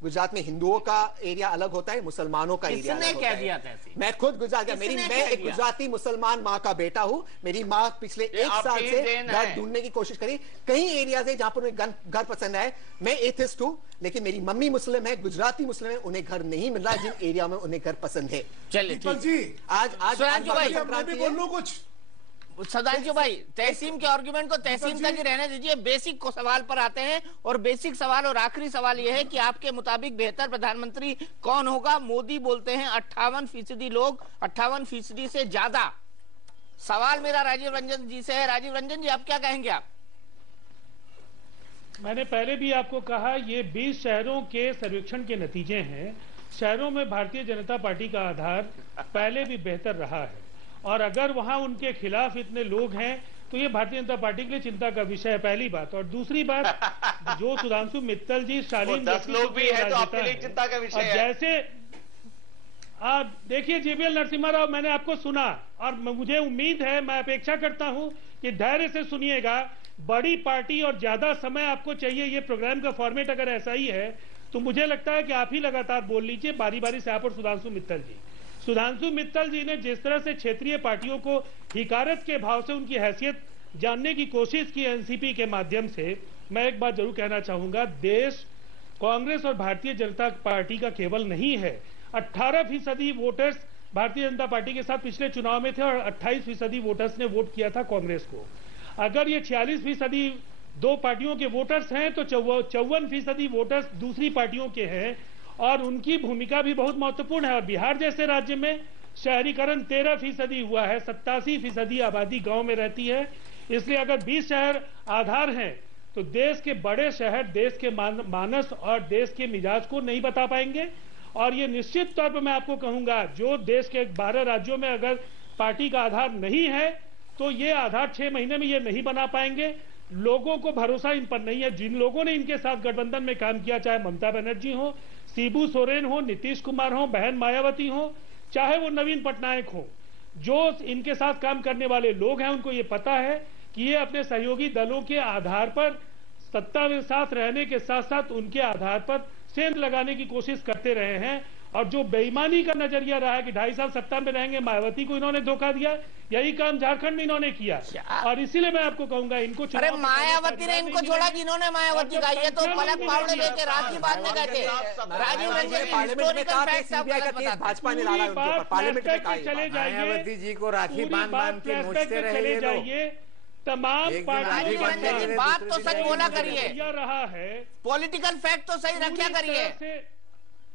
गुजरात में हिंदुओं का एरिया अलग होता है, मुसलमानों का एरिया अलग होता है। मैं खुद गुजरात गया, मैं एक गुजराती मुसलमान माँ का बेटा हूँ। मेरी माँ पिछले 1 साल से घर ढूंढने की कोशिश करी। कई एरियाज है जहां पर उन्हें घर पसंद आए। मैं एथिस्ट हूँ, लेकिन मेरी मम्मी मुस्लिम है, गुजराती मुस्लिम है, उन्हें घर नहीं मिल रहा जिन एरिया में उन्हें घर पसंद है। चलिए कुछ सदांशु भाई, तहसीम के आर्गुमेंट को तहसीम तक ही रहने दीजिए। बेसिक को सवाल पर आते हैं, और बेसिक सवाल और आखिरी सवाल यह है कि आपके मुताबिक बेहतर प्रधानमंत्री कौन होगा? मोदी बोलते हैं 58% लोग, 58% से ज्यादा। सवाल मेरा राजीव रंजन जी से है। राजीव रंजन जी, आप क्या कहेंगे? आप मैंने पहले भी आपको कहा, ये 20 शहरों के सर्वेक्षण के नतीजे हैं। शहरों में भारतीय जनता पार्टी का आधार पहले भी बेहतर रहा है, और अगर वहां उनके खिलाफ इतने लोग हैं तो ये भारतीय जनता पार्टी के लिए चिंता का विषय है, पहली बात। और दूसरी बात, जो सुधांशु मित्तल जी, शालीन 10 लोग भी है तो आपके लिए चिंता का विषय है। जैसे आप देखिए JBL नरसिम्हा राव, मैंने आपको सुना और मुझे उम्मीद है, मैं अपेक्षा करता हूं कि धैर्य से सुनिएगा। बड़ी पार्टी और ज्यादा समय आपको चाहिए, ये प्रोग्राम का फॉर्मेट अगर ऐसा ही है तो मुझे लगता है कि आप ही लगातार बोल लीजिए, बारी बारी से आप और सुधांशु मित्तल जी। सुधांशु मित्तल जी ने जिस तरह से क्षेत्रीय पार्टियों को हिकारत के भाव से उनकी हैसियत जानने की कोशिश की एनसीपी के माध्यम से, मैं एक बात जरूर कहना चाहूंगा, देश कांग्रेस और भारतीय जनता पार्टी का केवल नहीं है। 18% वोटर्स भारतीय जनता पार्टी के साथ पिछले चुनाव में थे और 28% वोटर्स ने वोट किया था कांग्रेस को। अगर ये 46% दो पार्टियों के वोटर्स हैं तो 54% वोटर्स दूसरी पार्टियों के हैं, और उनकी भूमिका भी बहुत महत्वपूर्ण है। और बिहार जैसे राज्य में शहरीकरण 13% हुआ है, 87% आबादी गांव में रहती है। इसलिए अगर 20 शहर आधार हैं तो देश के बड़े शहर देश के मानस और देश के मिजाज को नहीं बता पाएंगे। और ये निश्चित तौर पर मैं आपको कहूंगा, जो देश के 12 राज्यों में अगर पार्टी का आधार नहीं है तो ये आधार 6 महीने में ये नहीं बना पाएंगे। लोगों को भरोसा इन पर नहीं है। जिन लोगों ने इनके साथ गठबंधन में काम किया, चाहे ममता बनर्जी हो, शिबू सोरेन हो, नीतीश कुमार हो, बहन मायावती हो, चाहे वो नवीन पटनायक हो, जो इनके साथ काम करने वाले लोग हैं, उनको ये पता है कि ये अपने सहयोगी दलों के आधार पर सत्ता में साथ रहने के साथ साथ उनके आधार पर सेंध लगाने की कोशिश करते रहे हैं। और जो बेईमानी का नजरिया रहा है कि 2.5 साल सत्ता में रहेंगे, मायावती को इन्होंने धोखा दिया, यही काम झारखंड में इन्होंने किया। और इसीलिए मैं आपको कहूंगा, इनको अरे मायावती ने इनको छोड़ा, जिन्होंने मायावती का, ये तो पलक पावड़े लेके राखी बांधने गए थे। राजीव रंजन भाजपा ने पार्लियामेंट में कहा, मायावती जी को राखी बांध के नोचते रहे। तमाम पार्टियों बात तो सच बोला करिए, रहा है पॉलिटिकल फैक्ट तो सही रखा करिए,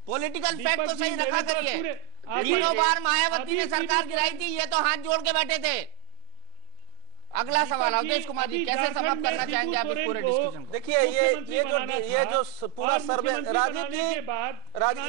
पॉलिटिकल फैक्ट तो सही रखा करिए। 3 बार मायावती ने सरकार गिराई थी, ये तो हाथ जोड़ के बैठे थे। अगला सवाल अवधेश कुमार जी, कैसे समाप्त करना चाहेंगे आप इस पूरे डिस्कशन को? देखिए, ये जो पूरा सर्वे, राजीव जी,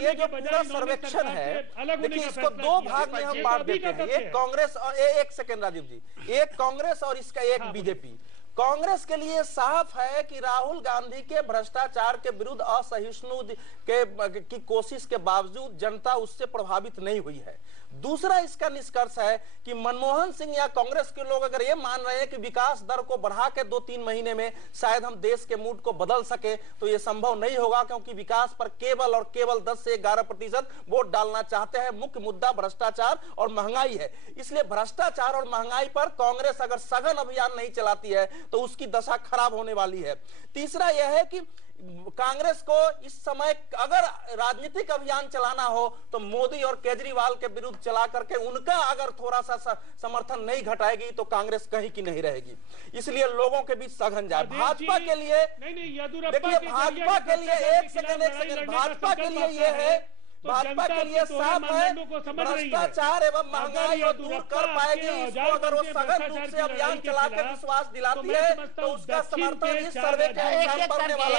ये जो पूरा सर्वेक्षण है, देखिए इसको 2 भाग में हम बांट देते हैं। एक कांग्रेस और एक सेकंड राजीव जी, एक कांग्रेस और इसका एक बीजेपी। कांग्रेस के लिए साफ है कि राहुल गांधी के भ्रष्टाचार के विरुद्ध असहिष्णु की कोशिश के बावजूद जनता उससे प्रभावित नहीं हुई है। दूसरा इसका निष्कर्ष है कि मनमोहन सिंह या कांग्रेस के लोग अगर ये मान रहे हैं कि विकास दर को बढ़ा के 2-3 महीने में शायद हम देश के मूड को बदल सके, तो ये संभव नहीं होगा, क्योंकि विकास पर केवल और केवल 10 से 11% वोट डालना चाहते हैं। मुख्य मुद्दा भ्रष्टाचार और महंगाई है। इसलिए भ्रष्टाचार और महंगाई पर कांग्रेस अगर सघन अभियान नहीं चलाती है तो उसकी दशा खराब होने वाली है। तीसरा यह है कि कांग्रेस को इस समय अगर राजनीतिक अभियान चलाना हो तो मोदी और केजरीवाल के विरुद्ध चला करके उनका अगर थोड़ा सा समर्थन नहीं घटाएगी तो कांग्रेस कहीं की नहीं रहेगी। इसलिए लोगों के बीच सघन जाए। भाजपा के लिए देखिए, भाजपा के लिए एक सेकंड भाजपा के लिए यह है, भाजपा के लिए साफ है, भ्रष्टाचार एवं महंगाई को दूर कर पाएगी। इसको अगर वो सघन रूप से अभियान चलाकर विश्वास दिलाती है तो उसका समर्थन इस सर्वे के अनुसार बढ़ने वाला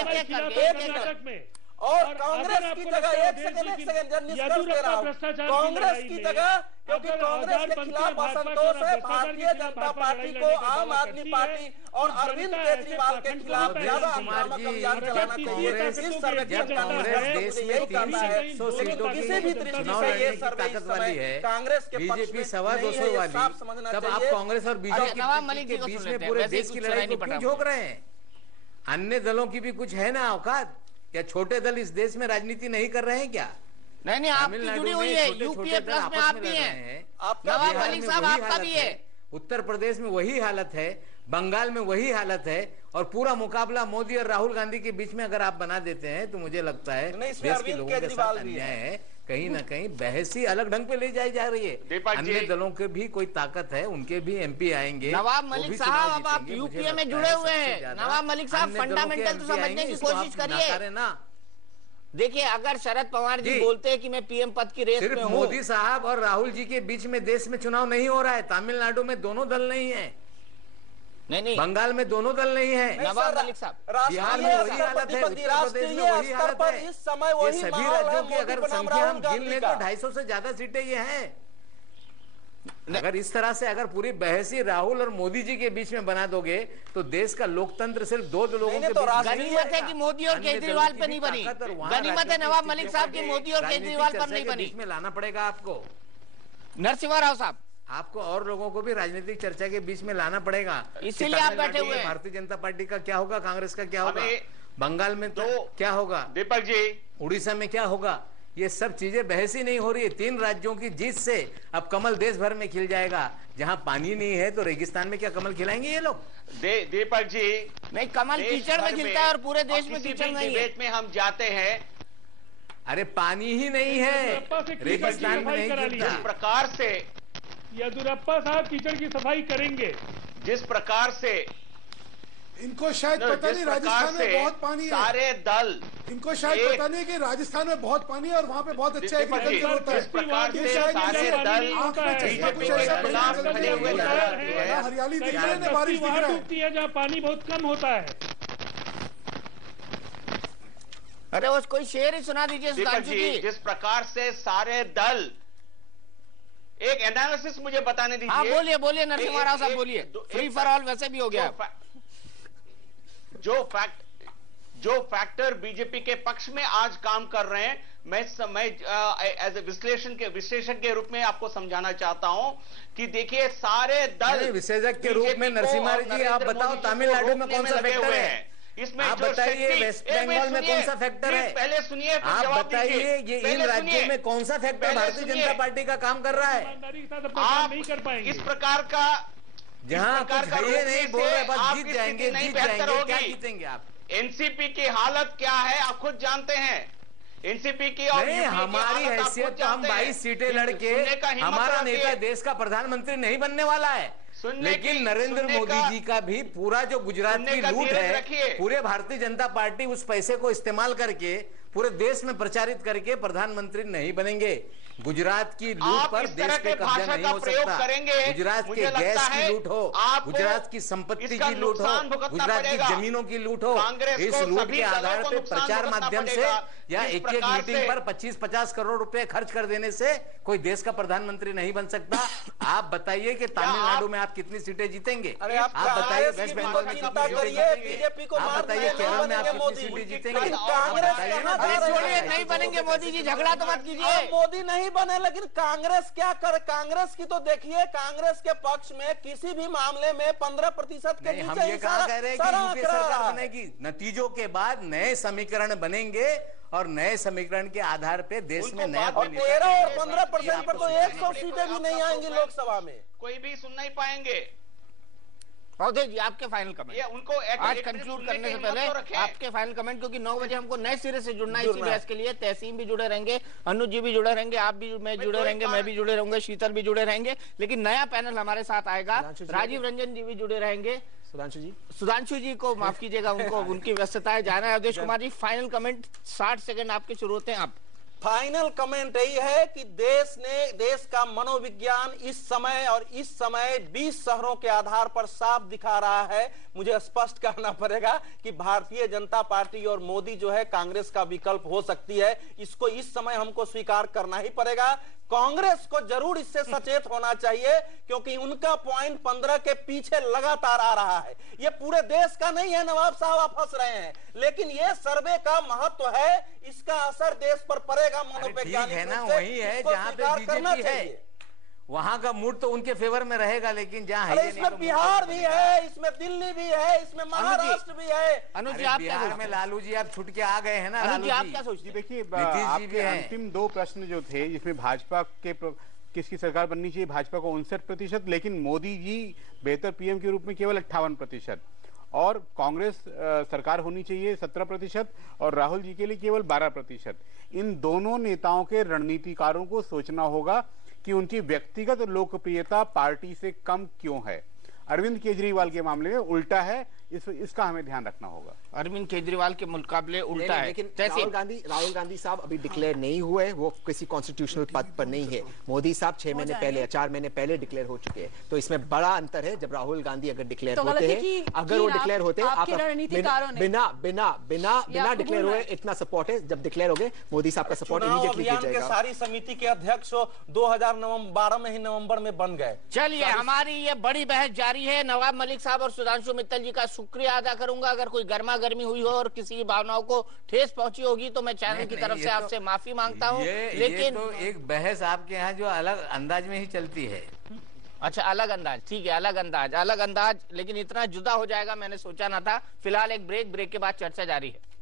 है। और कांग्रेस की जगह एक सेकंड निष्कर्ष दे रहा हूं, कांग्रेस की जगह, क्योंकि कांग्रेस के खिलाफ असंतोष है, भारतीय जनता पार्टी को, आम आदमी पार्टी और अरविंद केजरीवाल के खिलाफ ज्यादा आक्रामक अभियान चलाना चाहिए। इस सर्वे के यही कहना है, लेकिन किसी भी दृष्टि से ये सर्वे इस समय कांग्रेस के पक्ष में नहीं है, ये साफ समझना चाहिए। आप कांग्रेस और बीजेपी के बीच में पूरे देश की लड़ाई को क्यों झोंक रहे हैं? अन्य दलों की भी कुछ है ना औकात? क्या छोटे दल इस देश में राजनीति नहीं कर रहे हैं क्या? नहीं, आपकी जुड़ी हुई है, यूपीए प्लस में आप भी हैं, नवाब मलिक साहब आपका भी है, उत्तर प्रदेश में वही हालत है, बंगाल में वही हालत है, और पूरा मुकाबला मोदी और राहुल गांधी के बीच में अगर आप बना देते हैं तो मुझे लगता है देश के लोगों के साथ अन्याय है। कहीं ना कहीं बहस ही अलग ढंग पे ले जाई जा रही है। अन्य दलों के भी कोई ताकत है, उनके भी एमपी आएंगे। नवाब मलिक साहब, अब आप यूपीए में जुड़े हुए हैं, नवाब मलिक साहब फंडामेंटल तो समझने की कोशिश करिए ना। देखिए, अगर शरद पवार जी बोलते हैं कि मैं पीएम पद की रेस में हूं, मोदी साहब और राहुल जी के बीच में देश में चुनाव नहीं हो रहा है। तमिलनाडु में दोनों दल नहीं है, नहीं, बंगाल में दोनों दल नहीं है। नवाब मलिक साहब, बिहार में वही हालत है, उत्तर प्रदेश में वही हालत है। इस समय वही सभी राज्यों की अगर संख्या हम गिन लें तो 250 से ज्यादा सीटें ये हैं। अगर इस तरह से अगर पूरी बहस ही राहुल और मोदी जी के बीच में बना दोगे तो देश का लोकतंत्र सिर्फ दो लोगों के बीच। गनीमत है कि मोदी और केजरीवाल पे नहीं बनी, गनीमत है नवाब मलिक साहब की मोदी और केजरीवाल पर नहीं बनी। में लाना पड़ेगा आपको, नरसिम्हा राव साहब, आपको और लोगों को भी राजनीतिक चर्चा के बीच में लाना पड़ेगा। इसीलिए आप बैठे हुए हैं। भारतीय जनता पार्टी का क्या होगा, कांग्रेस का क्या होगा, बंगाल में तो क्या होगा, दीपक जी उड़ीसा में क्या होगा, ये सब चीजें बहस ही नहीं हो रही है। 3 राज्यों की जीत से अब कमल देश भर में खिल जाएगा। जहां पानी नहीं है तो रेगिस्तान में क्या कमल खिलाएंगे ये लोग? दीपक जी, नहीं, कमल कीचड़ में खिलता है और पूरे देश में कीचड़ नहीं है। में हम जाते हैं, अरे पानी ही नहीं है, रेगिस्तान में नहीं खिलता। जिस प्रकार से येदियुरप्पा साहब कीचड़ की सफाई करेंगे, जिस प्रकार से इनको शायद पता नहीं राजस्थान में बहुत पानी है, सारे दल इनको शायद पता नहीं कि राजस्थान में बहुत पानी है और वहाँ पे बहुत अच्छा एग्रीकल्चर होता है। इस प्रकार से सारे दल बीजेपी के खिलाफ खड़े हुए नजर आते हैं। हरियाली दिख रही है, बारिश दिख रहा है, जहाँ पानी बहुत कम होता है। अरे वो कोई शेर ही सुना दीजिए सुधांशु जी। जिस प्रकार से सारे दल, एक एनालिसिस मुझे बताने दीजिए। हाँ, बोलिए बोलिए नरसिम्हा राव साहब, बोलिए। फ्री फॉर ऑल वैसे भी हो गया। जो फैक्टर बीजेपी के पक्ष में आज काम कर रहे हैं, मैं एज ए विश्लेषक के रूप में आपको समझाना चाहता हूं कि देखिए सारे दल विश्लेषक के रूप में नरसिम्हा जी आप बताओ तमिलनाडु में कौन सा फैक्टर है, इसमें आप बताइए। वेस्ट बंगाल में कौन सा फैक्टर है, पहले सुनिए, आप बताइए। ये इन राज्यों में कौन सा फैक्टर भारतीय जनता पार्टी का काम कर रहा है? आप नहीं कर पाएंगे इस प्रकार का, जहां कुछ ये नहीं बोल रहे, बस जीत जाएंगे, क्या जीतेंगे आप? एनसीपी की हालत क्या है आप खुद जानते हैं। एनसीपी की और हमारी हैसियत तो हम 22 सीटें लड़के, हमारा नेता देश का प्रधानमंत्री नहीं बनने वाला है, लेकिन नरेंद्र मोदी जी का भी पूरा जो गुजरात की लूट है, पूरे भारतीय जनता पार्टी उस पैसे को इस्तेमाल करके पूरे देश में प्रचारित करके प्रधानमंत्री नहीं बनेंगे। गुजरात की लूट पर देश पे कब्जा नहीं हो सकता। गुजरात के गैस की लूट हो, गुजरात की संपत्ति की लूट हो, गुजरात की जमीनों की लूट हो, इस लूट के आधार पे प्रचार माध्यम से या एक एक मीटिंग पर 25-50 करोड़ रुपए खर्च कर देने से कोई देश का प्रधानमंत्री नहीं बन सकता। आप बताइए कि तमिलनाडु में आप कितनी सीटें जीतेंगे? आप बताइए वेस्ट बंगाल में कितनी सीटें जीतेंगे? आप बताइए केरल में आप कितनी सीटें जीतेंगे? नहीं बनेंगे मोदी जी, झगड़ा तो मत कीजिए। मोदी नहीं बने, लेकिन कांग्रेस क्या कर? कांग्रेस की तो देखिए, कांग्रेस के पक्ष में किसी भी मामले में 15% के नीचे। हम ये कहा कह रहे हैं कि यूपीए सरकार बनेगी, नतीजों के बाद नए समीकरण बनेंगे और नए समीकरण के आधार पे देश में नया 13 और 15% पर तो 100 सीटें भी नहीं आएंगी लोकसभा में, कोई भी सुन नहीं पाएंगे। अवधेश जी, आपके फाइनल कमेंट उनको आज कंक्लूड करने से पहले आपके फाइनल कमेंट, क्योंकि 9 बजे हमको नए सिरे से जुड़ना है इसी बहस के लिए। तहसीन भी जुड़े रहेंगे, अनुज जी भी जुड़े रहेंगे, आप भी मैं जुड़े रहेंगे, मैं भी जुड़े रहूंगा, शीतल भी जुड़े रहेंगे। लेकिन नया पैनल हमारे साथ आएगा, राजीव रंजन जी भी जुड़े रहेंगे। सुधांशु जी को माफ कीजिएगा, उनको उनकी व्यस्तताएं जाना है। Awadhesh Kumar ji, final comment 60 second आपके शुरू होते हैं। आप फाइनल कमेंट यही है कि देश का मनोविज्ञान इस समय 20 शहरों के आधार पर साफ दिखा रहा है। मुझे स्पष्ट कहना पड़ेगा कि भारतीय जनता पार्टी और मोदी जो है कांग्रेस का विकल्प हो सकती है। इसको इस समय हमको स्वीकार करना ही पड़ेगा। कांग्रेस को जरूर इससे सचेत होना चाहिए, क्योंकि उनका पॉइंट 15 के पीछे लगातार आ रहा है। ये पूरे देश का नहीं है नवाब साहब, आप फंस रहे हैं, लेकिन ये सर्वे का महत्व है, इसका असर देश पर पड़ेगा। मनोवैज्ञानिक है ना, वही है जहाँ पे बीजेपी है, वहां का मूड तो उनके फेवर में रहेगा। लेकिन जहाँ है इसमें बिहार भी है, इसमें दिल्ली भी है, इसमें महाराष्ट्र भी है। अनुज जी, आप बिहार में लालू जी आप छुट के आ गए हैं ना। अनुज जी, आप क्या सोचते हैं? देखिए, नीतीश जी भी हैं। अंतिम 2 प्रश्न जो थे, जिसमें भाजपा के किसकी सरकार बननी चाहिए, भाजपा को 59%, लेकिन मोदी जी बेहतर पीएम के रूप में केवल 58%, और कांग्रेस सरकार होनी चाहिए 17% और राहुल जी के लिए केवल 12%। इन दोनों नेताओं के रणनीतिकारों को सोचना होगा कि उनकी व्यक्तिगत लोकप्रियता पार्टी से कम क्यों है। अरविंद केजरीवाल के मामले में उल्टा है, इसका हमें ध्यान रखना होगा। अरविंद केजरीवाल के मुकाबले उल्टा है। लेकिन राहुल गांधी साहब अभी डिक्लेयर नहीं हुए, वो किसी कॉन्स्टिट्यूशनल पद पर नहीं है। मोदी साहब 6 महीने पहले, 4 महीने पहले डिक्लेयर हो चुके हैं। तो इसमें बड़ा अंतर है। जब राहुल गांधी अगर डिक्लेयर होते हैं, अगर वो डिक्लेयर होते हैं, बिना डिक्लेयर हुए इतना सपोर्ट है। जब डिक्लेयर हो गए, मोदी साहब का सपोर्ट इमीडिएटली दिया जाएगा। सारी समिति के अध्यक्ष 2012 में ही नवंबर में बन गए। चलिए, हमारी ये बड़ी बहस जारी है। नवाब मलिक साहब और सुधांशु मित्तल जी का शुक्रिया अदा करूंगा। अगर कोई गर्मा गर्मी हुई हो और किसी की भावनाओं को ठेस पहुंची होगी तो मैं चैनल की तरफ से आपसे माफी मांगता हूं। लेकिन तो एक बहस आपके यहाँ जो अलग अंदाज में ही चलती है। अच्छा, अलग अंदाज, ठीक है, अलग अंदाज, लेकिन इतना जुदा हो जाएगा मैंने सोचा ना था। फिलहाल एक ब्रेक के बाद चर्चा जारी है।